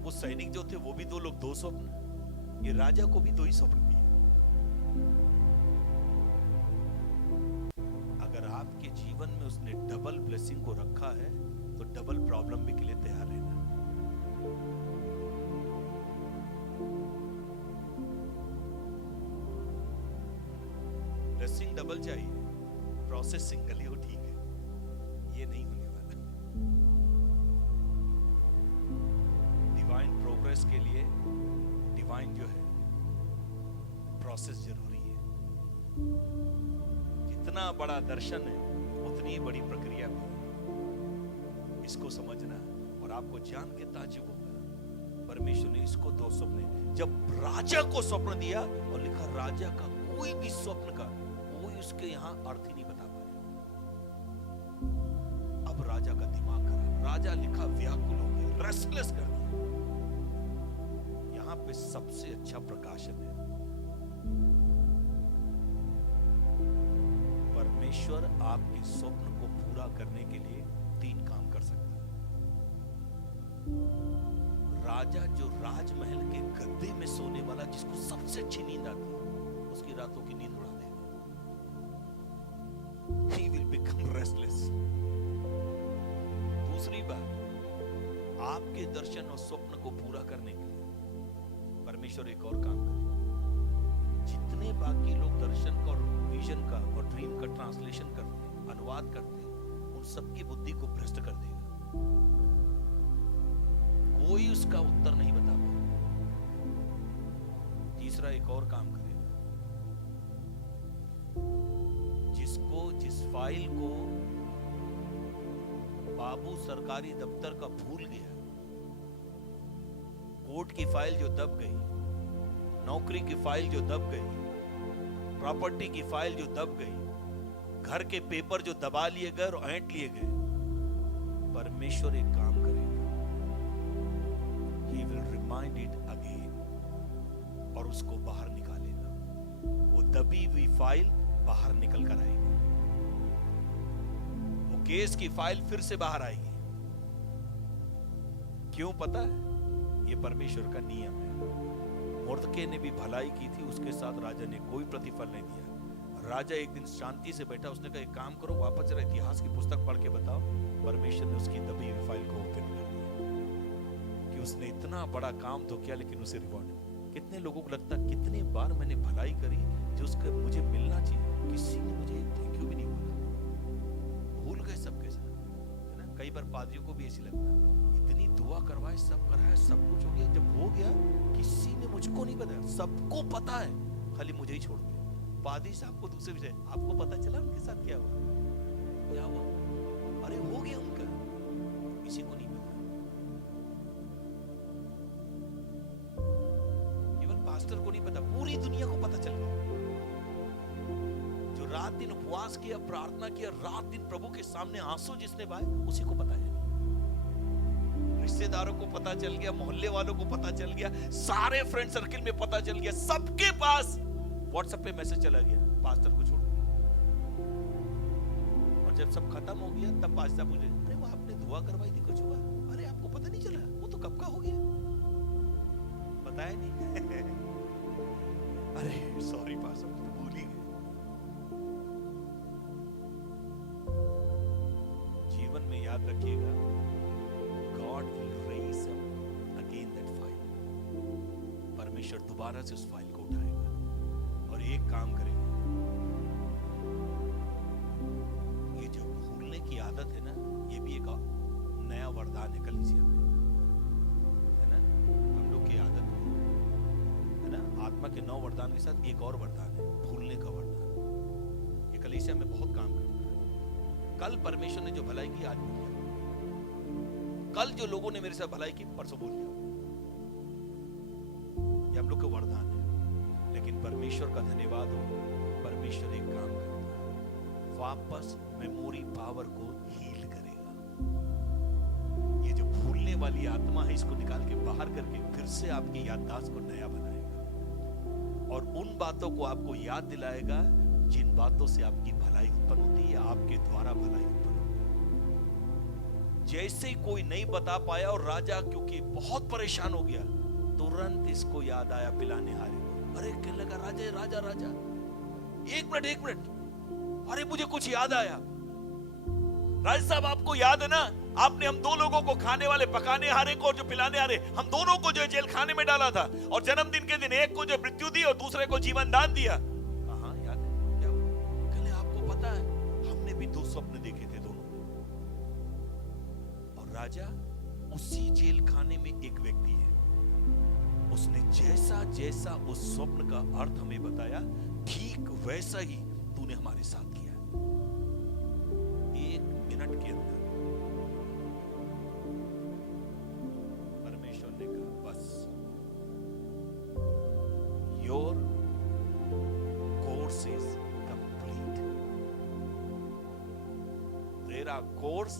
वो सैनिक जो थे वो भी 2 लोग 2 स्वप्न, ये राजा को भी 2 ही स्वप्न दिए। अगर आपके जीवन में उसने डबल ब्लेसिंग को रखा है तो डबल प्रॉब्लम भी के लिए तैयार रहना। ब्लेसिंग डबल चाहिए, प्रोसेस सिंगल ही हो, ठीक है, ये नहीं होने वाला। डिवाइन प्रोग्रेस के लिए डिवाइन जो है प्रोसेस जरूरी है। जितना बड़ा दर्शन है उतनी ही बड़ी प्रक्रिया भी है। इसको समझना और आपको जान के ताज्जुब होगा, परमेश्वर ने इसको 2 स्वप्न, जब राजा को स्वप्न दिया और लिखा राजा का कोई भी स्वप्न का कोई उसके यहां अर्थ ही नहीं बता पाया। अब राजा का दिमाग खराब, राजा लिखा व्याकुल हो गया, रेस्टलेस कर दिया। यहां पे सबसे अच्छा प्रकाशन है, परमेश्वर आपके स्वप्न को पूरा करने के लिए 3 काम कर सकता है। राजा जो राजमहल के गद्दे में सोने वाला, जिसको सबसे अच्छी नींद आती है, उसकी रातों की नींद उड़ा देगा। He will become restless। दूसरी बात, आपके दर्शन और स्वप्न को पूरा करने के लिए परमेश्वर एक और काम करेगा। जितने बाकी लोग दर्शन का और विजन का और ड्रीम का ट्रांसलेशन करते हैं, अनुवाद करते हैं, उन सबकी बुद्धि को भ्रष्ट कर देगा। कोई उसका उत्तर नहीं बता पाएगा। तीसरा एक और काम करेगा, जिसको जिस फाइल को बाबू सरकारी दफ्तर का भूल गया, कोर्ट की फाइल जो दब गई, नौकरी की फाइल जो दब गई, प्रॉपर्टी की फाइल जो दब गई, घर के पेपर जो दबा लिए गए और ऐंठ लिए गए, परमेश्वर एक काम करेगा, He will remind it again, और उसको बाहर निकालेगा। वो दबी हुई फाइल बाहर निकल कर आएगी, वो केस की फाइल फिर से बाहर आएगी। क्यों पता है? ये परमेश्वर का नियम है। मुर्दके ने भी भलाई की थी, उसके साथ राजा ने कोई प्रतिफल नहीं दिया। राजा एक दिन शांति से बैठा, उसने कहा एक काम करो, वापस जरा इतिहास की पुस्तक पढ़ के बताओ। परमेश्वर ने उसकी दबी हुई फाइल को ओपन कर दिया कि उसने इतना बड़ा काम तो किया, लेकिन उसे रिवॉर्ड। कितने लोगों को लगता है कितने बार मैंने भलाई करी जो उसका मुझे मिलना चाहिए, किसी ने मुझे थैंक यू भी नहीं बोला, भूल गए सबके साथ, है ना। कई बार पादरियों को भी ऐसी लगता है, इतनी दुआ करवाए, सब कराया, सब कुछ हो गया, जब हो गया किसी ने मुझको नहीं बताया, सबको पता है, खाली मुझे ही छोड़ दिया। पादरी साहब को दूसरे विषय, आपको पता चला उनके साथ क्या हुआ? क्या हुआ? अरे हो गया उनका, किसी को नहीं पता। केवल पास्टर को नहीं पता, पूरी दुनिया को पता चल गया। जो रात दिन उपवास किया, प्रार्थना किया, रात दिन प्रभु के सामने आंसू जिसने बहाए, उसी को पता है। रिश्तेदारों को पता चल गया, मोहल्ले वालों को पता चल गया, सारे फ्रेंड सर्किल में पता चल गया, सबके पास व्हाट्सएप पे मैसेज चला गया, पास्टर को छोड़। और जब सब खत्म हो गया, तब पास्टर पूछे, अरे वो आपने दुआ करवाई थी, कुछ हुआ? अरे आपको पता नहीं चला, वो तो कब का हो गया, बताया नहीं। अरे सॉरी पास्टर, तो भूल ही गए। जीवन में याद रखिएगा, God will raise up again that file। परमेश्वर दोबारा से उस फाइल को उठाएगा और एक काम करेगा। ये जो भूलने की आदत है ना, ये भी एक नया वरदान है कलीसिया में, है ना। हम लोग की आदत है ना, आत्मा के 9 वरदान के साथ एक और वरदान है, भूलने का वरदान। ये कलीसिया में बहुत काम करता है। कल परमेश्वर ने जो भलाई की, आज भूल गया। कल जो लोगों ने मेरे साथ भलाई की, परसों भूल गया। ये हम लोग का वरदान है। लेकिन परमेश्वर का धन्यवाद हो, परमेश्वर एक काम करता है, वापस मेमोरी पावर को हील करेगा। ये जो भूलने वाली आत्मा है, इसको निकाल के बाहर करके फिर से आपकी याददाश्त को नया बनाएगा और उन बातों को आपको याद दिलाएगा जिन बातों से आपकी भलाई उत्पन्न होती है या आपके द्वारा भलाई उत्पन्न होती है। जैसे ही कोई नहीं बता पाया और राजा क्योंकि बहुत परेशान हो गया, तुरंत इसको याद आया पिलाने हारे को। अरे कहने लगा, राजा राजा राजा, एक मिनट, अरे मुझे कुछ याद आया। राजा साहब, आपको याद है ना, आपने हम 2 लोगों को, खाने वाले पकाने हारे को और जो पिलाने हारे, हम दोनों को जो जेल खाने में डाला था, और जन्मदिन के दिन एक को जो मृत्यु दी और दूसरे को जीवन दान दिया। हाँ याद है, क्या हुआ? कहले आपको पता है, हमने भी 2 स्वप्न देखे थे दोनों। और राजा, उसी जेल खाने में एक व्यक्ति है, उसने जैसा जैसा उस स्वप्न का अर्थ हमें बताया, ठीक वैसा ही तूने हमारे साथ किया। 1 मिनट के अंदर परमेश्वर ने कहा, बस योर कोर्स इज कंप्लीट, तेरा कोर्स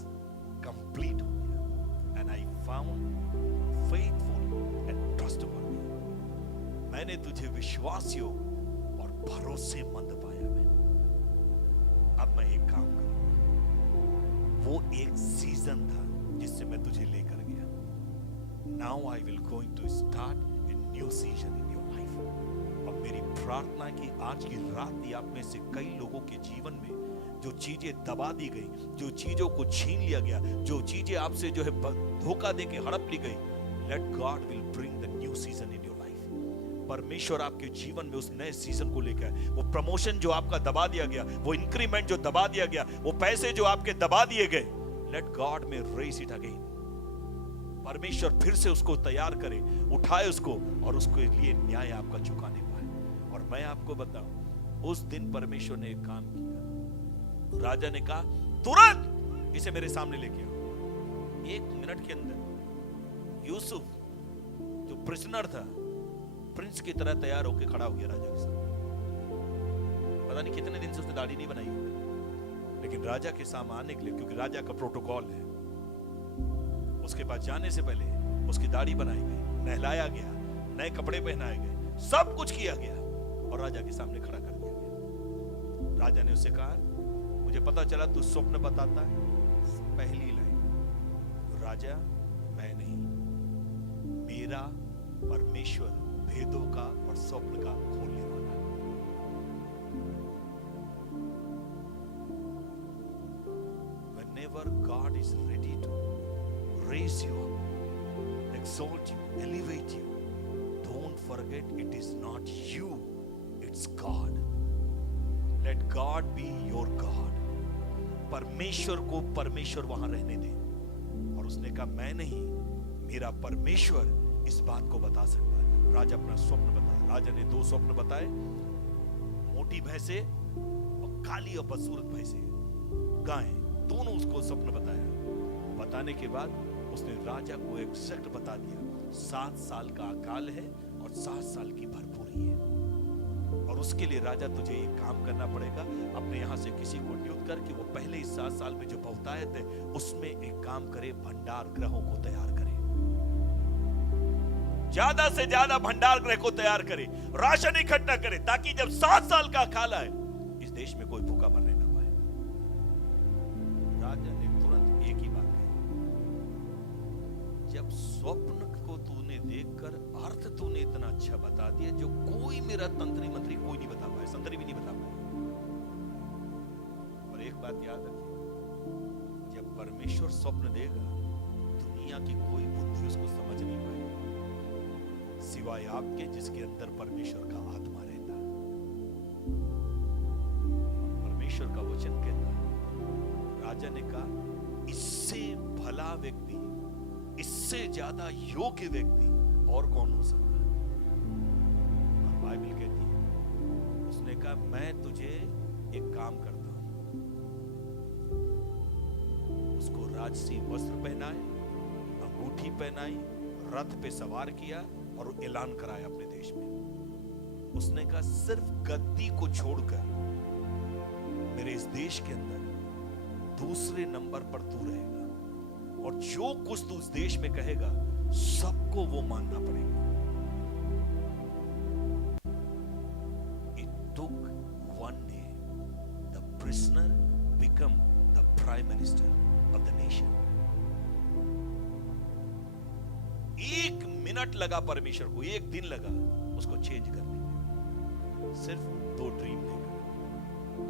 कंप्लीट हो गया। And I found faithful and trustworthy, मैंने तुझे विश्वासियों और भरोसेमंद पाया। मैंने अब मैं एक काम करूंगा, वो एक सीजन था जिससे मैं तुझे लेकर गया। Now I will going to start a new season in your life. और मेरी प्रार्थना की आज की रात भी आप में से कई लोगों के जीवन में जो चीजें दबा दी गई, जो चीजों को छीन लिया गया, जो चीजें आपसे जो है धोखा देके हड़प ली गई, let God will bring the new season in your life. परमेश्वर आपके जीवन में उस नए सीजन को लेकर, वो प्रमोशन जो आपका दबा दिया गया, वो इंक्रीमेंट जो दबा दिया गया, वो पैसे जो आपके दबा दिए गए, लेट गॉड में रेज इट अगेन। परमेश्वर फिर से उसको तैयार करे, उठाए उसको, और उसके लिए न्याय आपका चुकाने पाए। और मैं आपको बताऊं, उस दिन परमेश्वर ने एक काम किया। राजा ने कहा, तुरंत इसे मेरे सामने लेके आओ। 1 मिनट के अंदर यूसुफ जो प्रिजनर था, प्रिंस की तरह तैयार होकर खड़ा हो गया राजा के सामने। पता नहीं कितने दिन से उसने दाढ़ी नहीं बनाई होगी, लेकिन राजा के सामने आने के लिए, क्योंकि राजा का प्रोटोकॉल है, उसके पास जाने से पहले उसकी दाढ़ी बनाई गई, नहलाया गया, नए कपड़े पहनाए गए, सब कुछ किया गया और राजा के सामने खड़ा कर दिया गया। राजा ने उससे कहा, मुझे पता चला तू स्वप्न बताता है। पहली लाइन, राजा मैं नहीं, मेरा परमेश्वर भेदों का और स्वप्न का खोलने वाला है। Whenever God is ready to raise you up, exalt you, elevate you, don't forget it is not you, it's God. Let God be your God. परमेश्वर को परमेश्वर वहां रहने दे। और उसने कहा, मैं नहीं, मेरा परमेश्वर इस बात को बता सकता है। राजा अपना स्वप्न बताया। राजा ने 2 स्वप्न बताए, मोटी भैंसे और काली और बदसूरत भैंसे, गायें, दोनों उसको स्वप्न बताया। बताने के बाद उसने राजा को एग्जैक्ट बता दिया, 7 साल का अकाल है और 7 साल की भरपूरी है। और उसके लिए राजा तुझे एक काम करना पड़ेगा, अपने यहां से किसी को नियुक्त करके वो पहले इस 7 साल में जो बहुतायत है उसमें एक काम करे, भंडार ग्रहों को तैयार करे, ज्यादा से ज्यादा भंडार गृह को तैयार करे, राशन इकट्ठा करे, ताकि जब 7 साल का अकाल आए इस देश में कोई भूखा मरने ना पाए। राजा ने तुरंत एक ही बात कही, जब स्वप्न को तूने देखकर अर्थ तूने इतना अच्छा बता दिया जो कोई मेरा तंत्री मंत्री कोई नहीं बता पाया, संतरी भी नहीं बता पाया। और एक बात याद रखिए, जब परमेश्वर स्वप्न देगा, दुनिया की कोई बुद्धि उसको समझ नहीं पाएगी सिवाय आपके, जिसके अंदर परमेश्वर का आत्मा रहता है। परमेश्वर का वचन कहता है, राजा ने कहा, इससे भला व्यक्ति, इससे ज्यादा योग्य व्यक्ति और कौन हो सकता है? और बाइबल कहती है, उसने कहा, मैं तुझे एक काम करता हूं। उसको राजसी वस्त्र पहनाए, अंगूठी पहनाई, रथ पे सवार किया और ऐलान कराया अपने देश में। उसने कहा, सिर्फ गद्दी को छोड़कर मेरे इस देश के अंदर दूसरे नंबर पर तू रहेगा, और जो कुछ तू उस देश में कहेगा सबको वो मानना पड़ेगा। It took one day, the prisoner became the prime minister of the nation. Minute लगा परमेश्वर को, 1 दिन लगा उसको चेंज करने में, सिर्फ 2 ड्रीम लेकर।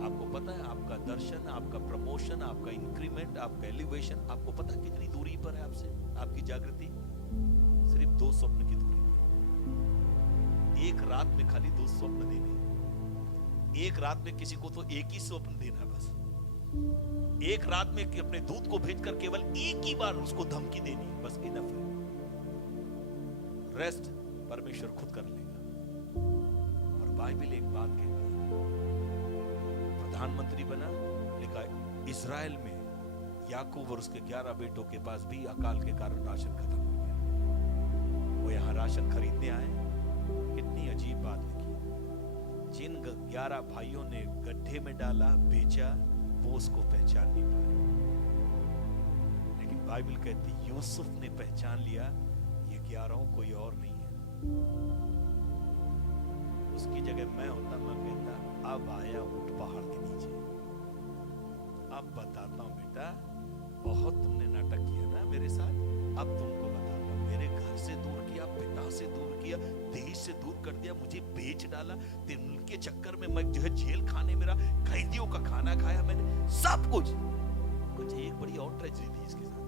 आपको पता है आपका दर्शन, आपका प्रमोशन, आपका इंक्रीमेंट, आपका एलिवेशन, आपको पता है कितनी दूरी पर है आपसे? आपकी जागृति सिर्फ 2 स्वप्न की दूरी पर। एक रात में खाली 2 स्वप्न देने, एक रात में किसी को तो 1 ही स्वप्न देना बस, एक रात में अपने दूत को भेजकर केवल 1 ही बार उसको धमकी देनी, बस इनफ है। रेस्ट परमेश्वर खुद कर लेगा। और बाइबल एक बात कहती है, प्रधानमंत्री बना, लिखा इजराइल में याकूब और उसके 11 बेटों के पास भी अकाल के कारण राशन खत्म हो गया। वो यहां राशन खरीदने आए। कितनी अजीब बात लिखी, जिन 11 भाइयों ने गड्ढे में डाला, बेचा, वो उसको पहचान नहीं पाए, लेकिन बाइबल कहती यूसुफ ने पहचान लिया, ये 11 कोई और नहीं है। उसकी जगह मैं होता, मैं कहता अब आया ऊंट पहाड़ के नीचे, अब बताता हूं बेटा, बहुत तुमने नाटक किया ना मेरे साथ, अब तुमको बताता हूं। मेरे घर से दूर किया, पिता से दूर किया, देश से दूर कर दिया, मुझे बेच डाला, उनके चक्कर में मैं जो है जेल खाने मेरा, कैदियों का खाना खाया मैंने, सब कुछ। एक बड़ी और ट्रेजेडी थी इसके साथ,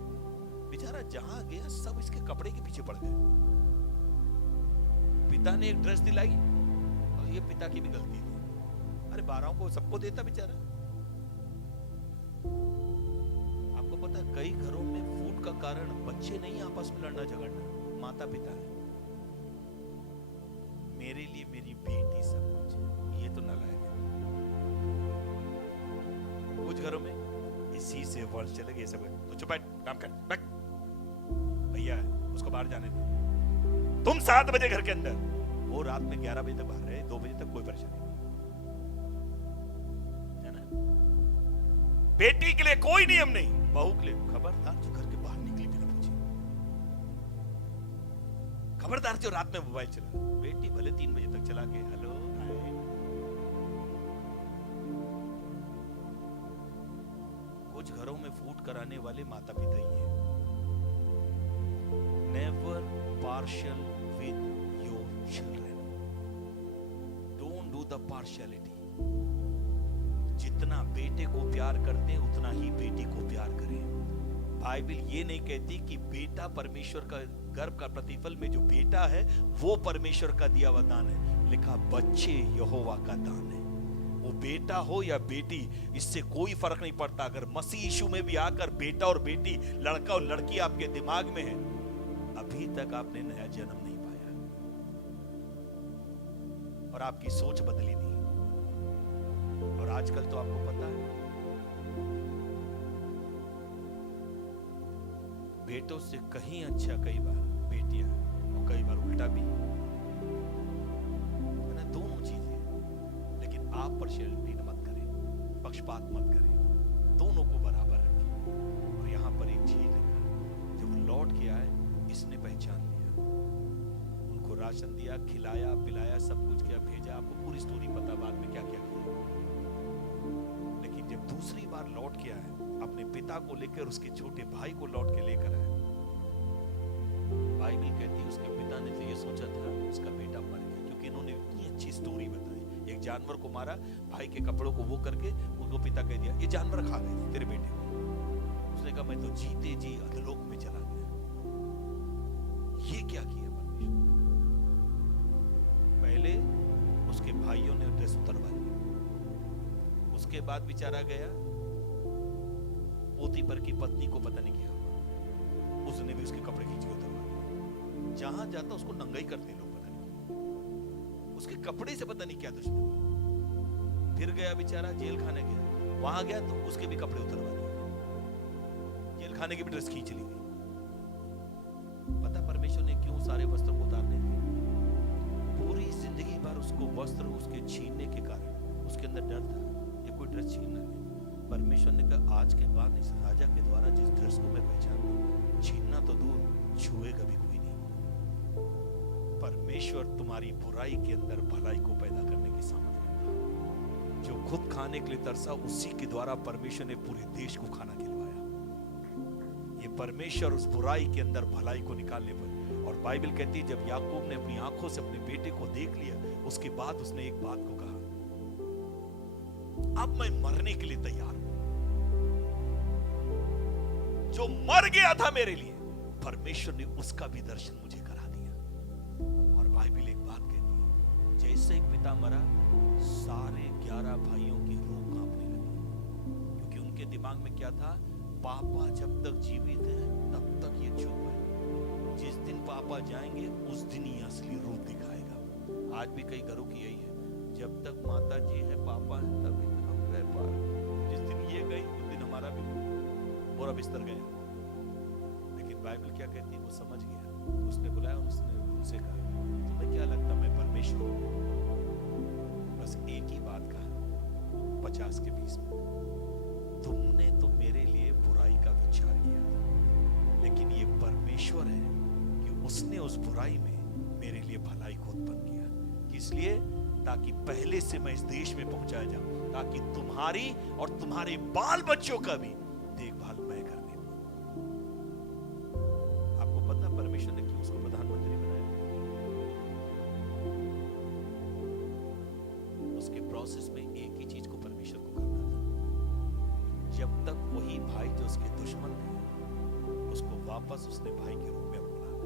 बेचारा जहां गया सब इसके कपड़े के पीछे पड़ गए। पिता ने एक ड्रेस दिलाई और ये पिता की भी गलती थी, अरे 12 को सबको देता बेचारा। आपको पता है कई घरों में फूड का कारण बच्चे नहीं आपस में लड़ना झगड़ना, माता पिता है। मेरे लिए मेरी बेटी सब कुछ, ये तो नालायक है। कुछ घरों में इसी से वर्ष चले गए सब, तो चुप बैठ, काम कर, बैठ, भैया उसको बाहर जाने दो, तुम 7 बजे घर के अंदर, वो रात में 11 बजे तक बाहर रहे, 2 बजे तक कोई परेशानी नहीं है ना। बेटी के लिए कोई नियम नहीं, बहू के लिए खबरदार जो घर के बाहर निकली बिना पूछे, खबरदार जो रात में मोबाइल चला। बेटी भले 3 बजे तक चला के हेलो हाय। कुछ घरों में फूड कराने वाले माता पिता ही हैं। Never partial with your children, don't do the partiality. जितना बेटे को प्यार करते हैं उतना ही बेटी को प्यार करें। बाइबल ये नहीं कहती कि बेटा परमेश्वर का गर्भ का प्रतिफल में जो बेटा है वो परमेश्वर का दिया हुआ दान है, लिखा बच्चे यहोवा का दान है। वो बेटा हो या बेटी, इससे कोई फर्क नहीं पड़ता। अगर मसीह यीशु में भी आकर बेटा और बेटी, लड़का और लड़की आपके दिमाग में है, अभी तक आपने नया जन्म नहीं पाया और आपकी सोच बदली नहीं। और आजकल तो आपको पता है बेटों से कहीं अच्छा कई बार बेटियां, और कई बार उल्टा भी है ना, दोनों चीजें। लेकिन आप पार्शियलिटी मत करें, पक्षपात मत करें, दोनों को बराबर रखें। और यहां पर एक चीज है, जब लौट के आए इसने पहचान लिया, उनको राशन दिया, खिलाया पिलाया, सब कुछ किया, भेजा। आपको पूरी स्टोरी पता बाद में क्या क्या किया। लेकिन जब दूसरी बार लौट के आए, अपने पिता को लेकर उसके छोटे भाई को लौट के लेकर आए, बाइबल कहती है उसके पिता ने तो ये सोचा था उसका बेटा मर गया, क्योंकि इन्होंने इतनी अच्छी स्टोरी बताई। एक जानवर को मारा, भाई के कपड़ों को वो करके उनको पिता कह दिया ये जानवर खा गए तेरे बेटे को। उसने कहा मैं तो जीते जी अधलोक में चला गया। ये क्या किया परमेश्वर? पहले उसके भाइयों ने ड्रेस उतरवा लिया, उसके बाद बेचारा गया, पोतीपर की पत्नी को पता नहीं क्या हुआ, उसने भी उसके कपड़े खींच के उतरवा दिए। जहां जाता उसको नंगा ही करते लोग, पता नहीं उसके कपड़े से पता नहीं क्या दुश्मनी। फिर गया बेचारा जेल खाने गया, वहां गया तो उसके भी कपड़े उतरवा दिए, जेल खाने की भी ड्रेस खींच ली गई। पता परमेश्वर ने क्यों सारे वस्त्र को उतारने दिए? पूरी जिंदगी भर उसको वस्त्र उसके छीनने के कारण उसके अंदर डर था, ये कोई ड्रेस छीनना नहीं। परमेश्वर ने कहा आज के बाद इस राजा के द्वारा जिस ड्रेस को मैं पहचानता हूं, छीनना तो दूर, छुएगा भी कोई नहीं। परमेश्वर तुम्हारी बुराई के अंदर भलाई को पैदा करने की सामर्थ्य रखता है। जो खुद खाने के लिए तरसा, उसी के द्वारा परमेश्वर ने पूरे देश को खाना खिलवाया। ये परमेश्वर उस बुराई के अंदर भलाई को निकालने पर, और बाइबल कहती है जब याकूब ने अपनी आंखों से अपने बेटे को देख लिया, उसके बाद उसने एक बात को कहा, अब मैं मरने के लिए तैयार हूं। जो मर गया था मेरे लिए, परमेश्वर ने उसका भी दर्शन मुझे करा दिया। और बाइबल एक बात कहती है, जैसे एक पिता मरा, सारे 11 भाइयों की रूह कांपने लगी, क्योंकि उनके दिमाग में क्या था, पापा जब तक जीवित है तब तक ये चुप है, जिस दिन पापा जाएंगे उस दिन ही असली रूप दिखाएगा। आज भी कई घरों की यही है, जब तक माता जी है, पापा है, तभी तक हम रह पा रहे। जिस दिन ये गई उस दिन हमारा भी पूरा बिस्तर गया। लेकिन बाइबल क्या कहती है, वो समझ गया। उसने बुलाया, उसने उनसे कहा, तुम्हें क्या लगता मैं परमेश्वर हूं? बस एक ही बात कहा 50 के 20 में, तुमने तो मेरे लिए बुराई का विचार किया था, लेकिन ये परमेश्वर है कि उसने उस बुराई में मेरे लिए भलाई को उत्पन्न किया। किस लिए? ताकि पहले से मैं इस देश में पहुंचाया जाऊं, ताकि तुम्हारी और तुम्हारे बाल बच्चों का भी देखभाल मैं करने पाऊं। आपको पता परमेश्वर ने क्यों उसको प्रधानमंत्री बनाया? उसके प्रोसेस में एक ही चीज को परमेश्वर को करना था। जब तक वही भाई जो उसके दुश्मन थे, उसको वापस उसने भाई के रूप में अपना लिया।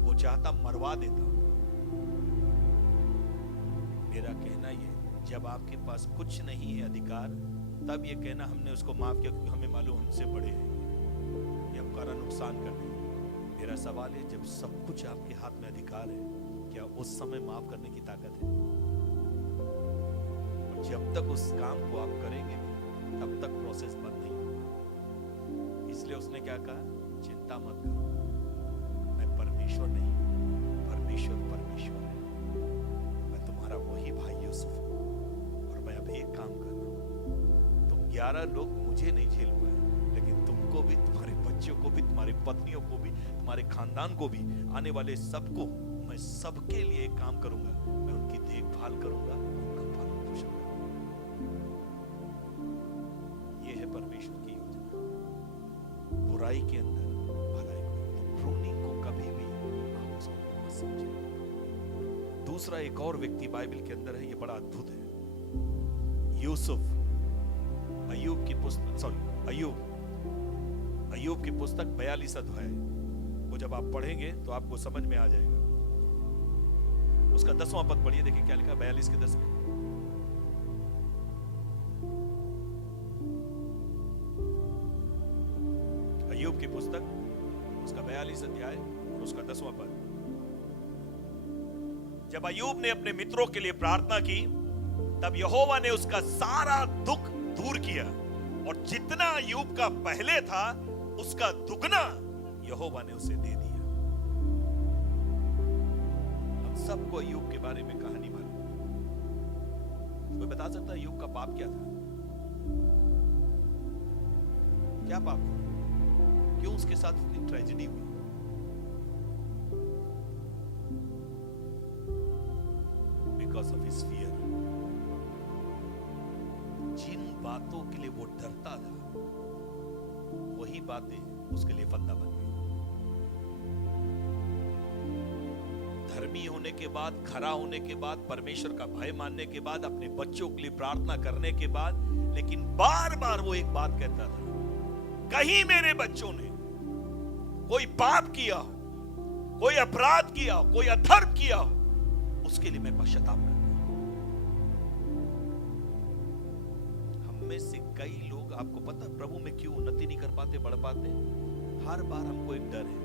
वो चाहता मरवा देता। मेरा कहना ये, जब आपके पास कुछ नहीं है अधिकार, तब ये कहना हमने उसको माफ किया क्योंकि हमें मालूम हमसे बड़े हैं, ये हमारा नुकसान कर देंगे। मेरा सवाल है, जब सब कुछ आपके हाथ में अधिकार है, क्या उस समय माफ करने की ताकत है? और जब तक उस काम को आप करेंगे तब तक प्रोसेस बंद नहीं होगा। इसलिए उसने क्या कहा, चिंता मत करो, मैं परमेश्वर नहीं, परमेश्वर परमेश्वर है। मैं तुम्हारा वही भाई यूसुफ हूं, और मैं अब एक काम कर रहा हूं। तुम 11 लोग मुझे नहीं झेल पाए, लेकिन तुमको भी, तुम्हारे बच्चों को भी, तुम्हारी पत्नियों को भी, तुम्हारे खानदान को भी, आने वाले सबको, मैं सबके लिए एक काम करूंगा, मैं उनकी देखभाल करूंगा, उनका पालन पोषण करूंगा। यह है परमेश्वर की योजना। बुराई के अंदर भलाई को, तो प्रूनिंग को कभी भी आप उसको मत समझिए। दूसरा एक और व्यक्ति बाइबल के अंदर है, ये बड़ा अद्भुत है, यूसुफ। अय्यूब की पुस्तक, अय्यूब की पुस्तक 42 अध्याय, वो जब आप पढ़ेंगे तो आपको समझ में आ जाएगा। उसका 10वां पद पढ़िए, देखिए क्या लिखा 42 के 10 में। अय्यूब की पुस्तक, उसका 42 अध्याय और उसका 10वां पद। जब अय्यूब ने अपने मित्रों के लिए प्रार्थना की, तब यहोवा ने उसका सारा दुख दूर किया, और जितना अय्यूब का पहले था उसका दुगना यहोवा ने उसे दे दिया। हम सबको अय्यूब के बारे में कहानी मालूम है। कोई बता सकता है अय्यूब का पाप क्या था? क्या पाप था? क्यों उसके साथ इतनी ट्रेजेडी हुई? Because of his fear. जिन बातों के लिए वो डरता था, वही बातें उसके लिए फंदा बन गई। धर्मी होने के बाद, खरा होने के बाद, परमेश्वर का भय मानने के बाद, अपने बच्चों के लिए प्रार्थना करने के बाद, लेकिन बार बार वो एक बात कहता था, कहीं मेरे बच्चों ने कोई पाप किया हो, कोई अपराध किया हो, कोई अधर्म किया हो, उसके लिए मैं पश्चाताप करता हूं। हम में से कई लोग, आपको पता प्रभु में क्यों उन्नति नहीं कर पाते, बढ़ पाते? हर बार हमको एक डर है,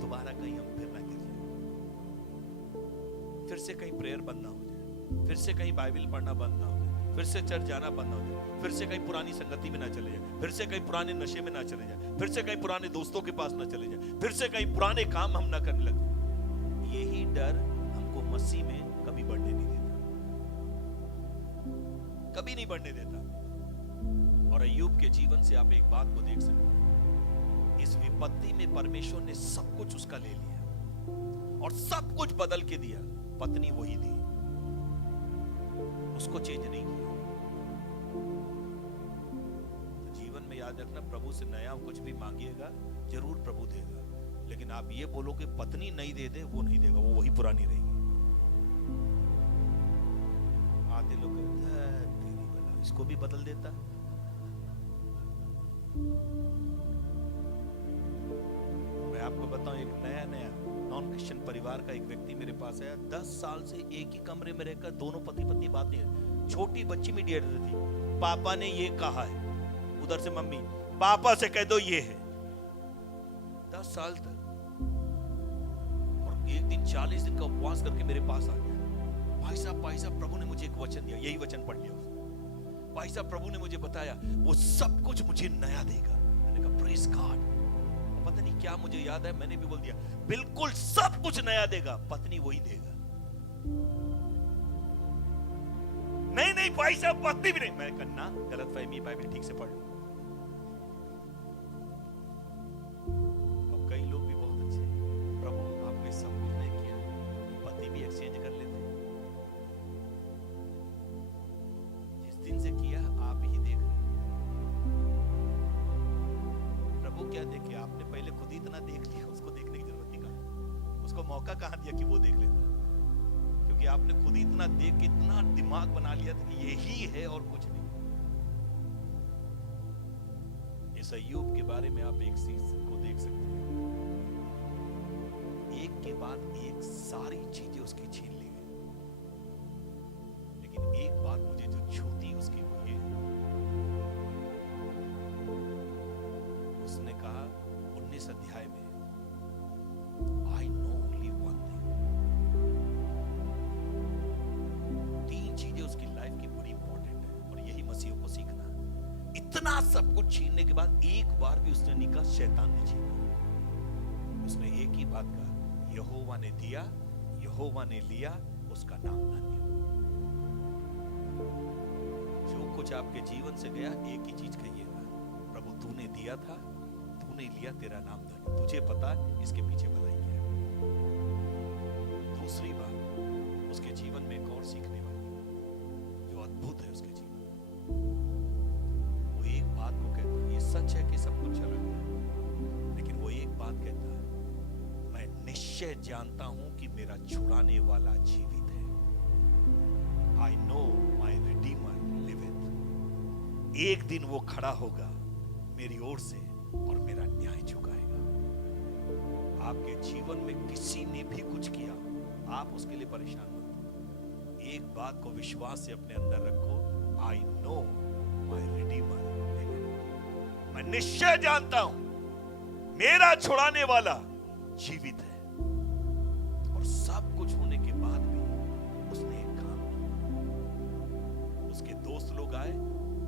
दोबारा कहीं हम फिर ना गिर जाए, फिर से कहीं प्रेयर बंद ना हो जाए, फिर से कहीं बाइबल पढ़ना बंद ना हो जाए, फिर से चर्च जाना बंद ना हो जाए, फिर से कहीं पुरानी संगति में ना चले जाए, फिर से कहीं पुराने नशे में ना चले जाए, फिर से कहीं पुराने दोस्तों के पास ना चले जाए, फिर से कहीं पुराने काम हम ना करने लगे। यही डर हमको मसीह में कभी बढ़ने नहीं देता, कभी नहीं बढ़ने देता। और अय्यूब के जीवन से आप एक बात को देख सकते हैं, इस विपत्ति में परमेश्वर ने सब कुछ उसका ले लिया और सब कुछ बदल के दिया। पत्नी वही थी, उसको चेंज नहीं किया। तो जीवन में याद रखना, प्रभु से नया कुछ भी मांगिएगा जरूर प्रभु देगा, लेकिन आप ये बोलोगे पत्नी नहीं दे दे, वो नहीं देगा, वो वही पुरानी रहेगी। आधे लोग कहते हैं तेरी भला इसको भी बदल देता। मैं आपको बताऊं, एक नया नया नॉन क्रिश्चियन परिवार का एक व्यक्ति मेरे पास आया। 10 साल से एक ही कमरे में रहकर दोनों पति पत्नी बात नहीं, छोटी बच्ची मीडिएटर थी, पापा ने ये कहा है, उधर से मम्मी पापा से कह दो ये है। 10 साल तक। और एक दिन 40 दिन का उपवास करके मेरे पास आ गया, भाई साहब प्रभु ने मुझे एक वचन दिया, यही वचन पढ़ लिया उसने। भाई साहब प्रभु ने मुझे बताया वो सब कुछ मुझे नया देगा। मैंने कहा प्रेज गॉड। पता नहीं क्या मुझे याद है, मैंने भी बोल दिया बिल्कुल सब कुछ नया देगा, पत्नी वही देगा। नहीं भाई साहब पत्नी भी नहीं। मैं कहना गलत फहमी, बाइबल ठीक से पढ़ लो। अब कई लोग भी बहुत अच्छे, प्रभु आपने सब कुछ नहीं किया, पति भी एक्सचेंज कर लेते। जिस दिन से किया आप ही देख रहे। प्रभु क्या देखे? आपने पहले खुद ही इतना देख लिया, उसको देखने की जरूरत नहीं कहा, उसको मौका कहां दिया कि वो देख लेता, क्योंकि आपने खुद ही इतना देख के इतना दिमाग बना लिया था कि यही है और कुछ नहीं। इस अय्यूब के बारे में आप एक चीज को देख सकते हैं, एक के बाद एक सारी चीजें उसकी छीन ली गई, लेकिन एक बात मुझे जो छूती उसकी वो ये, उसने कहा 19 अध्याय में, I know only one thing. 3 चीजें उसकी लाइफ की बड़ी इंपॉर्टेंट है और यही मसीहों को सीखना। इतना सब कुछ छीनने के बाद एक बार भी उसने नहीं कहा शैतान ने छीना। उसने एक ही बात कहा, यहोवा ने दिया, यहोवा ने लिया, उसका नाम धन्य हो। जो कुछ आपके जीवन से गया एक ही चीज कहिएगा, प्रभु तूने दिया था, तूने लिया, तेरा नाम धन्य। तुझे पता इसके पीछे भलाई क्या है। दूसरी बात उसके जीवन में एक और सीखने वाली जो अद्भुत है उसके जीवन, वो एक बात को कहता है, ये सच है कि सब कुछ चला गया, लेकिन वो एक बात कहता है, मैं निश्चय जानता हूं कि मेरा छुड़ाने वाला जीवित है। I know my redeemer liveth. एक दिन वो खड़ा होगा मेरी ओर से और मेरा न्याय चुकाएगा। आपके जीवन में किसी ने भी कुछ किया, आप उसके लिए परेशान मत हो। एक बात को विश्वास से अपने अंदर रखो, आई नो माई रिडीमर लिविथ। मैं निश्चय जानता हूं मेरा छुड़ाने वाला जीवित है। और सब कुछ होने के बाद भी उसने एक काम किया। उसके दोस्त लोग आए,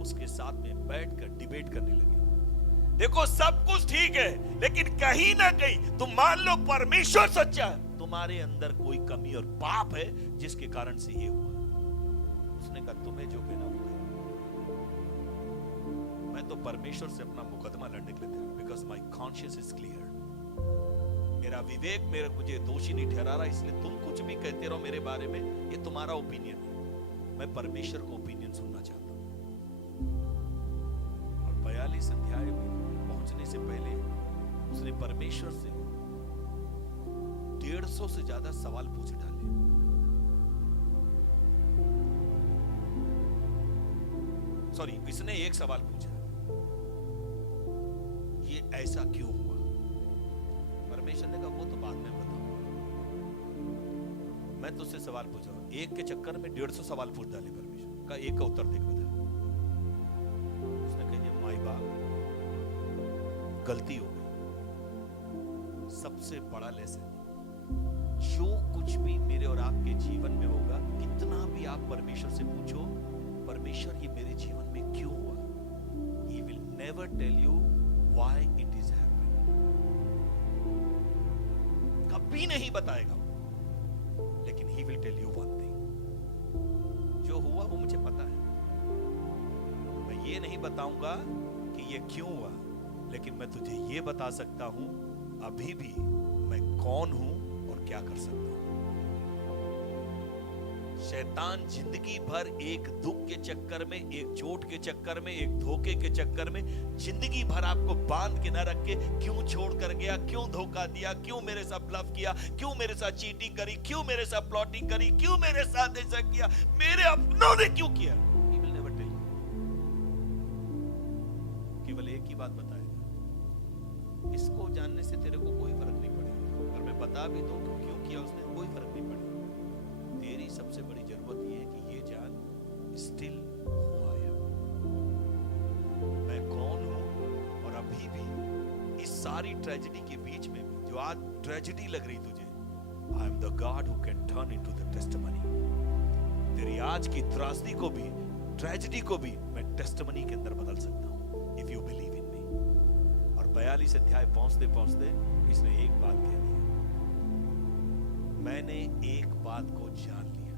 उसके साथ में बैठकर डिबेट करने लगे। देखो सब कुछ ठीक है, लेकिन कहीं ना कहीं तुम मान लो परमेश्वर सच्चा है, तुम्हारे अंदर कोई कमी और पाप है जिसके कारण से ये हुआ। उसने कहा तुम्हें जो कहना वो कहना, मैं तो परमेश्वर से अपना मुकदमा लड़ने के लिए तैयार, because my conscious is clear. मेरा विवेक मुझे दोषी नहीं ठहरा रहा, इसलिए तुम कुछ भी कहते रहो मेरे बारे में, ये तुम्हारा ओपिनियन है, मैं परमेश्वर को ओपिनियन सुनना चाहता हूं। और 42 अध्याय में पहुंचने से पहले उसने परमेश्वर से 150 से ज्यादा सवाल पूछ डाले। सॉरी, इसने एक सवाल पूछा, ये ऐसा क्यों हुआ? परमेश्वर ने कहा वो तो बाद में बताऊंगा, मैं तुझसे सवाल पूछ रहा हूं। एक के चक्कर में 150 सवाल पूछ डाले परमेश्वर का, एक का उत्तर देख बता। उसने कहा माई बाप गलती हो गई। सबसे बड़ा लेसन, जो कुछ भी मेरे और आपके जीवन में होगा, कितना भी आप परमेश्वर से पूछो, परमेश्वर ये मेरे जीवन में क्यों हुआ, He will never tell you why it is happening। कभी नहीं बताएगा वो, लेकिन He will tell you one thing, जो हुआ वो मुझे पता है। मैं ये नहीं बताऊंगा कि ये क्यों हुआ, लेकिन मैं तुझे ये बता सकता हूं अभी भी मैं कौन हूं और क्या कर सकता हूं। शैतान जिंदगी भर एक दुख के चक्कर में, एक चोट के चक्कर में, एक धोखे के चक्कर में जिंदगी भर आपको बांध के न रख के, क्यों छोड़ कर गया, क्यों धोखा दिया, क्यों मेरे साथ ब्लफ किया, क्यों मेरे साथ चीटिंग करी, क्यों मेरे साथ प्लॉटिंग करी, क्यों मेरे साथ ऐसा किया, मेरे अपनों ने क्यों किया। He will never tell you. केवल एक ही बात बताएगा, इसको जानने से तेरे को कोई फर्क नहीं पड़ेगा, और मैं बता भी दूं कि क्यों किया उसने, कोई फर्क नहीं पड़ेगा। तेरी सबसे बड़ी जरूरत ये है कि ये जान स्टिल हूं आई एम, मैं कौन हूं। और अभी भी इस सारी ट्रेजेडी के बीच में भी, जो आज ट्रेजेडी लग रही तुझे, I am the God who can turn into the testimony. तेरी आज की त्रासदी को भी, ट्रेजेडी को भी मैं टेस्टिमनी के अंदर बदल सकता हूं, इफ यू बिलीव इन मी। और 42 अध्याय पहुंचते पहुंचते इसने एक बात कह दी, मैंने एक बात को जान लिया,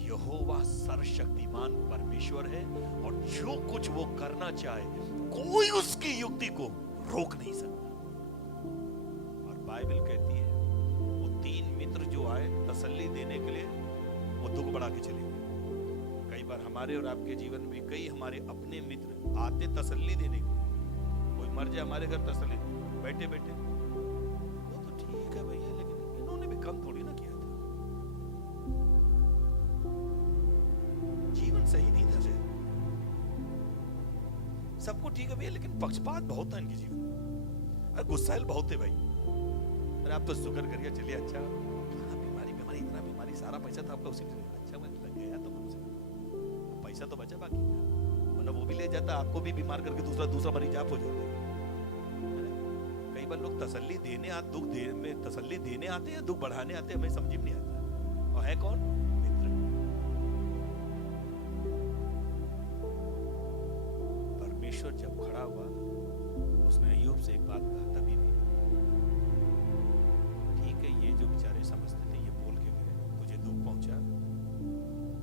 यहोवा सर्वशक्तिमान परमेश्वर है, और जो कुछ वो करना चाहे कोई उसकी युक्ति को रोक नहीं सकता। और बाइबल कहती है वो 3 मित्र जो आए तसल्ली देने के लिए, वो दुख बढ़ा के चले गए। कई बार हमारे और आपके जीवन में कई हमारे अपने मित्र आते तसल्ली देने के लिए, कोई मर जाए हमारे घर तसल्ली बैठे बैठे, वो तो ठीक है भैया, लेकिन इन्होंने भी कम थोड़ी ना किया था, जीवन सही नहीं था शायद, सबको ठीक है भैया, लेकिन पक्षपात बहुत था इनके जीवन में, अरे गुस्सैल बहुत थे भाई, अरे आप तो शुक्र करिए, चलिए अच्छा, हाँ बीमारी बीमारी इतना बीमारी, सारा पैसा था आपका उसी में, अच्छा मैं लग गया तो पैसा तो बचा, बाकी वरना वो भी ले जाता, आपको भी बीमार करके दूसरा मरीज आप हो जाते। कई बार लोग तसल्ली देने दुख दे में तसल्ली देने आते हैं, दुख बढ़ाने आते हैं, हमें समझ में नहीं आता। और है कौन? मित्र। परमेश्वर जब खड़ा हुआ, उसने अय्यूब से एक बात कहा, तभी भी ठीक है, ये जो बेचारे समझते थे, ये बोल के गए, तुझे दुख पहुंचा,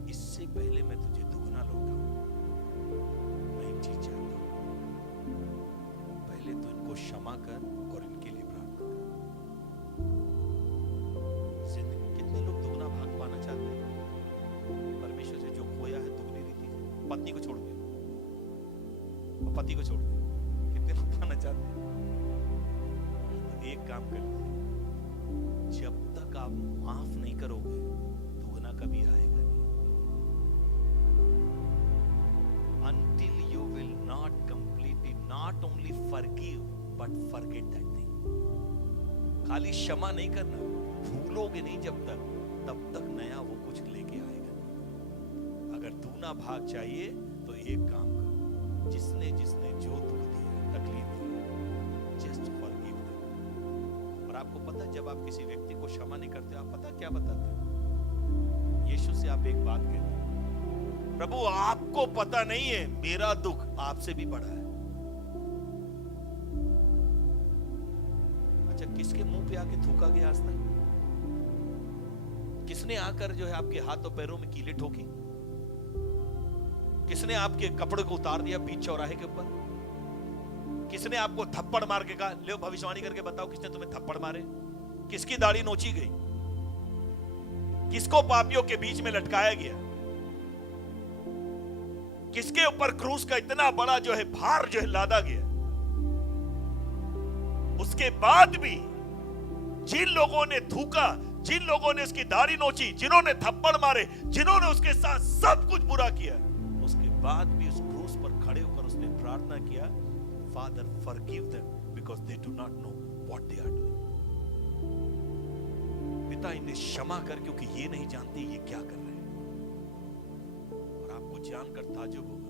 इससे पहले मैं तुझे दुगना लौटाऊं, मैं एक चीज चाहता हूं, पहले तो इनको क्षमा कर और इनके लिए प्रार्थना कर। कितने लोग दुगना भाग पाना चाहते हैं परमेश्वर से, जो खोया है दुगनी रीति से, पत्नी को छोड़ दे और पति को छोड़ दे, कितने लोग पाना चाहते हैं। तो एक काम कर लीजिए, जब तक आप माफ नहीं करोगे दुगना कभी आएगा नहीं। Until you will not completely, not only forgive but forget that thing. खाली क्षमा नहीं करना, भूलोगे नहीं जब तक, तब तक नया वो कुछ लेके आएगा नहीं। अगर दूना भाग चाहिए तो एक काम करो, जिसने जिसने जो दुख दिया, तकलीफ दी, जस्ट फॉरगिव देम। और आपको पता है, जब आप किसी व्यक्ति को क्षमा नहीं करते, आप पता क्या बताते हैं? यीशु से आप एक बात कहते हैं, प्रभु आपको पता नहीं है मेरा दुख आपसे भी बड़ा है। अच्छा, किसके मुंह पे आके थूका गया आज तक? किसने आकर जो है आपके हाथों पैरों में कीले ठोकी? किसने आपके कपड़े को उतार दिया बीच चौराहे के ऊपर? किसने आपको थप्पड़ मार के कहा, ले भविष्यवाणी करके बताओ किसने तुम्हें थप्पड़ मारे? किसकी दाढ़ी नोची गई? किसको पापियों के बीच में लटकाया गया? किसके ऊपर क्रूस का इतना बड़ा जो है भार जो है लादा गया? उसके बाद भी जिन लोगों ने थूका, जिन लोगों ने उसकी दाढ़ी नोची, जिन्होंने थप्पड़ मारे, जिन्होंने उसके साथ सब कुछ बुरा किया, उसके बाद भी उस क्रूस पर खड़े होकर उसने प्रार्थना किया, father forgive them because they do not know what they are doing. पिता इन्हें क्षमा कर, क्योंकि ये नहीं जानते ये क्या कर रहे हैं। और आपको जानकर ताज्जुब होगा,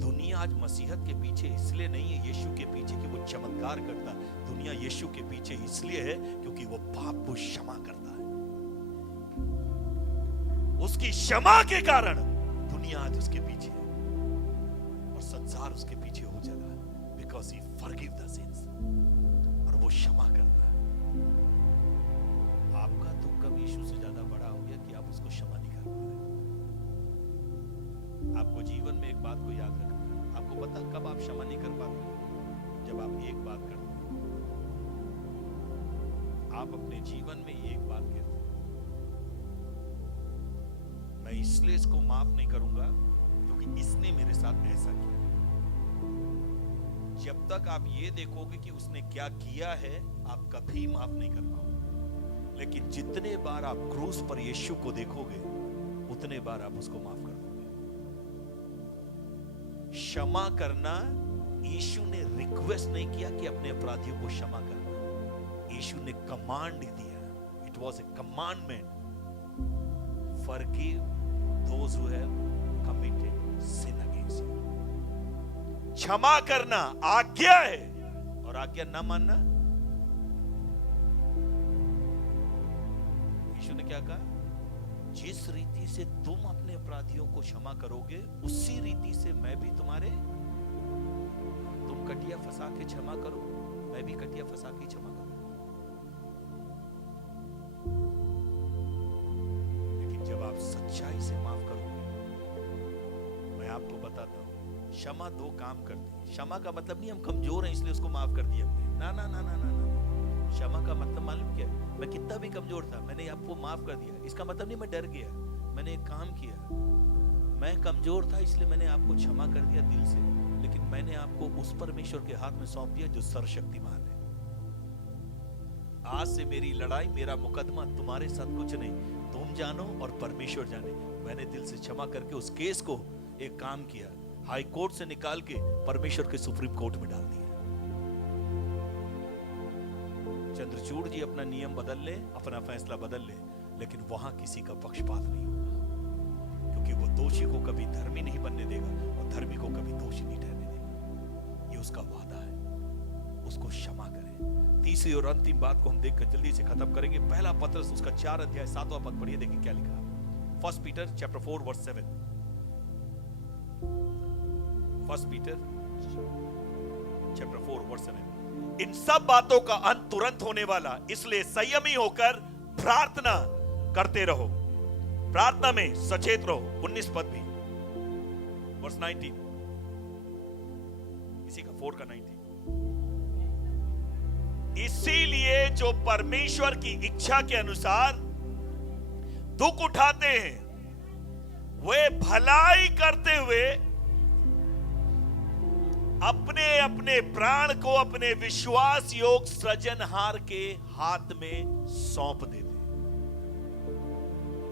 दुनिया आज मसीहत के पीछे इसलिए नहीं है, यीशु के पीछे कि वो चमत्कार करता। दुनिया यीशु के पीछे इसलिए है क्योंकि वो पाप को क्षमा करता है। उसकी क्षमा के कारण दुनिया आज उसके पीछे है और संसार उसके पीछे हो चला है, because he forgive the sins, और वो क्षमा करता है। आपका दुख कब यीशु से ज्यादा बड़ा हो गया कि आप उसको क्षमा नहीं कर पा रहे? आपको जीवन में एक बात को याद रखना, आपको पता कब आप क्षमा नहीं कर पाते? जब आप एक बात करते हैं, आप अपने जीवन में एक बात कहते हैं, मैं इसलिए इसको माफ नहीं करूंगा क्योंकि इसने मेरे साथ ऐसा किया। जब तक आप ये देखोगे कि उसने क्या किया है, आप कभी माफ नहीं कर पाओगे। लेकिन जितने बार आप क्रूस पर यीशु को देखोगे, उतने बार आप उसको माफ कर दोगे। क्षमा करना, यीशु ने रिक्वेस्ट नहीं किया कि अपने अपराधियों को क्षमा करना, यीशु ने कमांड दिया। It was a commandment, forgive those who have committed sin against you. क्षमा करना आज्ञा है, और आज्ञा ना मानना, यीशु ने क्या कहा? जिस रीति से तुम अपने अपराधियों को क्षमा करोगे, उसी रीति से मैं भी तुम्हारे, तुम कटिया फंसा के क्षमा करो, मैं भी कटिया फंसा के क्षमा करूं। लेकिन जब आप सच्चाई से माफ करोगे, मैं आपको बताता हूं, क्षमा दो काम करती है। क्षमा का मतलब नहीं हम कमजोर हैं इसलिए उसको माफ कर दिया हमने, ना ना ना ना ना ना। क्षमा का मतलब मालूम क्या? मैं कितना भी कमजोर था, मैंने आपको माफ कर दिया। इसका मतलब नहीं मैं डर गया, मैंने एक काम किया, मैं कमजोर था इसलिए मैंने आपको क्षमा कर दिया दिल से, लेकिन मैंने आपको उस परमेश्वर के हाथ में सौंप दिया जो सर्वशक्तिमान है। आज से मेरी लड़ाई, मेरा मुकदमा तुम्हारे साथ कुछ नहीं, तुम जानो और परमेश्वर जाने। मैंने दिल से क्षमा करके उस केस को एक काम किया, हाई कोर्ट से निकाल के परमेश्वर के सुप्रीम कोर्ट में डाल दिया। चंद्रचूड़ जी अपना नियम बदल ले, अपना फैसला बदल ले, लेकिन वहां किसी का पक्षपात नहीं होगा, क्योंकि वो दोषी को कभी धर्मी नहीं बनने देगा और धर्मी को कभी दोषी नहीं ठहरने देगा। ये उसका वादा है, उसको क्षमा करें। तीसरी और अंतिम बात को हम देखकर जल्दी से खत्म करेंगे। पहला पत्रस उसका 4 अध्याय 7वां पद पढ़िए, देखिए क्या लिखा। 1 Peter chapter 4 verse 7। 1 Peter chapter 4 verse 7। इन सब बातों का अंत तुरंत होने वाला, इसलिए संयमी होकर प्रार्थना करते रहो, प्रार्थना में सचेत रहो। 19 पद भी, वर्स 19, इसी का 4 का 19। इसीलिए जो परमेश्वर की इच्छा के अनुसार दुख उठाते हैं, वे भलाई करते हुए अपने अपने प्राण को अपने विश्वास योग सृजनहार के हाथ में सौंप देते।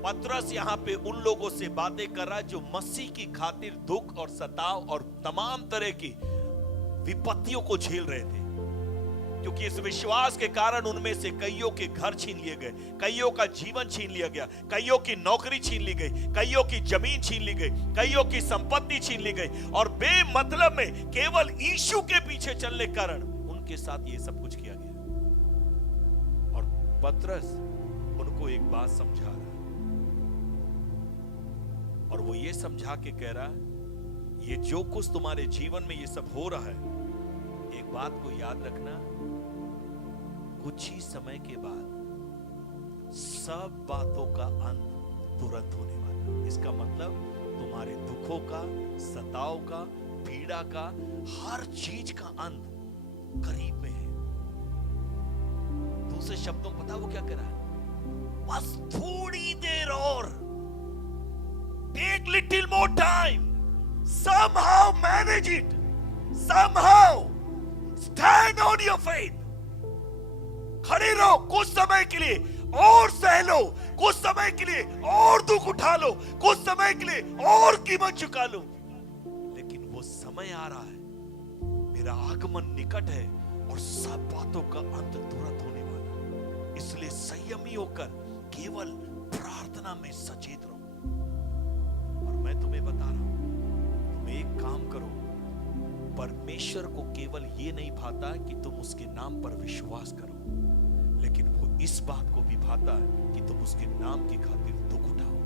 पतरस यहां पे उन लोगों से बातें कर रहा है जो मसीह की खातिर दुख और सताव और तमाम तरह की विपत्तियों को झेल रहे थे, क्योंकि इस विश्वास के कारण उनमें से कईयों के घर छीन लिए गए, कईयों का जीवन छीन लिया गया, कईयों की नौकरी छीन ली गई, कईयों की जमीन छीन ली गई, कईयों की संपत्ति छीन ली गई, और बेमतलब में केवल यीशु के पीछे चलने के कारण उनके साथ ये सब कुछ किया गया। और पतरस उनको एक बात समझा रहा है, और वो ये समझा के कह रहा है, ये जो कुछ तुम्हारे जीवन में ये सब हो रहा है, एक बात को याद रखना, कुछ ही समय के बाद सब बातों का अंत तुरंत होने वाला है। इसका मतलब तुम्हारे दुखों का, सताव का, पीड़ा का, हर चीज का अंत करीब में है। दूसरे शब्दों में पता वो क्या कह रहा है? बस थोड़ी देर और, take little more time, somehow manage it, somehow stand on your faith। खड़े रहो कुछ समय के लिए और सह लो, कुछ समय के लिए और दुख उठा लो, कुछ समय के लिए और कीमत चुका लो, लेकिन वो समय आ रहा है, मेरा आगमन निकट है और सब बातों का अंत तुरंत होने वाला है। इसलिए संयमी होकर केवल प्रार्थना में सचेत रहो। और मैं तुम्हें बता रहा हूं, तुम एक काम करो, परमेश्वर को केवल ये नहीं भाता कि तुम उसके नाम पर विश्वास करो, लेकिन वो इस बात को भी भाता है कि तुम उसके नाम की खातिर दुख उठाओ।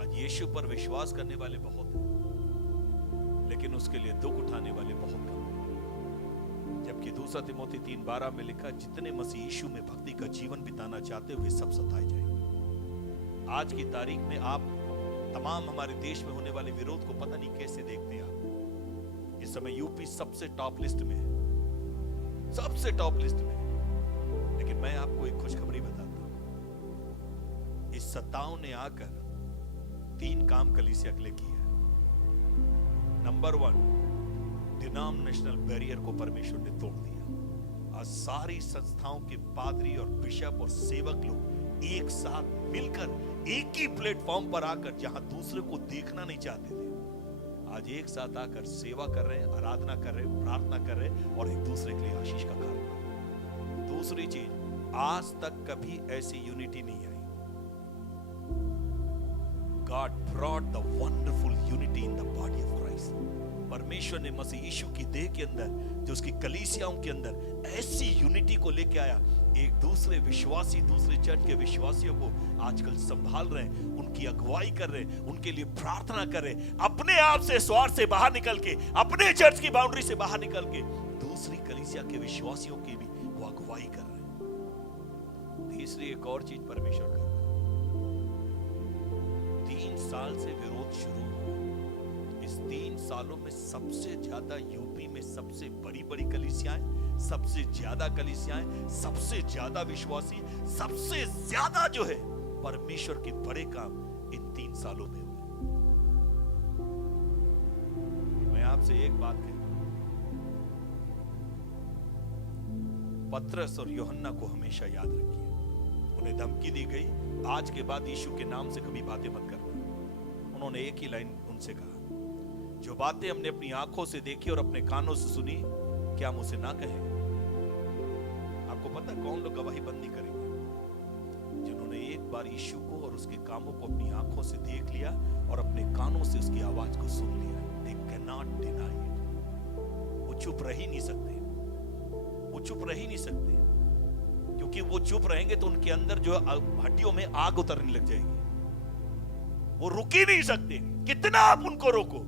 आज यीशु पर विश्वास करने वाले बहुत हैं, लेकिन उसके लिए दुख उठाने वाले बहुत कम हैं। जबकि 2 तिमोथी 3:12 में लिखा, जितने मसीह यीशु में भक्ति का जीवन बिताना चाहते हुए सब सताए जाएंगे। आज की तारीख में आप तमाम हमारे देश में होने वाले विरोध को पता नहीं कैसे देखते हैं आप। इस समय यूपी सबसे टॉप लिस्ट में है, सबसे टॉप लिस्ट में। लेकिन मैं आपको एक खुशखबरी बताता हूं, इस सताव ने आकर 3 काम कलीसिया के लिए किया। नंबर 1, डिनोमिनेशनल बैरियर को परमेश्वर ने तोड़ दिया। आज सारी संस्थाओं के पादरी और बिशप और सेवक लोग एक साथ मिलकर एक ही प्लेटफॉर्म पर आकर, जहां दूसरे को देखना नहीं चाहते थे, आज एक साथ आकर सेवा कर रहे हैं, आराधना कर रहे हैं, प्रार्थना कर रहे हैं और एक दूसरे के लिए आशीष का कारण कर रहे हैं। दूसरी चीज, आज तक कभी ऐसी यूनिटी नहीं आई। God brought the wonderful unity in the body of Christ. परमेश्वर ने मसीह यीशु की देह के अंदर, जो उसकी कलीसियाओं के अंदर ऐसी यूनिटी को लेके आया। एक दूसरे विश्वासी, दूसरे चर्च के विश्वासियों को आजकल संभाल रहे हैं, उनकी अगुवाई कर रहे हैं, उनके लिए प्रार्थना कर रहे हैं, अपने आप से स्वार्थ से बाहर निकल के, अपने चर्च की बाउंड्री से बाहर निकल के दूसरी कलीसिया के विश्वासियों की भी वो अगुवाई कर रहे हैं। तीसरी एक और चीज परमेश्वर कर रहा है। 3 साल से विरोध शुरू हुआ। इस 3 सालों में सबसे ज्यादा यूपी में सबसे बड़ी बड़ी कलीसियाएं, सबसे ज्यादा कलीसियाएं, सबसे ज्यादा विश्वासी, सबसे ज्यादा जो है परमेश्वर के बड़े काम इन 3 सालों में हुए। मैं आपसे एक बात कहूं, पतरस और यूहन्ना को हमेशा याद रखिए। उन्हें धमकी दी गई, आज के बाद यीशु के नाम से कभी बातें मत करना। उन्होंने एक ही लाइन उनसे कहा, जो बातें हमने अपनी आंखों से देखी और अपने कानों से सुनी, क्या हम उसे ना कहें? आपको पता कौन लोग गवाही बंदी करेंगे? जिन्होंने एक बार यीशु को और उसके कामों को अपनी आंखों से देख लिया और अपने कानों से उसकी आवाज को सुन लिया। They cannot deny it. वो चुप रह ही नहीं सकते, वो चुप रह ही नहीं सकते, क्योंकि वो चुप रहेंगे तो उनके अंदर जो हड्डियों में आग उतरने लग जाएगी। वो रुक ही नहीं सकते, कितना आप उनको रोको,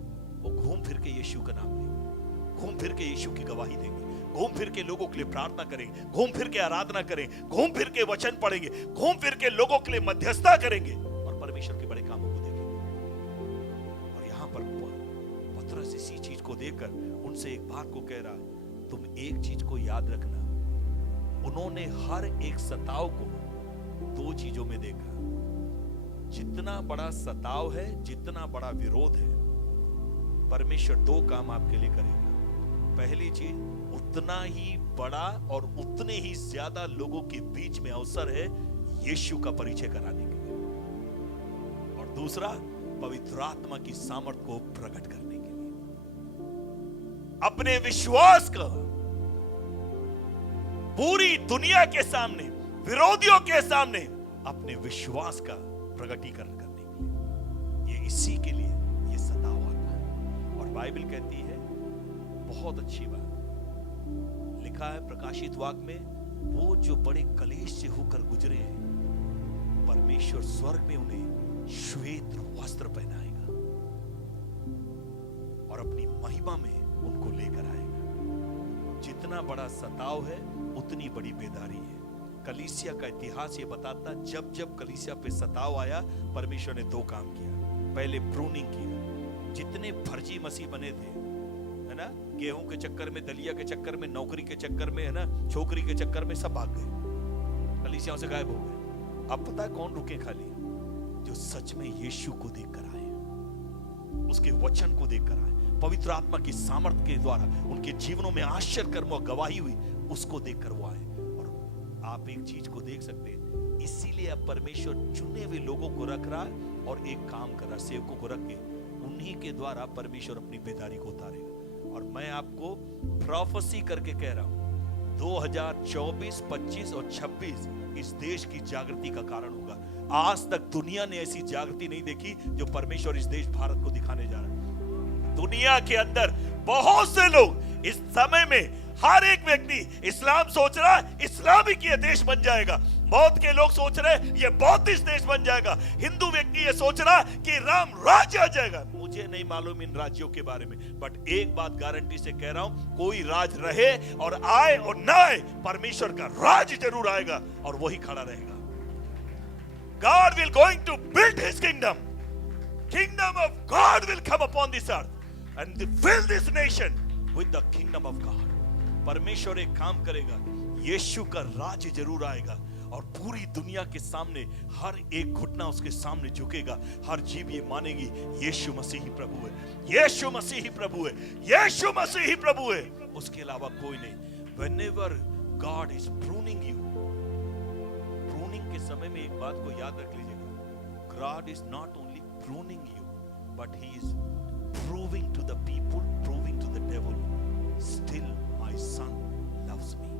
वो घूम फिर के यीशु का नाम लेंगे, घूम फिर के यीशु की गवाही देंगे, घूम फिर के लोगों के लिए प्रार्थना करेंगे, घूम फिर के आराधना करेंगे, घूम फिर के वचन पढ़ेंगे, घूम फिर के लोगों के लिए मध्यस्थता करेंगे और परमेश्वर के बड़े कामों को देखेंगे। और यहां पर पतरस इसी चीज को देखकर उनसे एक बात को कह रहा है, तुम एक चीज को याद रखना, उन्होंने हर एक सताव को 2 चीजों में देखा। जितना बड़ा सताव है, जितना बड़ा विरोध है, परमेश्वर 2 काम आपके लिए करेगा। पहली चीज, उतना ही बड़ा और उतने ही ज्यादा लोगों के बीच में अवसर है यीशु का परिचय कराने के लिए। और दूसरा, पवित्र आत्मा की सामर्थ को प्रकट करने के लिए, अपने विश्वास का पूरी दुनिया के सामने, विरोधियों के सामने अपने विश्वास का प्रकटीकरण करने के लिए। ये इसी के लिए ये सताव आता है। और बाइबल कहती है, बहुत अच्छी बात लिखा है प्रकाशित वाक्य में, वो जो बड़े कलेश से होकर गुजरे हैं, परमेश्वर स्वर्ग में उन्हें श्वेत वस्त्र पहनाएगा और अपनी महिमा में उनको लेकर आएगा। जितना बड़ा सताव है, उतनी बड़ी बेदारी है। कलीसिया का इतिहास ये बताता, जब जब कलीसिया पे सताव आया, परमेश्वर ने 2 काम किया। पहले प्रूनिंग किया। जितने फर्जी मसीह बने थे, है ना, गेहूं के चक्कर में, दलिया के चक्कर में, नौकरी के चक्कर में, है ना, छोकरी के चक्कर में, सब भाग गए, कलीसियाओं से गायब हो गए। अब पता है कौन रुके खाली? जो सच में यीशु को देखकर आए, उसके वचन को देखकर आए, पवित्र आत्मा की सामर्थ के द्वारा उनके जीवनों में आश्चर्य कर्मों गवाही हुई, उसको देखकर वो आए। और आप एक चीज को देख सकते हैं, इसीलिए अब परमेश्वर चुने हुए लोगों को रख रहा है और एक काम कर रहा है, सेवकों को रख के उन्हीं के द्वारा परमेश्वर अपनी बेदारी को उतारेगा। और मैं आपको प्रोफेसी करके कह रहा हूं, 2024, 25 और 26 इस देश की जागृति का कारण होगा। आज तक दुनिया ने ऐसी जागृति नहीं देखी जो परमेश्वर इस देश भारत को दिखाने जा रहा है। दुनिया के अंदर बहुत से लोग इस समय में, हर एक व्यक्ति इस्लाम सोच रहा है इस्लामिक ये देश बन जाएगा, बौद्ध के लोग सोच रहे हैं ये बौद्धिस्ट देश बन जाएगा, हिंदू व्यक्ति ये सोच रहा है कि राम राज्य आ जाएगा। मुझे नहीं मालूम इन राज्यों के बारे में, बट एक बात गारंटी से कह रहा हूं, कोई राज रहे और आए और ना आए, परमेश्वर का राज जरूर आएगा और वही खड़ा रहेगा। God will going to build his kingdom. Kingdom of God will come upon this earth and fill this nation with the kingdom of God. परमेश्वर एक काम करेगा, यीशु का राज जरूर आएगा और पूरी दुनिया के सामने हर एक घुटना उसके सामने झुकेगा, हर जीव ये मानेगी यीशु मसीह ही प्रभु है, यीशु मसीह ही प्रभु है, यीशु मसीह ही प्रभु है, उसके अलावा कोई नहीं। Whenever God is pruning you, pruning के समय में एक बात को याद रख लीजिएगा, God is not only pruning you, but He is proving to the people, proving to the devil, still my son loves me.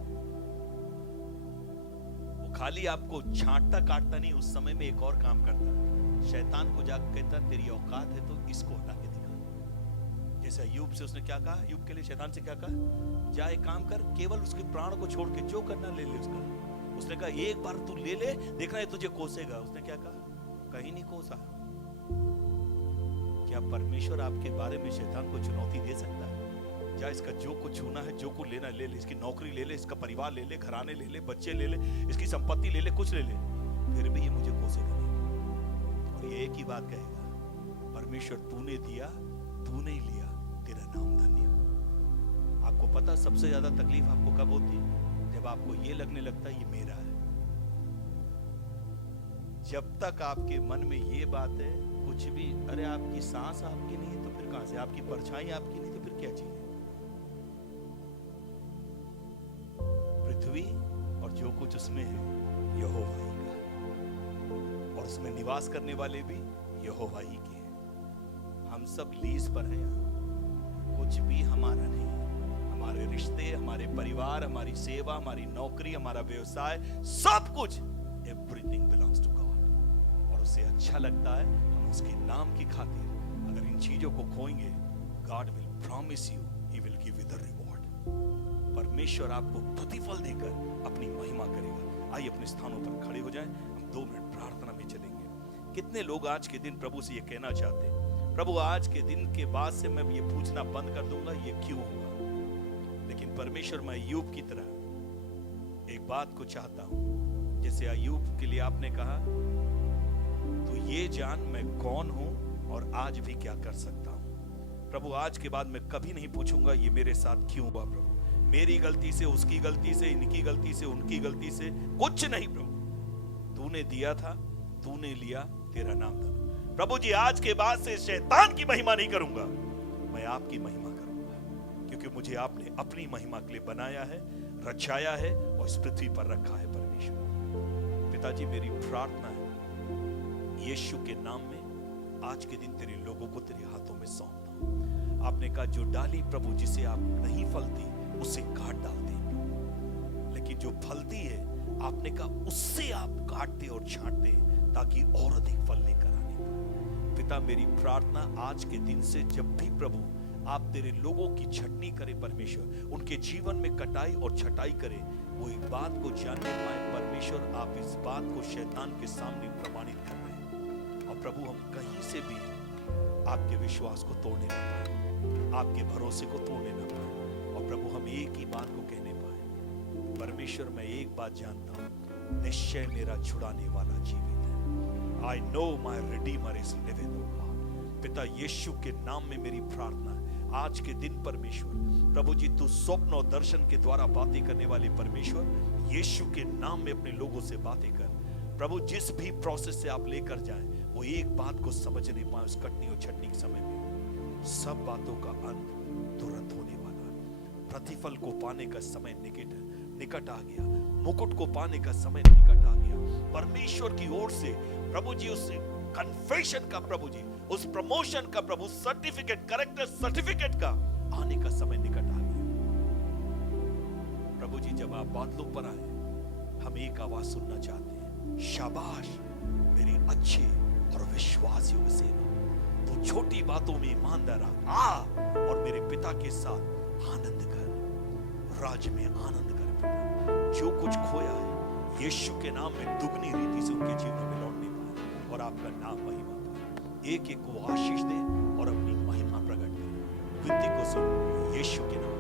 वो खाली आपको छांटता काटता नहीं, उस समय में एक और काम करता है, शैतान को जाकर कहता तेरी औकात है तो इसको हटा के दिखा। जैसे अय्यूब से उसने क्या कहा, अय्यूब के लिए शैतान से क्या कहा, जा एक काम कर, केवल उसके प्राण को छोड़ के जो करना ले ले उसका। उसने कहा एक बार तू ले ले, देखना है तुझे कोसेगा। उसने क्या कहा, कहीं नहीं कोसा। क्या परमेश्वर आपके बारे में शैतान को चुनौती दे सकता है? जा इसका जो कुछ छूना है, जो कुछ लेना ले ले, इसकी नौकरी ले ले, इसका परिवार ले ले, घराने ले ले, बच्चे ले ले, इसकी संपत्ति ले ले, कुछ ले ले, फिर भी ये मुझे कोसेगा नहीं। और ये एक ही बात कहेगा, परमेश्वर तूने दिया, तूने ही लिया, तेरा नाम धन्य हो। आपको पता सबसे ज्यादा तकलीफ आपको कब होती है? जब आपको ये लगने लगता है ये मेरा है। जब तक आपके मन में ये बात है, कुछ भी, अरे आपकी सांस आपकी नहीं है तो फिर कहां से, आपकी परछाई आपकी नहीं तो फिर क्या चीज है? पृथ्वी और जो कुछ उसमें है यहोवा ही का, और उसमें निवास करने वाले भी यहोवा ही के हैं। हम सब लीज पर हैं, कुछ भी हमारा नहीं है। हमारे रिश्ते, हमारे परिवार, हमारी सेवा, हमारी नौकरी, हमारा व्यवसाय, सब कुछ, एवरीथिंग बिलोंग्स टू गॉड। और उसे अच्छा लगता है, हम उसके नाम की खातिर अगर इन चीजों को खोएंगे, God will promise you, he will give you the reward. परमेश्वर आपको प्रतिफल देकर अपनी महिमा करेगा। आइए अपने स्थानों पर खड़े हो जाएं, हम 2 मिनट प्रार्थना में चलेंगे। कितने लोग आज के दिन प्रभु से ये कहना चाहते हैं, प्रभु आज के दिन के बाद से मैं ये पूछना बंद कर दूंगा ये क्यों हुआ। लेकिन परमेश्वर, मैं अय्यूब की तरह एक बात को चाहता हूं, जैसे अय्यूब के लिए आपने कहा, तो ये जान मैं कौन हूं और आज भी क्या कर सकता हूं। प्रभु आज के बाद मैं कभी नहीं पूछूंगा ये मेरे साथ क्यों हुआ प्रभु, मेरी गलती से, उसकी गलती से, इनकी गलती से, उनकी गलती से, कुछ नहीं प्रभु, तूने दिया था, तूने लिया, तेरा नाम था। प्रभु जी आज के बाद से शैतान की महिमा नहीं करूंगा, मैं आपकी महिमा करूंगा, क्योंकि मुझे आपने अपनी महिमा के लिए बनाया है, रचाया है और इस पृथ्वी पर रखा है। परमेश्वर पिताजी, मेरी प्रार्थना है यीशु के नाम में आज के दिन तेरे लोगों को तेरे हाथों में सौंपता हूं। आपने कहा जो डाली प्रभु जिसे आप नहीं फलती उसे काट डालते हैं, लेकिन जो फलती है आपने कहा उससे आप काटते और छांटते ताकि और अधिक फल लेकर आने पाए। पिता, मेरी प्रार्थना आज के दिन से जब भी प्रभु आप तेरे लोगों की छटनी करे परमेश्वर, उनके जीवन में कटाई और छटाई करे, वो एक बात को जानने पाए परमेश्वर, आप इस बात को शैतान के सामने प्रमाणित कर रहे हैं। और प्रभु हम कहीं से भी आपके विश्वास को तोड़ने ना पाए, आपके भरोसे को तोड़ने ना पाए, और प्रभु हम एक ही बात को कहने पाए, परमेश्वर मैं एक बात जानता हूं, निश्चय मेरा छुड़ाने वाला जीवित है। I know my Redeemer is living. पिता यीशु के नाम में मेरी प्रार्थना है आज के दिन परमेश्वर, प्रभु जी तू स्वप्न और दर्शन के द्वारा बातें करने वाले परमेश्वर, यीशु के नाम में अपने लोगों से बातें कर प्रभु, जिस भी प्रोसेस से आप लेकर जाएं वो एक बात को समझने पाए, उस कटनी और छटनी के समय में सब बातों का अंत तुरंत होने वाला है। प्रतिफल को पाने का समय निकट आ गया, मुकुट को पाने का समय निकट आ गया। परमेश्वर की ओर से प्रभु जी उस कन्फेशन का, प्रभु जी उस प्रमोशन का, प्रभु सर्टिफिकेट, करेक्टर सर्टिफिकेट का आने का समय निकट आ गया। प्रभु जी जब आप बादलों पर आए, हम एक आवाज सुनना चाहते हैं, शाबाश मेरे अच्छे और विश्वास योग्य सेवक, तू छोटी बातों में ईमानदार आ और मेरे पिता के साथ आनंद कर, राज में आनंद कर। पिता जो कुछ खोया है यीशु के नाम में दुगनी रीति से उनके जीवन में लौटने पाए और आपका नाम महिमा पाए। एक एक को आशीष दे और अपनी महिमा प्रकट करे। विनती को सुन यीशु के नाम।